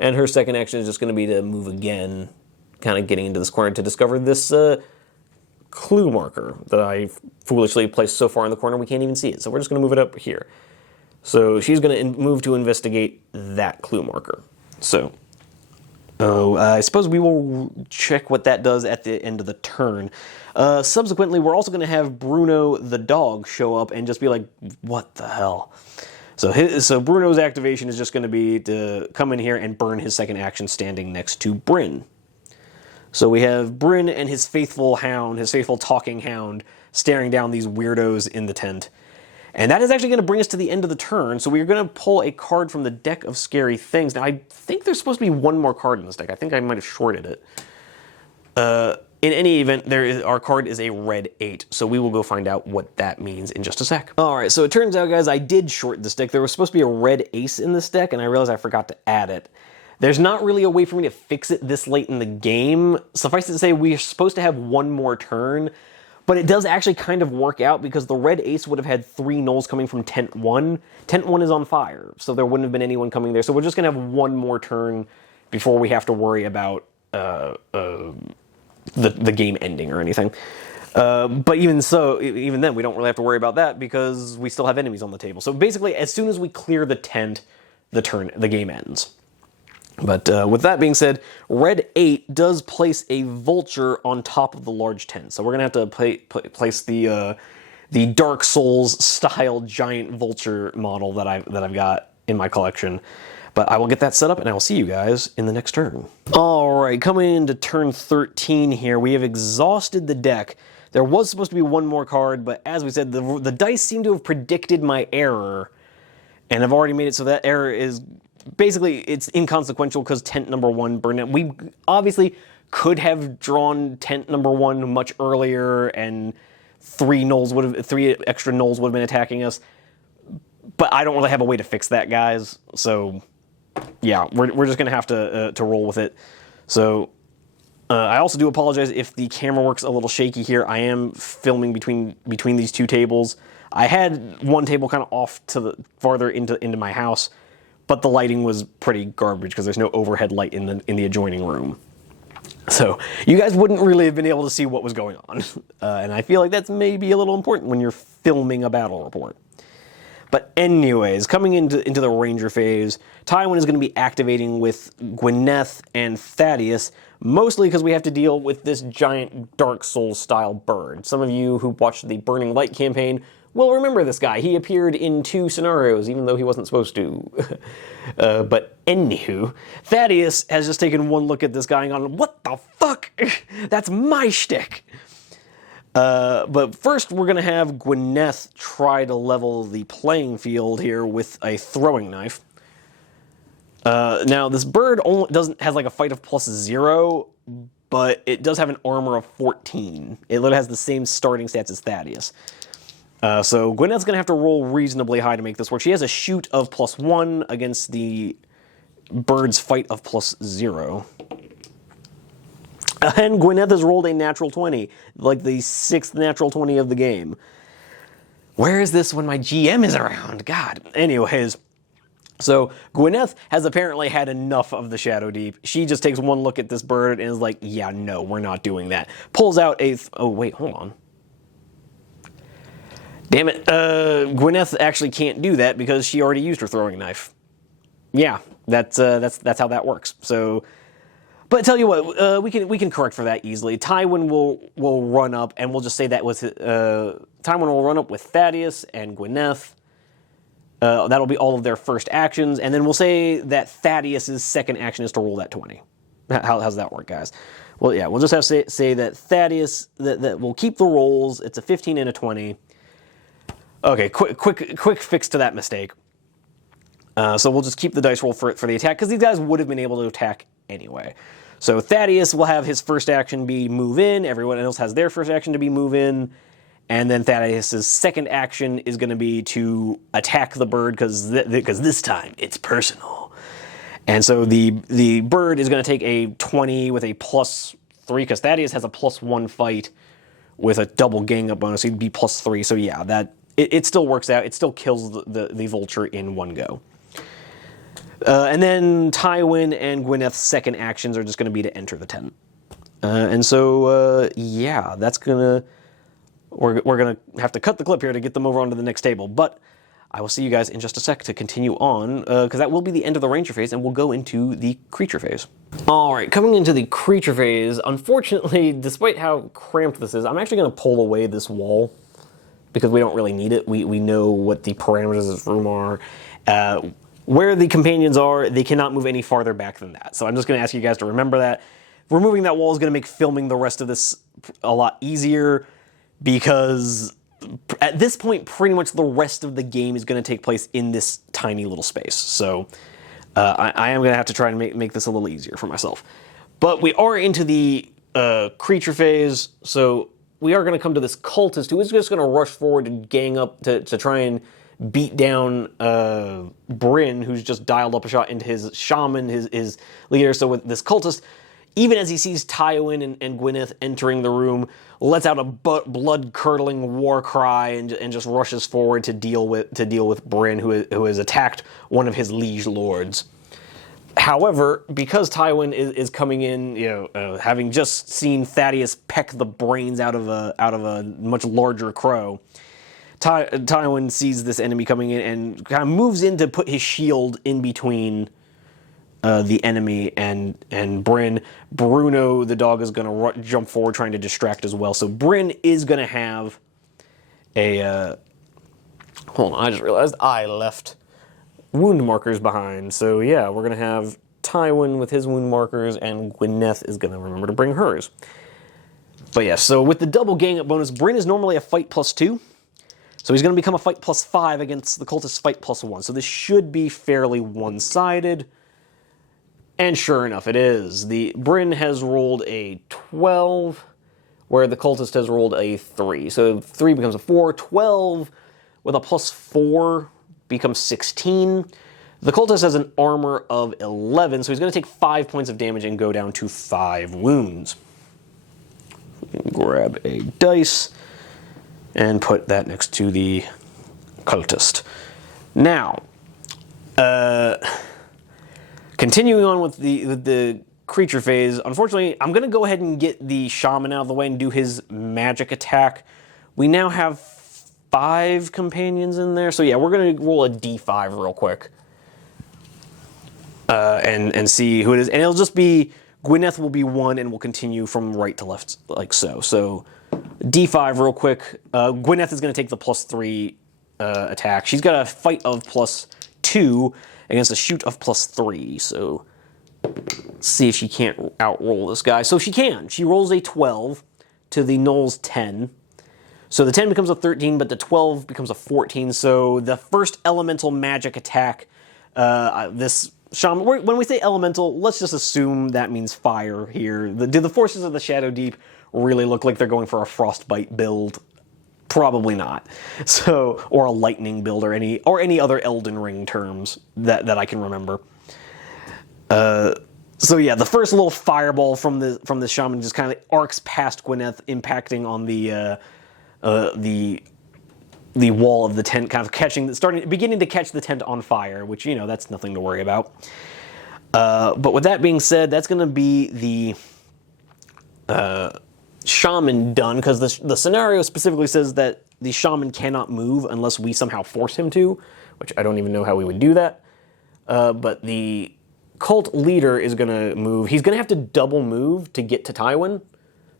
and her second action is just going to be to move again, kind of getting into this corner to discover this clue marker that I foolishly placed so far in the corner we can't even see it. So we're just going to move it up here. So she's going to move to investigate that clue marker. So I suppose we will check what that does at the end of the turn. Subsequently, we're also going to have Bruno the dog show up and just be like, what the hell? So Bruno's activation is just going to be to come in here and burn his second action standing next to Bryn. So we have Bryn and his faithful hound, his faithful talking hound, staring down these weirdos in the tent. And that is actually going to bring us to the end of the turn, so we're going to pull a card from the deck of scary things. Now, I think there's supposed to be one more card in this deck. I think I might have shorted it. In any event, our card is a red 8, so we will go find out what that means in just a sec. Alright, so it turns out, guys, I did short this deck. There was supposed to be a red ace in this deck, and I realized I forgot to add it. There's not really a way for me to fix it this late in the game. Suffice it to say, we're supposed to have one more turn, but it does actually kind of work out because the red ace would have had 3 gnolls coming from tent 1. Tent 1 is on fire, so there wouldn't have been anyone coming there. So we're just going to have one more turn before we have to worry about the game ending or anything. But even so, even then, we don't really have to worry about that because we still have enemies on the table. So basically, as soon as we clear the tent, the game ends. But with that being said, Red 8 does place a vulture on top of the large tent. So we're gonna have to place the Dark Souls style giant vulture model that I've got in my collection. But I will get that set up, and I will see you guys in the next turn. All right, coming into turn 13 here, we have exhausted the deck. There was supposed to be one more card, but as we said, the dice seem to have predicted my error, and I've already made it so that error is basically it's inconsequential because tent number 1 burned out. We obviously could have drawn tent number 1 much earlier, and 3 extra gnolls would have been attacking us. But I don't really have a way to fix that, guys. So yeah, we're just gonna have to roll with it. So I also do apologize if the camera works a little shaky here. I am filming between these two tables. I had one table kind of off to the farther into my house, but the lighting was pretty garbage because there's no overhead light in the adjoining room. So you guys wouldn't really have been able to see what was going on, and I feel like that's maybe a little important when you're filming a battle report. But anyways, coming into the Ranger phase, Tywin is going to be activating with Gwyneth and Thaddeus, mostly because we have to deal with this giant Dark Souls style bird. Some of you who watched the Burning Light campaign will remember this guy. He appeared in 2 scenarios, even though he wasn't supposed to. But anywho, Thaddeus has just taken one look at this guy and gone, "What the fuck? That's my shtick." But first, we're going to have Gwyneth try to level the playing field here with a throwing knife. Now, this bird has like a fight of +0, but it does have an armor of 14. It literally has the same starting stats as Thaddeus. So Gwyneth's going to have to roll reasonably high to make this work. She has a shoot of +1 against the bird's fight of +0. And Gwyneth has rolled a natural 20, like the 6th natural 20 of the game. Where is this when my GM is around? God. Anyways, so Gwyneth has apparently had enough of the Shadowdeep. She just takes one look at this bird and is like, yeah, no, we're not doing that. Pulls out a... oh, wait, hold on. Damn it. Gwyneth actually can't do that because she already used her throwing knife. Yeah, that's how that works. So... but tell you what, we can correct for that easily. Tywin will run up, and we'll just say that was Tywin will run up with Thaddeus and Gwyneth. That'll be all of their first actions, and then we'll say that Thaddeus's second action is to roll that 20. How's that work, guys? Well, yeah, we'll just have to say that Thaddeus that we'll keep the rolls. It's a 15 and a 20. Okay, quick fix to that mistake. So we'll just keep the dice roll for the attack because these guys would have been able to attack anyway. So Thaddeus will have his first action be move in, everyone else has their first action to be move in, and then Thaddeus' second action is going to be to attack the bird because this time it's personal. And so the bird is going to take a 20 with a +3 because Thaddeus has a +1 fight with a double gang up bonus, so he'd be +3. So yeah, that it still works out. It still kills the vulture in one go. And then Tywin and Gwyneth's second actions are just going to be to enter the tent. And so, yeah, that's going to... We're going to have to cut the clip here to get them over onto the next table. But I will see you guys in just a sec to continue on, because that will be the end of the Ranger phase, and we'll go into the Creature phase. All right, coming into the Creature phase, unfortunately, despite how cramped this is, I'm actually going to pull away this wall, because we don't really need it. We know what the parameters of this room are. Where the companions are, they cannot move any farther back than that. So I'm just going to ask you guys to remember that. Removing that wall is going to make filming the rest of this a lot easier, because at this point, pretty much the rest of the game is going to take place in this tiny little space. So I am going to have to try and make this a little easier for myself. But we are into the Creature phase, so we are going to come to this cultist who is just going to rush forward and gang up to try and beat down Bryn, who's just dialed up a shot into his shaman, his leader. So with this cultist, even as he sees Tywin and Gwyneth entering the room, lets out a blood-curdling war cry and just rushes forward to deal with Bryn, who has attacked one of his liege lords. However, because Tywin is coming in, having just seen Thaddeus peck the brains out of a much larger crow, Tywin sees this enemy coming in and kind of moves in to put his shield in between the enemy and Bryn. Bruno, the dog, is going to jump forward, trying to distract as well. So Bryn is going to have a... hold on, I just realized I left wound markers behind. So yeah, we're going to have Tywin with his wound markers, and Gwyneth is going to remember to bring hers. But yeah, so with the double gang up bonus, Bryn is normally a fight +2. So he's going to become a fight +5 against the cultist fight +1. So this should be fairly one-sided. And sure enough, it is. The Bryn has rolled a 12, where the cultist has rolled a 3. So 3 becomes a 4. 12 with a +4 becomes 16. The cultist has an armor of 11, so he's going to take 5 points of damage and go down to 5 wounds. Grab a dice and put that next to the cultist. Now, continuing on with the creature phase, unfortunately, I'm going to go ahead and get the shaman out of the way and do his magic attack. We now have 5 companions in there, so yeah, we're going to roll a d5 real quick and see who it is. And it'll just be, Gwyneth will be 1, and we'll continue from right to left like so. So d5 real quick. Gwyneth is going to take the +3 attack. She's got a fight of +2 against a shoot of +3. So let's see if she can't outroll this guy. So she can. She rolls a 12 to the Gnoll's 10. So the 10 becomes a 13, but the 12 becomes a 14. So the first elemental magic attack, this shaman, when we say elemental, let's just assume that means fire here. Do the forces of the Shadowdeep really look like they're going for a frostbite build? Probably not. So, or a lightning build, or any other Elden Ring terms that I can remember. So yeah, the first little fireball from the shaman just kind of arcs past Gwyneth, impacting on the wall of the tent, kind of beginning to catch the tent on fire, which, that's nothing to worry about. But with that being said, that's going to be the shaman done, because the scenario specifically says that the shaman cannot move unless we somehow force him to, which I don't even know how we would do that. But the cult leader is going to move. He's going to have to double move to get to Tywin,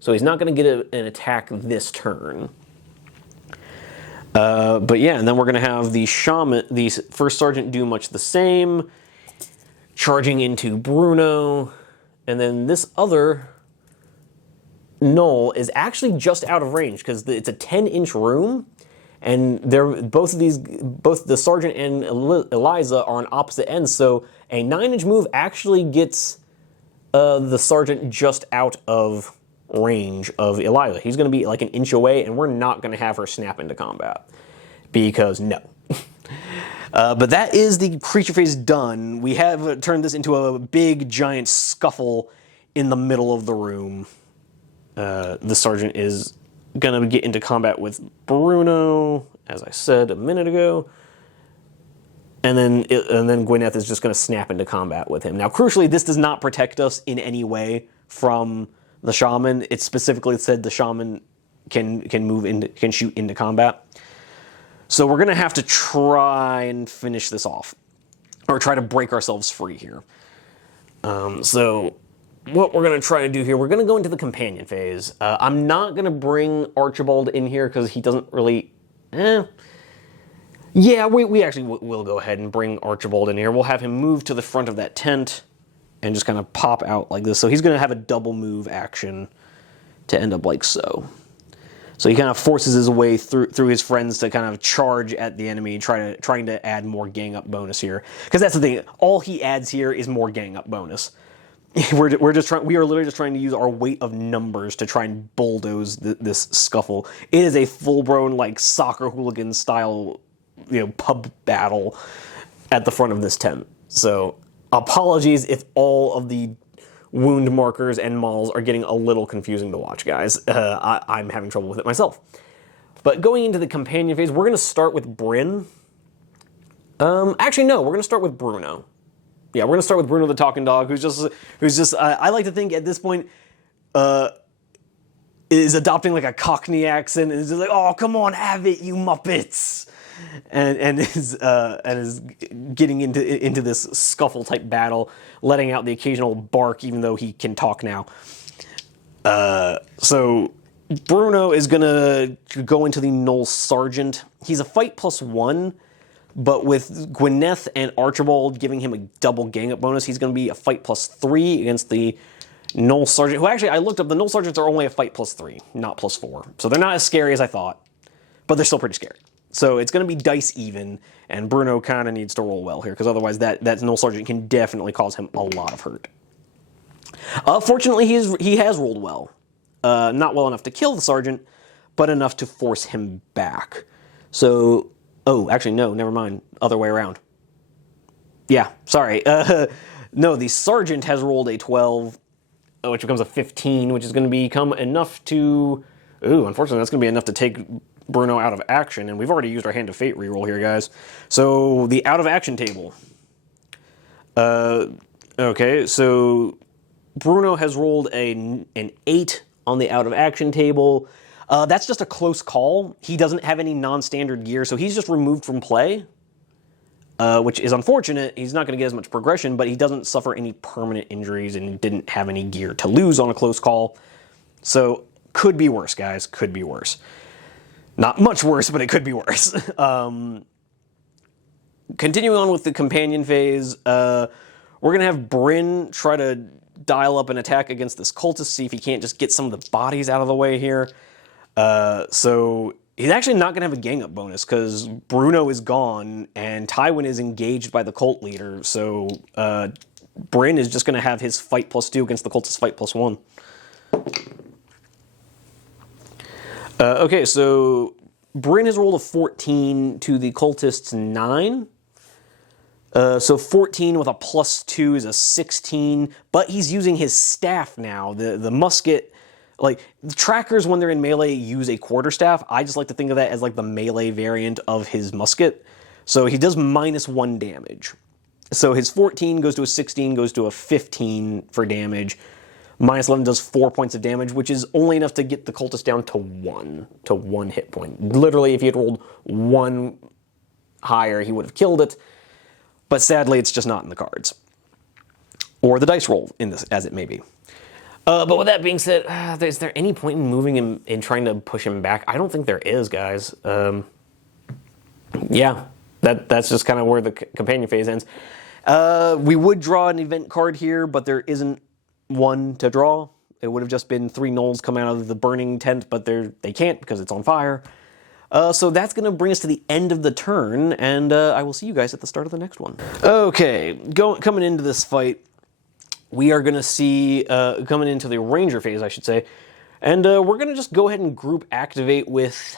so he's not going to get an attack this turn. But yeah, and then we're going to have the shaman, the first sergeant, do much the same, charging into Bruno, and then this other Gnoll is actually just out of range because it's a 10-inch room, and both the sergeant and Eliza are on opposite ends. So a 9-inch move actually gets the sergeant just out of range of Eliza. He's going to be like an inch away, and we're not going to have her snap into combat because no. But that is the creature phase done. We have turned this into a big giant scuffle in the middle of the room. The sergeant is going to get into combat with Bruno, as I said a minute ago. And then Gwyneth is just going to snap into combat with him. Now, crucially, this does not protect us in any way from the shaman. It specifically said the shaman can shoot into combat. So we're going to have to try and finish this off, or try to break ourselves free here. So what we're going to try to do here, we're going to go into the companion phase. I'm not going to bring Archibald in here because he doesn't really... Yeah, we actually will go ahead and bring Archibald in here. We'll have him move to the front of that tent and just kind of pop out like this. So he's going to have a double move action to end up like so. So he kind of forces his way through his friends to kind of charge at the enemy, trying to add more gang up bonus here. Because that's the thing, all he adds here is more gang up bonus. We are literally just trying to use our weight of numbers to try and bulldoze this scuffle. It is a full-blown like soccer hooligan style, pub battle at the front of this tent. So apologies if all of the wound markers and mauls are getting a little confusing to watch, guys. I'm having trouble with it myself. But going into the companion phase, we're going to start with Bryn. Actually, no, we're going to start with Bruno. Yeah, we're gonna start with Bruno the Talking Dog, who's just. I like to think at this point, is adopting like a Cockney accent and is just like, "Oh, come on, have it, you Muppets," and is getting into this scuffle type battle, letting out the occasional bark, even though he can talk now. So Bruno is gonna go into the Gnoll Sergeant. He's a fight +1. But with Gwyneth and Archibald giving him a double gang up bonus, he's going to be a fight +3 against the Gnoll Sergeant. Who actually, I looked up, the Gnoll Sergeants are only a fight +3, not +4. So they're not as scary as I thought, but they're still pretty scary. So it's going to be dice even, and Bruno kind of needs to roll well here, because otherwise that Gnoll Sergeant can definitely cause him a lot of hurt. Fortunately, he has rolled well. Not well enough to kill the Sergeant, but enough to force him back. So... Oh, actually, no, never mind. Other way around. Yeah, sorry. No, the Sergeant has rolled a 12, which becomes a 15, which is going to become enough to... Ooh, unfortunately, that's going to be enough to take Bruno out of action, and we've already used our Hand of Fate reroll here, guys. So, the out-of-action table. Okay, so Bruno has rolled an 8 on the out-of-action table. That's just a close call. He doesn't have any non-standard gear, so he's just removed from play, which is unfortunate. He's not going to get as much progression, but he doesn't suffer any permanent injuries and didn't have any gear to lose on a close call. So, could be worse, guys. Could be worse. Not much worse, but it could be worse. Continuing on with the companion phase, we're going to have Bryn try to dial up an attack against this cultist, see if he can't just get some of the bodies out of the way here. So he's actually not going to have a gang up bonus because Bruno is gone and Tywin is engaged by the cult leader. So Bryn is just going to have his fight +2 against the cultist fight +1. Okay, so Bryn has rolled a 14 to the cultist's 9. So 14 with a +2 is a 16, but he's using his staff now. The musket... Like, the trackers, when they're in melee, use a quarterstaff. I just like to think of that as, like, the melee variant of his musket. So he does -1 damage. So his 14 goes to a 16, goes to a 15 for damage. -11 does 4 points of damage, which is only enough to get the cultist down to 1 hit point. Literally, if he had rolled 1 higher, he would have killed it. But sadly, it's just not in the cards. Or the dice roll, in this, as it may be. But with that being said, is there any point in moving him and trying to push him back? I don't think there is, guys. Yeah, that's just kind of where the companion phase ends. We would draw an event card here, but there isn't one to draw. It would have just been 3 gnolls come out of the burning tent, but they can't because it's on fire. So that's going to bring us to the end of the turn, and I will see you guys at the start of the next one. Okay, coming into this fight, we are going to see, coming into the Ranger phase, I should say, and we're going to just go ahead and group activate with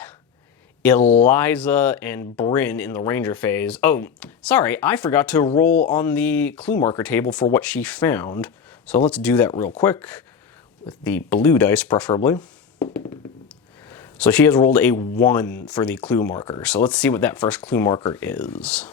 Eliza and Bryn in the Ranger phase. Oh, sorry, I forgot to roll on the clue marker table for what she found. So let's do that real quick, with the blue dice preferably. So she has rolled a 1 for the clue marker. So let's see what that first clue marker is.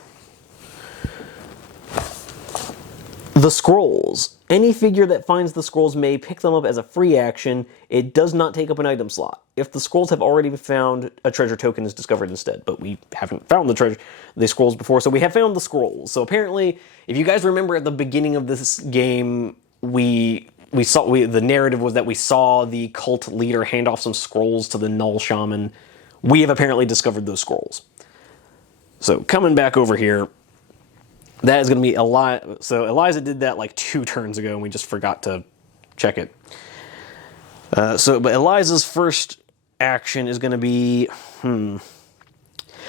The scrolls. Any figure that finds the scrolls may pick them up as a free action. It does not take up an item slot. If the scrolls have already been found, a treasure token is discovered instead. But we haven't found the scrolls before, so we have found the scrolls. So apparently, if you guys remember at the beginning of this game, the narrative was that we saw the cult leader hand off some scrolls to the Gnoll shaman. We have apparently discovered those scrolls. So coming back over here, that is going to be Eliza. So Eliza did that like 2 turns ago, and we just forgot to check it. But Eliza's first action is going to be, I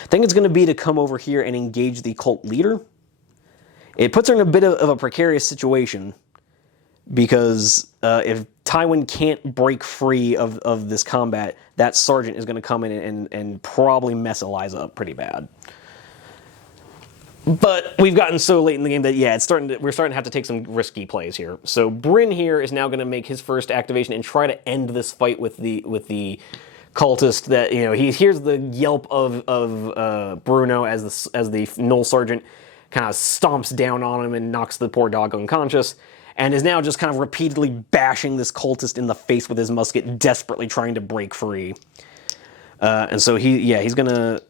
think it's going to be to come over here and engage the cult leader. It puts her in a bit of a precarious situation, because if Tywin can't break free of this combat, that sergeant is going to come in and probably mess Eliza up pretty bad. But we've gotten so late in the game that, yeah, we're starting to have to take some risky plays here. So Bryn here is now going to make his first activation and try to end this fight with the cultist. That, he hears the yelp of Bruno as the Gnoll sergeant kind of stomps down on him and knocks the poor dog unconscious, and is now just kind of repeatedly bashing this cultist in the face with his musket, desperately trying to break free. And so he's gonna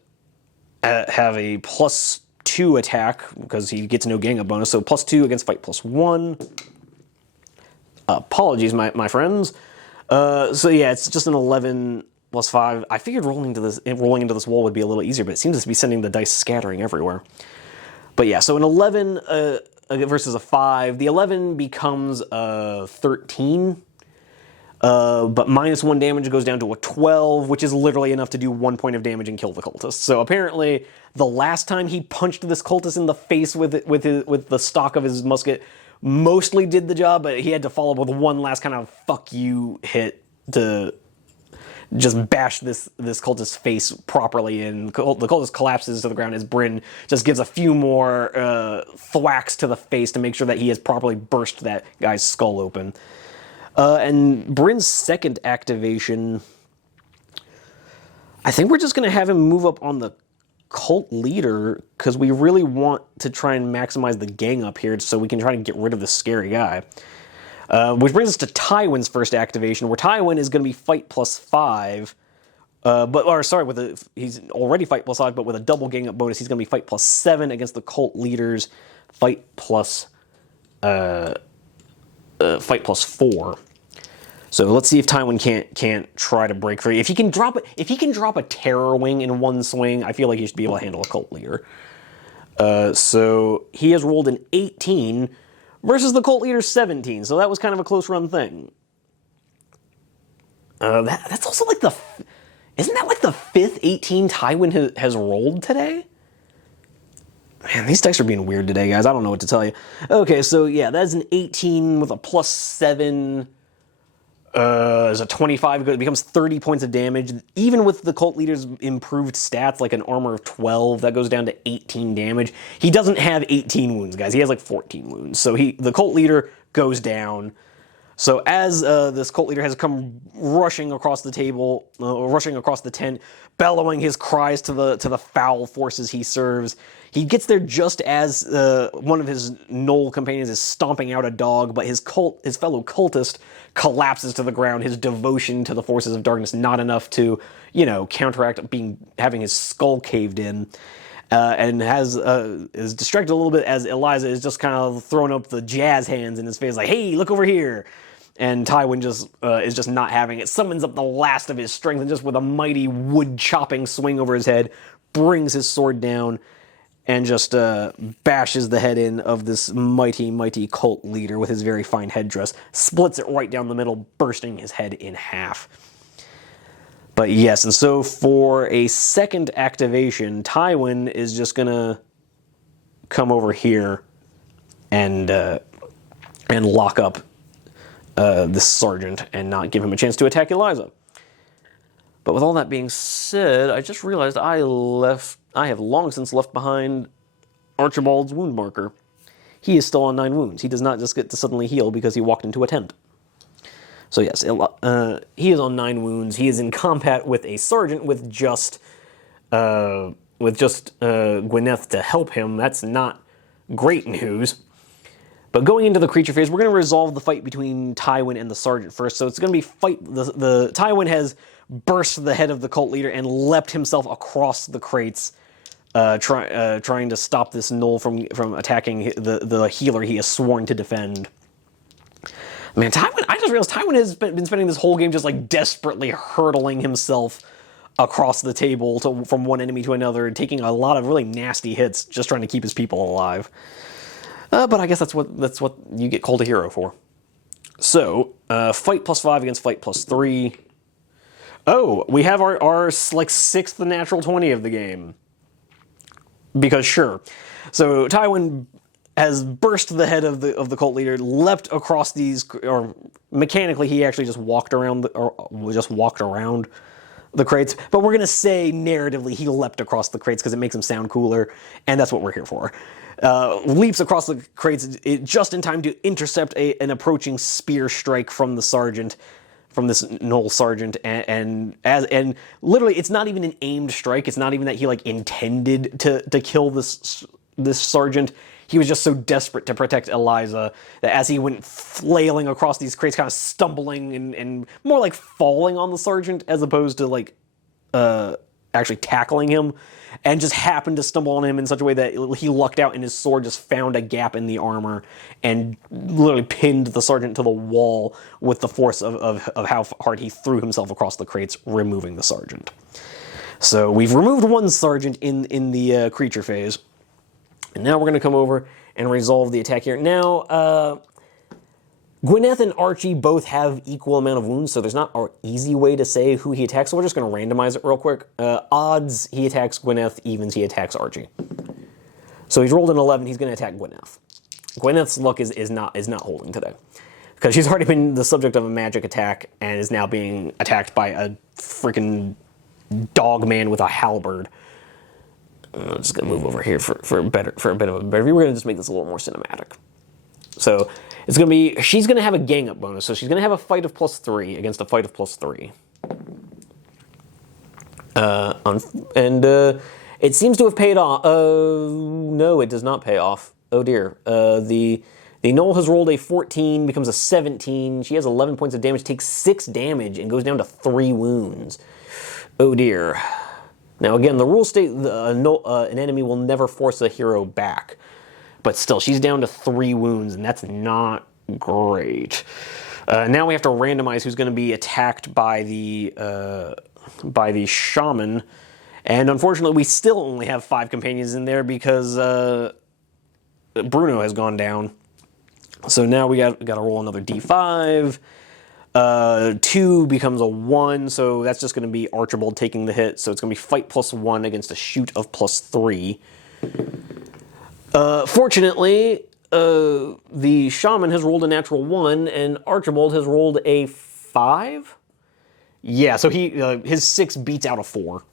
have a +2 attack because he gets no gang up bonus, so +2 against fight +1. Apologies, my friends. So yeah, it's just an 11 +5. I figured rolling into this wall would be a little easier, but it seems to be sending the dice scattering everywhere. But yeah, so an 11 versus a 5. The 11 becomes a 13. But -1 damage goes down to a 12, which is literally enough to do 1 point of damage and kill the cultist. So apparently, the last time he punched this cultist in the face with the stock of his musket, mostly did the job, but he had to follow up with one last kind of fuck you hit to just bash this cultist's face properly, and the cultist collapses to the ground as Bryn just gives a few more thwacks to the face to make sure that he has properly burst that guy's skull open. And Bryn's second activation, I think we're just going to have him move up on the cult leader, because we really want to try and maximize the gang up here so we can try to get rid of this scary guy. Which brings us to Tywin's first activation, where Tywin is going to be fight +5, he's already fight +5, but with a double gang up bonus, he's going to be fight +7 against the cult leader's fight +4. So let's see if Tywin can't try to break free. If he can drop a terror wing in one swing, I feel like he should be able to handle a cult leader. So he has rolled an 18 versus the cult leader's 17. So that was kind of a close run thing. That's also like isn't that like the 5th 18 Tywin has rolled today? Man, these dice are being weird today, guys. I don't know what to tell you. Okay, so yeah, that's an 18 with a +7. There's a 25, it becomes 30 points of damage. Even with the cult leader's improved stats, like an armor of 12, that goes down to 18 damage. He doesn't have 18 wounds, guys. He has like 14 wounds. So the cult leader goes down. So as this cult leader has come rushing across the table, rushing across the tent, bellowing his cries to the foul forces he serves, he gets there just as one of his Gnoll companions is stomping out a dog, but his fellow cultist collapses to the ground. His devotion to the forces of darkness not enough to, counteract having his skull caved in. And is distracted a little bit as Eliza is just kind of throwing up the jazz hands in his face, like, "Hey, look over here!" And Tywin is just not having it. Summons up the last of his strength, and just with a mighty wood-chopping swing over his head, brings his sword down and just bashes the head in of this mighty, mighty cult leader with his very fine headdress. Splits it right down the middle, bursting his head in half. But yes, and so for a second activation, Tywin is just gonna come over here and lock up this sergeant and not give him a chance to attack Eliza. But with all that being said, I just realized I have long since left behind Archibald's wound marker. He is still on 9 wounds. He does not just get to suddenly heal because he walked into a tent. So yes, he is on 9 wounds. He is in combat with a sergeant with just Gwyneth to help him. That's not great news. But going into the creature phase, we're going to resolve the fight between Tywin and the sergeant first. So it's going to be the Tywin has burst the head of the cult leader and leapt himself across the crates, trying to stop this Gnoll from attacking the healer he has sworn to defend. Man, I just realized Tywin has been spending this whole game just like desperately hurtling himself across the table from one enemy to another, and taking a lot of really nasty hits just trying to keep his people alive. But I guess that's what you get called a hero for. So, fight +5 against fight +3. Oh, we have our like 6th natural 20 of the game. Because sure. So Tywin has burst the head of the cult leader, leapt across these, or mechanically he actually just walked around the crates. But we're gonna say narratively he leapt across the crates because it makes him sound cooler, and that's what we're here for. Leaps across the crates just in time to intercept an approaching spear strike from the sergeant, from this Gnoll sergeant, and literally it's not even an aimed strike. It's not even that he like intended to kill this this sergeant. He was just so desperate to protect Eliza that as he went flailing across these crates, kind of stumbling and more like falling on the sergeant as opposed to like actually tackling him, and just happened to stumble on him in such a way that he lucked out and his sword just found a gap in the armor and literally pinned the sergeant to the wall with the force of how hard he threw himself across the crates, removing the sergeant. So we've removed one sergeant in the creature phase. And now we're going to come over and resolve the attack here. Now, Gwyneth and Archie both have equal amount of wounds, so there's not an easy way to say who he attacks, so we're just going to randomize it real quick. Odds, he attacks Gwyneth. Evens, he attacks Archie. So he's rolled an 11, he's going to attack Gwyneth. Gwyneth's luck is not holding today, because she's already been the subject of a magic attack and is now being attacked by a freaking dog man with a halberd. I'm just gonna move over here for a bit of a better view. We're gonna just make this a little more cinematic. So it's gonna be, she's gonna have a gang up bonus, so she's gonna have a fight of +3 against a fight of +3. It seems to have paid off. No, it does not pay off. Oh dear. The Gnoll has rolled a 14, becomes a 17. She has 11 points of damage, takes 6 damage, and goes down to 3 wounds. Oh dear. Now again, the rules state an enemy will never force a hero back. But still, she's down to 3 wounds, and that's not great. Now we have to randomize who's going to be attacked by the shaman. And unfortunately, we still only have 5 companions in there because Bruno has gone down. So now we got to roll another d5. 2 becomes a 1, so that's just going to be Archibald taking the hit. So it's going to be fight +1 against a shoot of +3. Fortunately, the shaman has rolled a natural 1, and Archibald has rolled a 5. Yeah, so his 6 beats out a 4.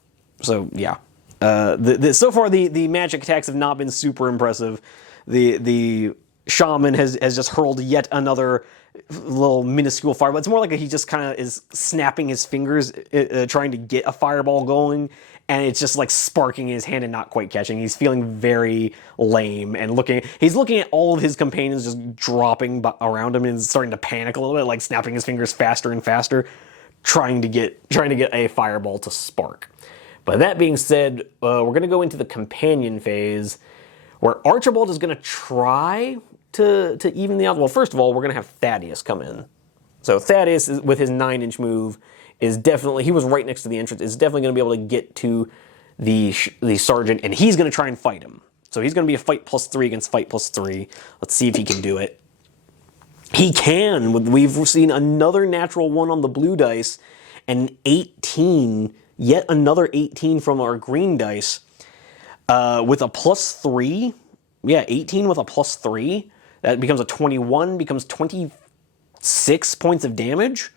So yeah, so far the magic attacks have not been super impressive. The shaman has just hurled yet another little minuscule fireball. It's more like he just kind of is snapping his fingers, trying to get a fireball going, and it's just like sparking in his hand and not quite catching. He's feeling very lame and he's looking at all of his companions just dropping around him and starting to panic a little bit, like snapping his fingers faster and faster, trying to get a fireball to spark. But that being said, we're going to go into the companion phase, where Archibald is going to try to even the odds. Well, first of all, we're going to have Thaddeus come in. So Thaddeus, with his 9-inch move, is definitely, he was right next to the entrance, is definitely going to be able to get to the sergeant, and he's going to try and fight him. So he's going to be a fight +3 against fight +3. Let's see if he can do it. He can. We've seen another natural 1 on the blue dice, and 18, yet another 18 from our green dice, with a +3. Yeah, 18 with a +3. That becomes a 21, becomes 26 points of damage.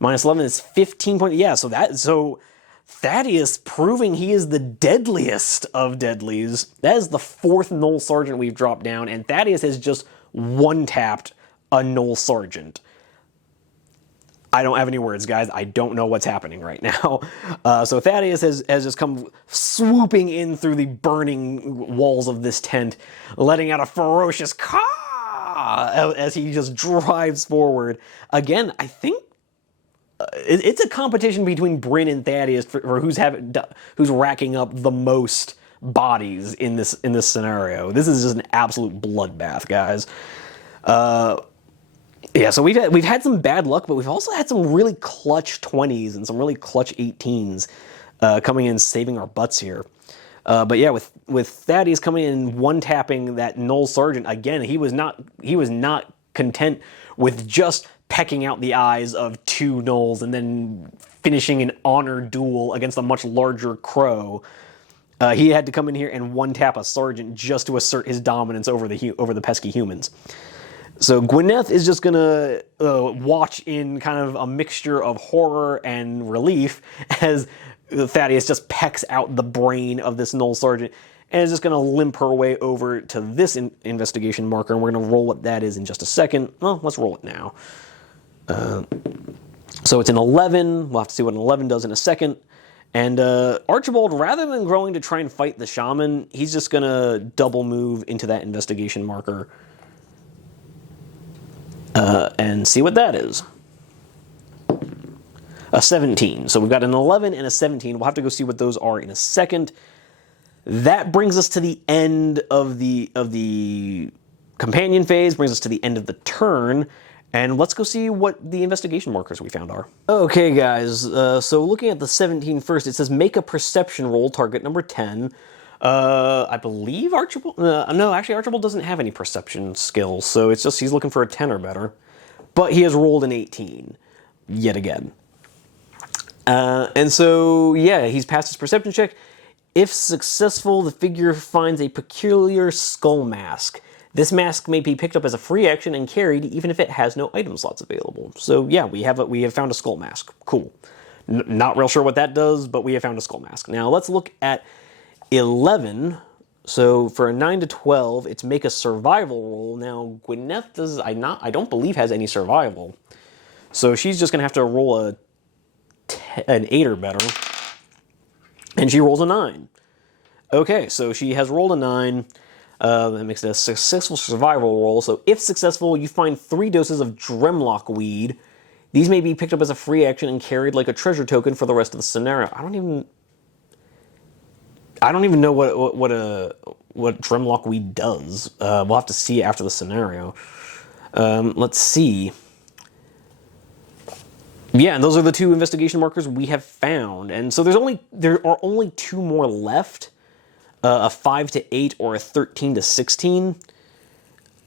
-11 is 15 points. Yeah, so Thaddeus proving he is the deadliest of deadlies. That is the 4th Gnoll Sergeant we've dropped down, and Thaddeus has just one-tapped a Gnoll Sergeant. I don't have any words, guys. I don't know what's happening right now. So Thaddeus has just come swooping in through the burning walls of this tent, letting out a ferocious caw as he just drives forward. Again, I think it's a competition between Bryn and Thaddeus for who's racking up the most bodies in this scenario. This is just an absolute bloodbath, guys. Yeah, so we've had some bad luck, but we've also had some really clutch 20s and some really clutch 18s coming in, saving our butts here. But yeah, with Thaddeus coming in one-tapping that Gnoll Sergeant again, he was not content with just pecking out the eyes of 2 Gnolls and then finishing an honor duel against a much larger crow. He had to come in here and one-tap a sergeant just to assert his dominance over the pesky humans. So Gwyneth is just gonna watch in kind of a mixture of horror and relief as Thaddeus just pecks out the brain of this Gnoll Sergeant, and is just gonna limp her way over to this investigation marker, and we're gonna roll what that is in just a second. Well, let's roll it now. So it's an 11. We'll have to see what an 11 does in a second. And Archibald, rather than growing to try and fight the shaman, he's just going to double move into that investigation marker and see what that is. A 17. So we've got an 11 and a 17. We'll have to go see what those are in a second. That brings us to the end of the companion phase, brings us to the end of the turn. And let's go see what the investigation markers we found are. Okay, guys, so looking at the 17 first, it says make a perception roll, target number 10. I believe Archibald... no, actually, Archibald doesn't have any perception skills, so it's just he's looking for a 10 or better. But he has rolled an 18, yet again. And so, yeah, he's passed his perception check. If successful, the figure finds a peculiar skull mask. This mask may be picked up as a free action and carried even if it has no item slots available. So yeah, we have found a skull mask. Cool. Not real sure what that does, but we have found a skull mask. Now let's look at 11. So for a 9 to 12, it's make a survival roll. Now Gwyneth does I don't believe has any survival. So she's just gonna have to roll an 8 or better. And she rolls a 9. Okay, so she has rolled a 9. That makes it a successful survival roll. So if successful, you find 3 doses of Dremlock weed. These may be picked up as a free action and carried like a treasure token for the rest of the scenario. I don't even know what Dremlock weed does. We'll have to see after the scenario. Let's see. Yeah, and those are the 2 investigation markers we have found. And so there are only 2 more left. A 5 to 8 or a 13 to 16.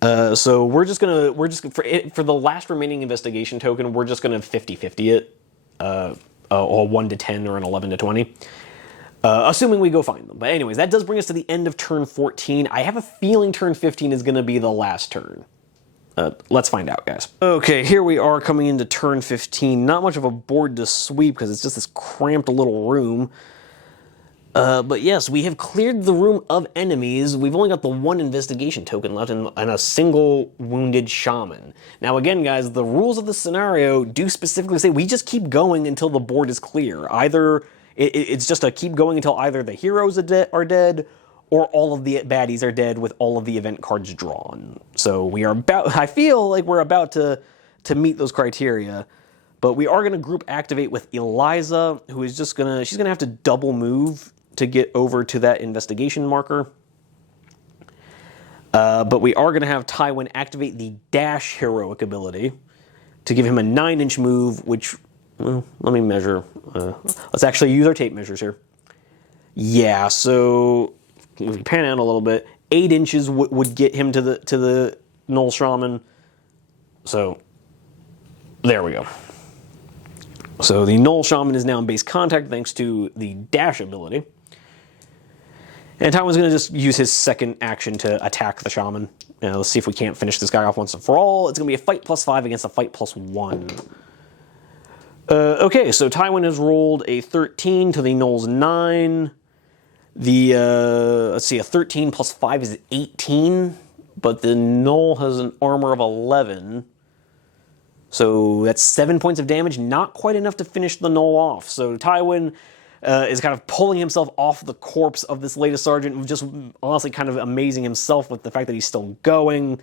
So we're just for the last remaining investigation token, we're just gonna 50-50 it, a 1 to 10 or an 11 to 20, assuming we go find them. But anyways, that does bring us to the end of turn 14. I have a feeling turn 15 is gonna be the last turn. Let's find out, guys. Okay, here we are coming into turn 15. Not much of a board to sweep because it's just this cramped little room. But yes, we have cleared the room of enemies. We've only got the 1 investigation token left and a single wounded shaman. Now again, guys, the rules of the scenario do specifically say we just keep going until the board is clear. Either it's just a keep going until either the heroes are dead or all of the baddies are dead with all of the event cards drawn. So we are I feel like we're about to meet those criteria. But we are going to group activate with Eliza, who is she's going to have to double move to get over to that investigation marker. But we are going to have Tywin activate the dash heroic ability to give him a 9-inch move, which, well, let me measure. Let's actually use our tape measures here. Yeah, so if we pan out a little bit, 8 inches would get him to the Gnoll Shaman. So there we go. So the Gnoll Shaman is now in base contact thanks to the dash ability. And Tywin's going to just use his second action to attack the Shaman. Let's see if we can't finish this guy off once and for all. It's going to be a fight +5 against a fight +1. Okay, so Tywin has rolled a 13 to the Gnoll's 9. Let's see, a 13 +5 is 18, but the Gnoll has an armor of 11. So that's 7 points of damage, not quite enough to finish the Gnoll off. So Tywin is kind of pulling himself off the corpse of this latest sergeant, just honestly kind of amazing himself with the fact that he's still going,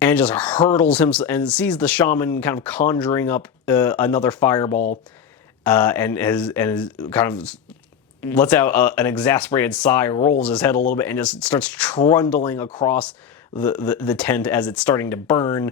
and just hurdles him and sees the shaman kind of conjuring up another fireball, and kind of lets out an exasperated sigh, rolls his head a little bit, and just starts trundling across the tent as it's starting to burn.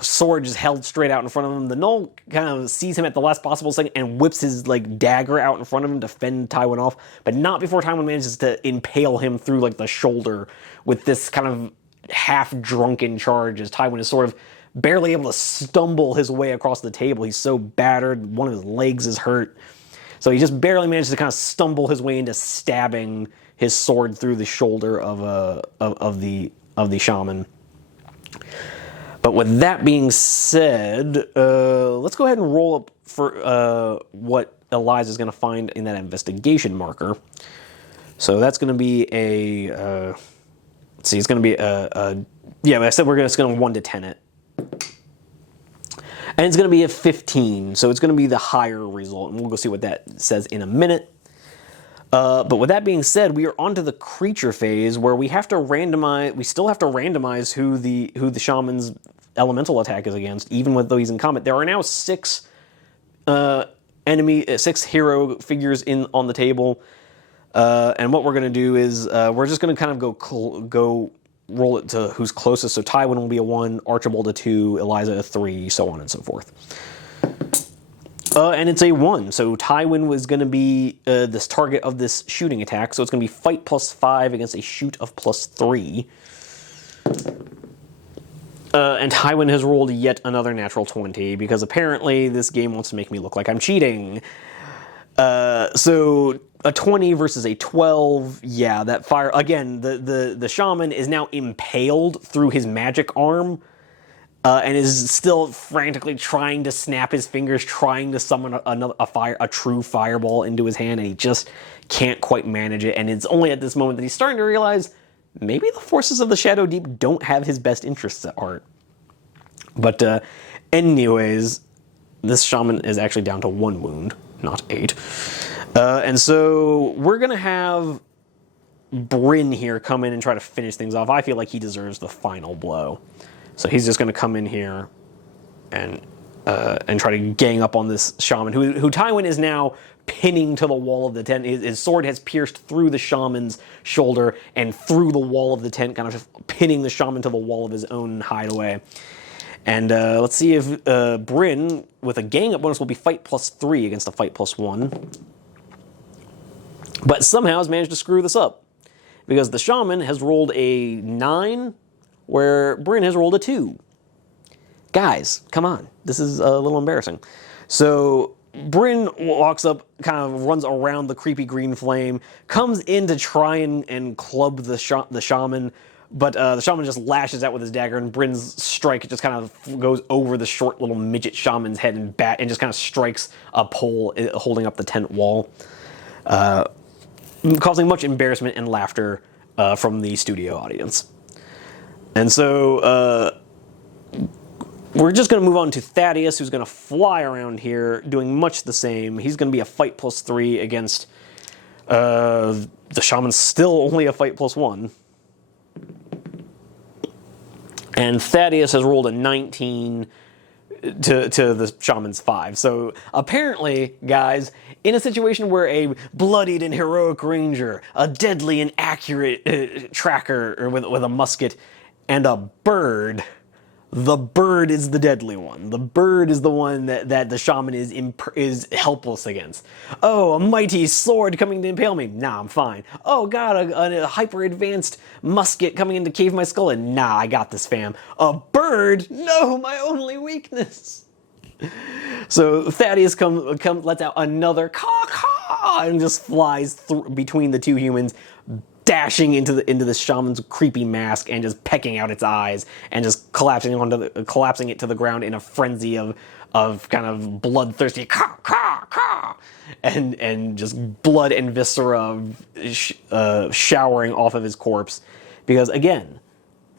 Sword just held straight out in front of him. The Gnoll kind of sees him at the last possible second and whips his dagger out in front of him to fend Tywin off, but not before Tywin manages to impale him through the shoulder with this kind of half-drunken charge as Tywin is sort of barely able to stumble his way across the table. He's so battered, one of his legs is hurt. So he just barely manages to kind of stumble his way into stabbing his sword through the shoulder of the shaman. But with that being said, let's go ahead and roll up for what Eliza's going to find in that investigation marker. So that's going to be a, let's see, it's going to be yeah, but I said we're just going to 1 to 10 it. And it's going to be a 15, so it's going to be the higher result, and we'll go see what that says in a minute. But with that being said, we are onto the creature phase where we have to randomize. We still have to randomize who the shaman's elemental attack is against, even though he's in combat. There are now 6 6 hero figures on the table, and what we're going to do is we're just going to kind of go roll it to who's closest. So Tywin will be a 1, Archibald a 2, Eliza a 3, so on and so forth. And it's a 1, so Tywin was going to be this target of this shooting attack, so it's going to be fight +5 against a shoot of +3. And Tywin has rolled yet another natural 20, because apparently this game wants to make me look like I'm cheating. So a 20 versus a 12, yeah, that fire, again, the shaman is now impaled through his magic arm, and is still frantically trying to snap his fingers, trying to summon a true fireball into his hand, and he just can't quite manage it. And it's only at this moment that he's starting to realize maybe the forces of the Shadowdeep don't have his best interests at heart. But anyways, this shaman is actually down to 1 wound, not 8. And so we're going to have Bryn here come in and try to finish things off. I feel like he deserves the final blow. So he's just going to come in here and try to gang up on this shaman, who Tywin is now pinning to the wall of the tent. His sword has pierced through the shaman's shoulder and through the wall of the tent, kind of pinning the shaman to the wall of his own hideaway. And let's see if Bryn, with a gang up bonus, will be fight +3 against a fight +1. But somehow has managed to screw this up, because the shaman has rolled a 9, where Bryn has rolled a 2. Guys, come on. This is a little embarrassing. So Bryn walks up, kind of runs around the creepy green flame, comes in to try and club the shaman, but the shaman just lashes out with his dagger, and Bryn's strike just kind of goes over the short little midget shaman's head and just kind of strikes a pole holding up the tent wall, causing much embarrassment and laughter from the studio audience. And so we're just going to move on to Thaddeus, who's going to fly around here, doing much the same. He's going to be a fight +3 against the shaman's still only a fight +1. And Thaddeus has rolled a 19 to the shaman's 5. So apparently, guys, in a situation where a bloodied and heroic ranger, a deadly and accurate tracker with a musket, and a bird, the bird is the deadly one. The bird is the one that the shaman is helpless against. Oh, a mighty sword coming to impale me. Nah, I'm fine. Oh god, a hyper-advanced musket coming in to cave my skull in. Nah, I got this, fam. A bird? No, my only weakness. So Thaddeus lets out another caw-caw and just flies between the two humans, dashing into the shaman's creepy mask and just pecking out its eyes and just collapsing it to the ground in a frenzy of kind of bloodthirsty caw caw caw, and just blood and viscera showering off of his corpse, because again,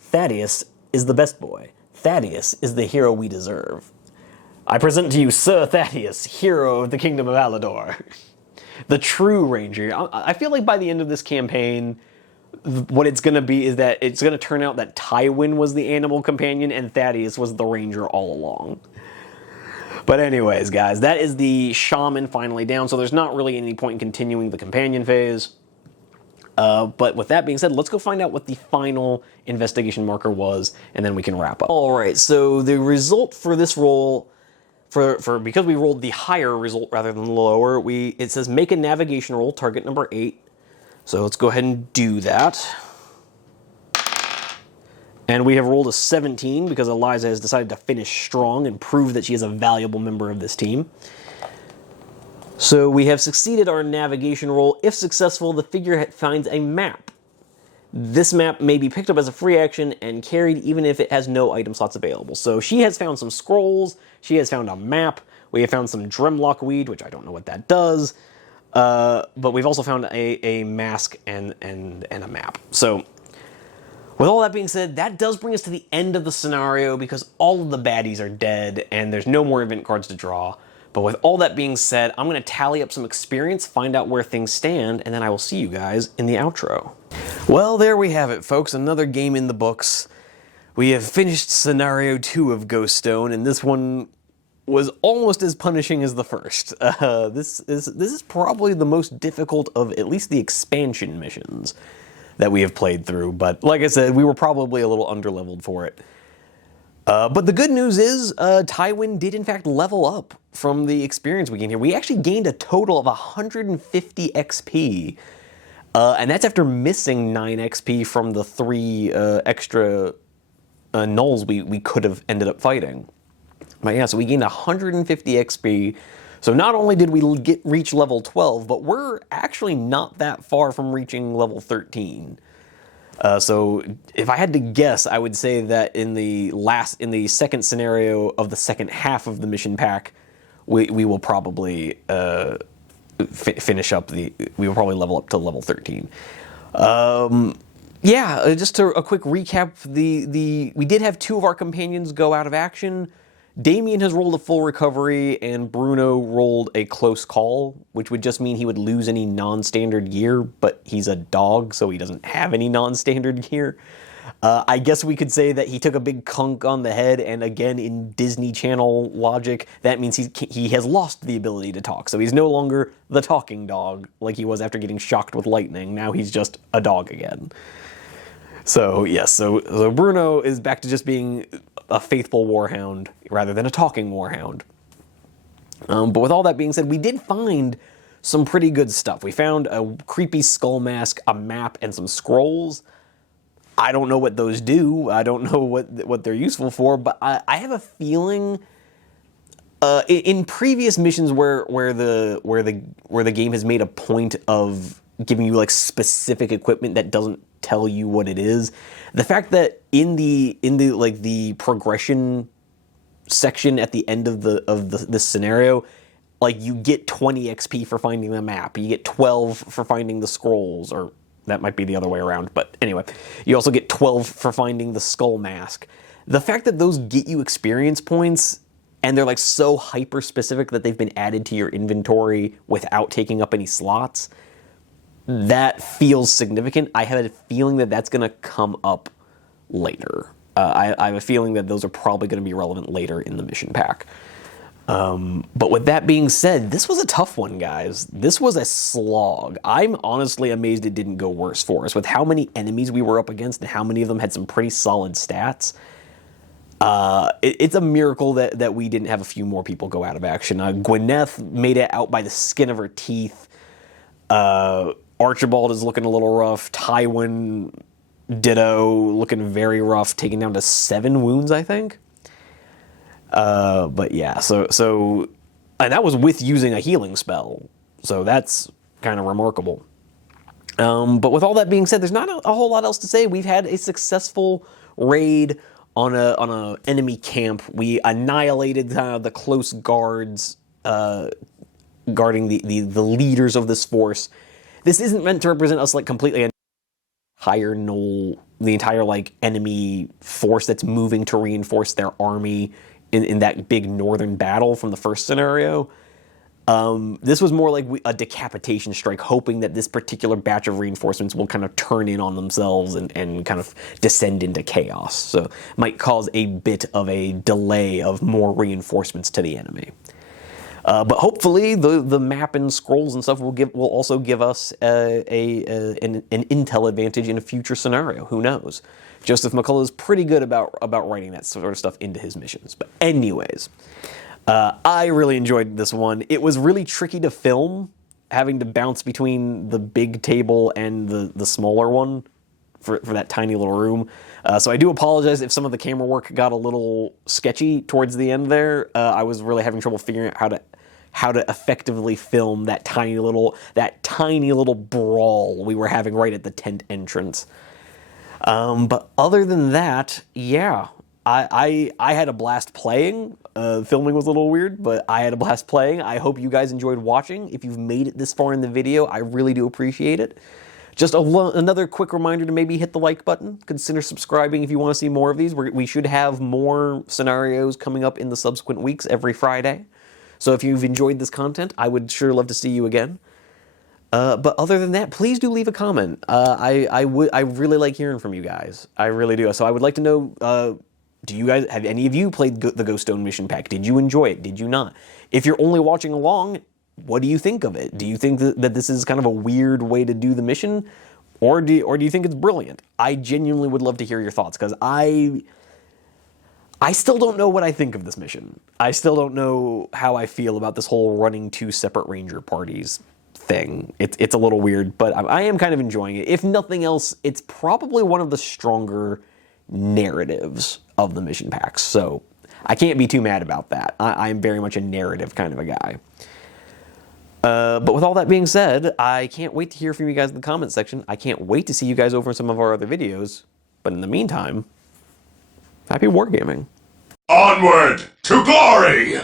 Thaddeus is the best boy. Thaddeus is the hero we deserve. I present to you Sir Thaddeus, hero of the Kingdom of Alladore. The true ranger. I feel like by the end of this campaign, what it's going to be is that it's going to turn out that Tywin was the animal companion and Thaddeus was the ranger all along. But anyways, guys, that is the shaman finally down, so there's not really any point in continuing the companion phase. But with that being said, let's go find out what the final investigation marker was, and then we can wrap up. Alright, so the result for this roll, because we rolled the higher result rather than the lower, it says make a navigation roll, target number 8. So let's go ahead and do that. And we have rolled a 17 because Eliza has decided to finish strong and prove that she is a valuable member of this team. So we have succeeded our navigation roll. If successful, the figure finds a map. This map may be picked up as a free action and carried even if it has no item slots available. So she has found some scrolls, she has found a map, we have found some Dremlock weed, which I don't know what that does, but we've also found a mask and a map. So With all that being said, that does bring us to the end of the scenario because all of the baddies are dead and there's no more event cards to draw. But with all that being said, I'm going to tally up some experience, find out where things stand, and then I will see you guys in the outro. Well, there we have it, folks. Another game in the books. We have finished Scenario 2 of Ghost Stone, and this one was almost as punishing as the first. This is probably the most difficult of at least the expansion missions that we have played through, but like I said, we were probably a little underleveled for it. But the good news is, Tywin did in fact level up from the experience we gained here. We actually gained a total of 150 XP, and that's after missing 9 XP from the 3 extra gnolls we could have ended up fighting. But yeah, so we gained 150 XP. So not only did we reach level 12, but we're actually not that far from reaching level 13. So if I had to guess, I would say that in the second scenario of the second half of the mission pack, we will probably finish up we will probably level up to level 13. Yeah, just a quick recap. We did have 2 of our companions go out of action. Damien has rolled a full recovery, and Bruno rolled a close call, which would just mean he would lose any non-standard gear, but he's a dog, so he doesn't have any non-standard gear. I guess we could say that he took a big cunk on the head, and again, in Disney Channel logic, that means he has lost the ability to talk. So he's no longer the talking dog like he was after getting shocked with lightning. Now he's just a dog again. So yes, so Bruno is back to just being a faithful warhound rather than a talking warhound. But with all that being said, we did find some pretty good stuff. We found a creepy skull mask, a map, and some scrolls. I don't know what those do. I don't know what they're useful for, but I have a feeling in previous missions where the game has made a point of giving you like specific equipment that doesn't tell you what it is. The fact that in the progression section at the end of this scenario, like you get 20 XP for finding the map, you get 12 for finding the scrolls, or that might be the other way around, but anyway, you also get 12 for finding the skull mask. The fact that those get you experience points and they're like so hyper specific that they've been added to your inventory without taking up any slots, that feels significant. I have a feeling that that's going to come up later. I have a feeling that those are probably going to be relevant later in the mission pack. But with that being said, this was a tough one, guys. This was a slog. I'm honestly amazed it didn't go worse for us. With how many enemies we were up against and how many of them had some pretty solid stats, it's a miracle that we didn't have a few more people go out of action. Gwyneth made it out by the skin of her teeth. Archibald is looking a little rough. Tywin, ditto, looking very rough, taken down to 7 wounds, I think. But yeah, so, and that was with using a healing spell, so that's kind of remarkable. But with all that being said, there's not a whole lot else to say. We've had a successful raid on a enemy camp. We annihilated the close guards guarding the leaders of this force. This isn't meant to represent us like completely higher Gnoll, the entire like enemy force that's moving to reinforce their army in that big northern battle from the first scenario. This was more like a decapitation strike, hoping that this particular batch of reinforcements will kind of turn in on themselves and kind of descend into chaos. So might cause a bit of a delay of more reinforcements to the enemy. But hopefully the map and scrolls and stuff will also give us an intel advantage in a future scenario. Who knows? Joseph McCullough is pretty good about writing that sort of stuff into his missions. But anyways, I really enjoyed this one. It was really tricky to film, having to bounce between the big table and the smaller one for that tiny little room. So I do apologize if some of the camera work got a little sketchy towards the end there. I was really having trouble figuring out how to effectively film that tiny little brawl we were having right at the tent entrance. But other than that, yeah, I had a blast playing. Filming was a little weird, but I had a blast playing. I hope you guys enjoyed watching. If you've made it this far in the video, I really do appreciate it. Just another quick reminder to maybe hit the like button. Consider subscribing if you want to see more of these. We should have more scenarios coming up in the subsequent weeks every Friday. So if you've enjoyed this content, I would sure love to see you again. But other than that, please do leave a comment. I really like hearing from you guys. I really do. So I would like to know, have any of you played the Ghost Stone mission pack? Did you enjoy it? Did you not? If you're only watching along, what do you think of it? Do you think that this is kind of a weird way to do the mission? Or do you think it's brilliant? I genuinely would love to hear your thoughts, because I still don't know what I think of this mission. I still don't know how I feel about this whole running 2 separate ranger parties thing. It's a little weird, but I am kind of enjoying it. If nothing else, it's probably one of the stronger narratives of the mission packs, so I can't be too mad about that. I'm very much a narrative kind of a guy. But with all that being said, I can't wait to hear from you guys in the comments section. I can't wait to see you guys over in some of our other videos. But in the meantime, happy wargaming. Onward to glory!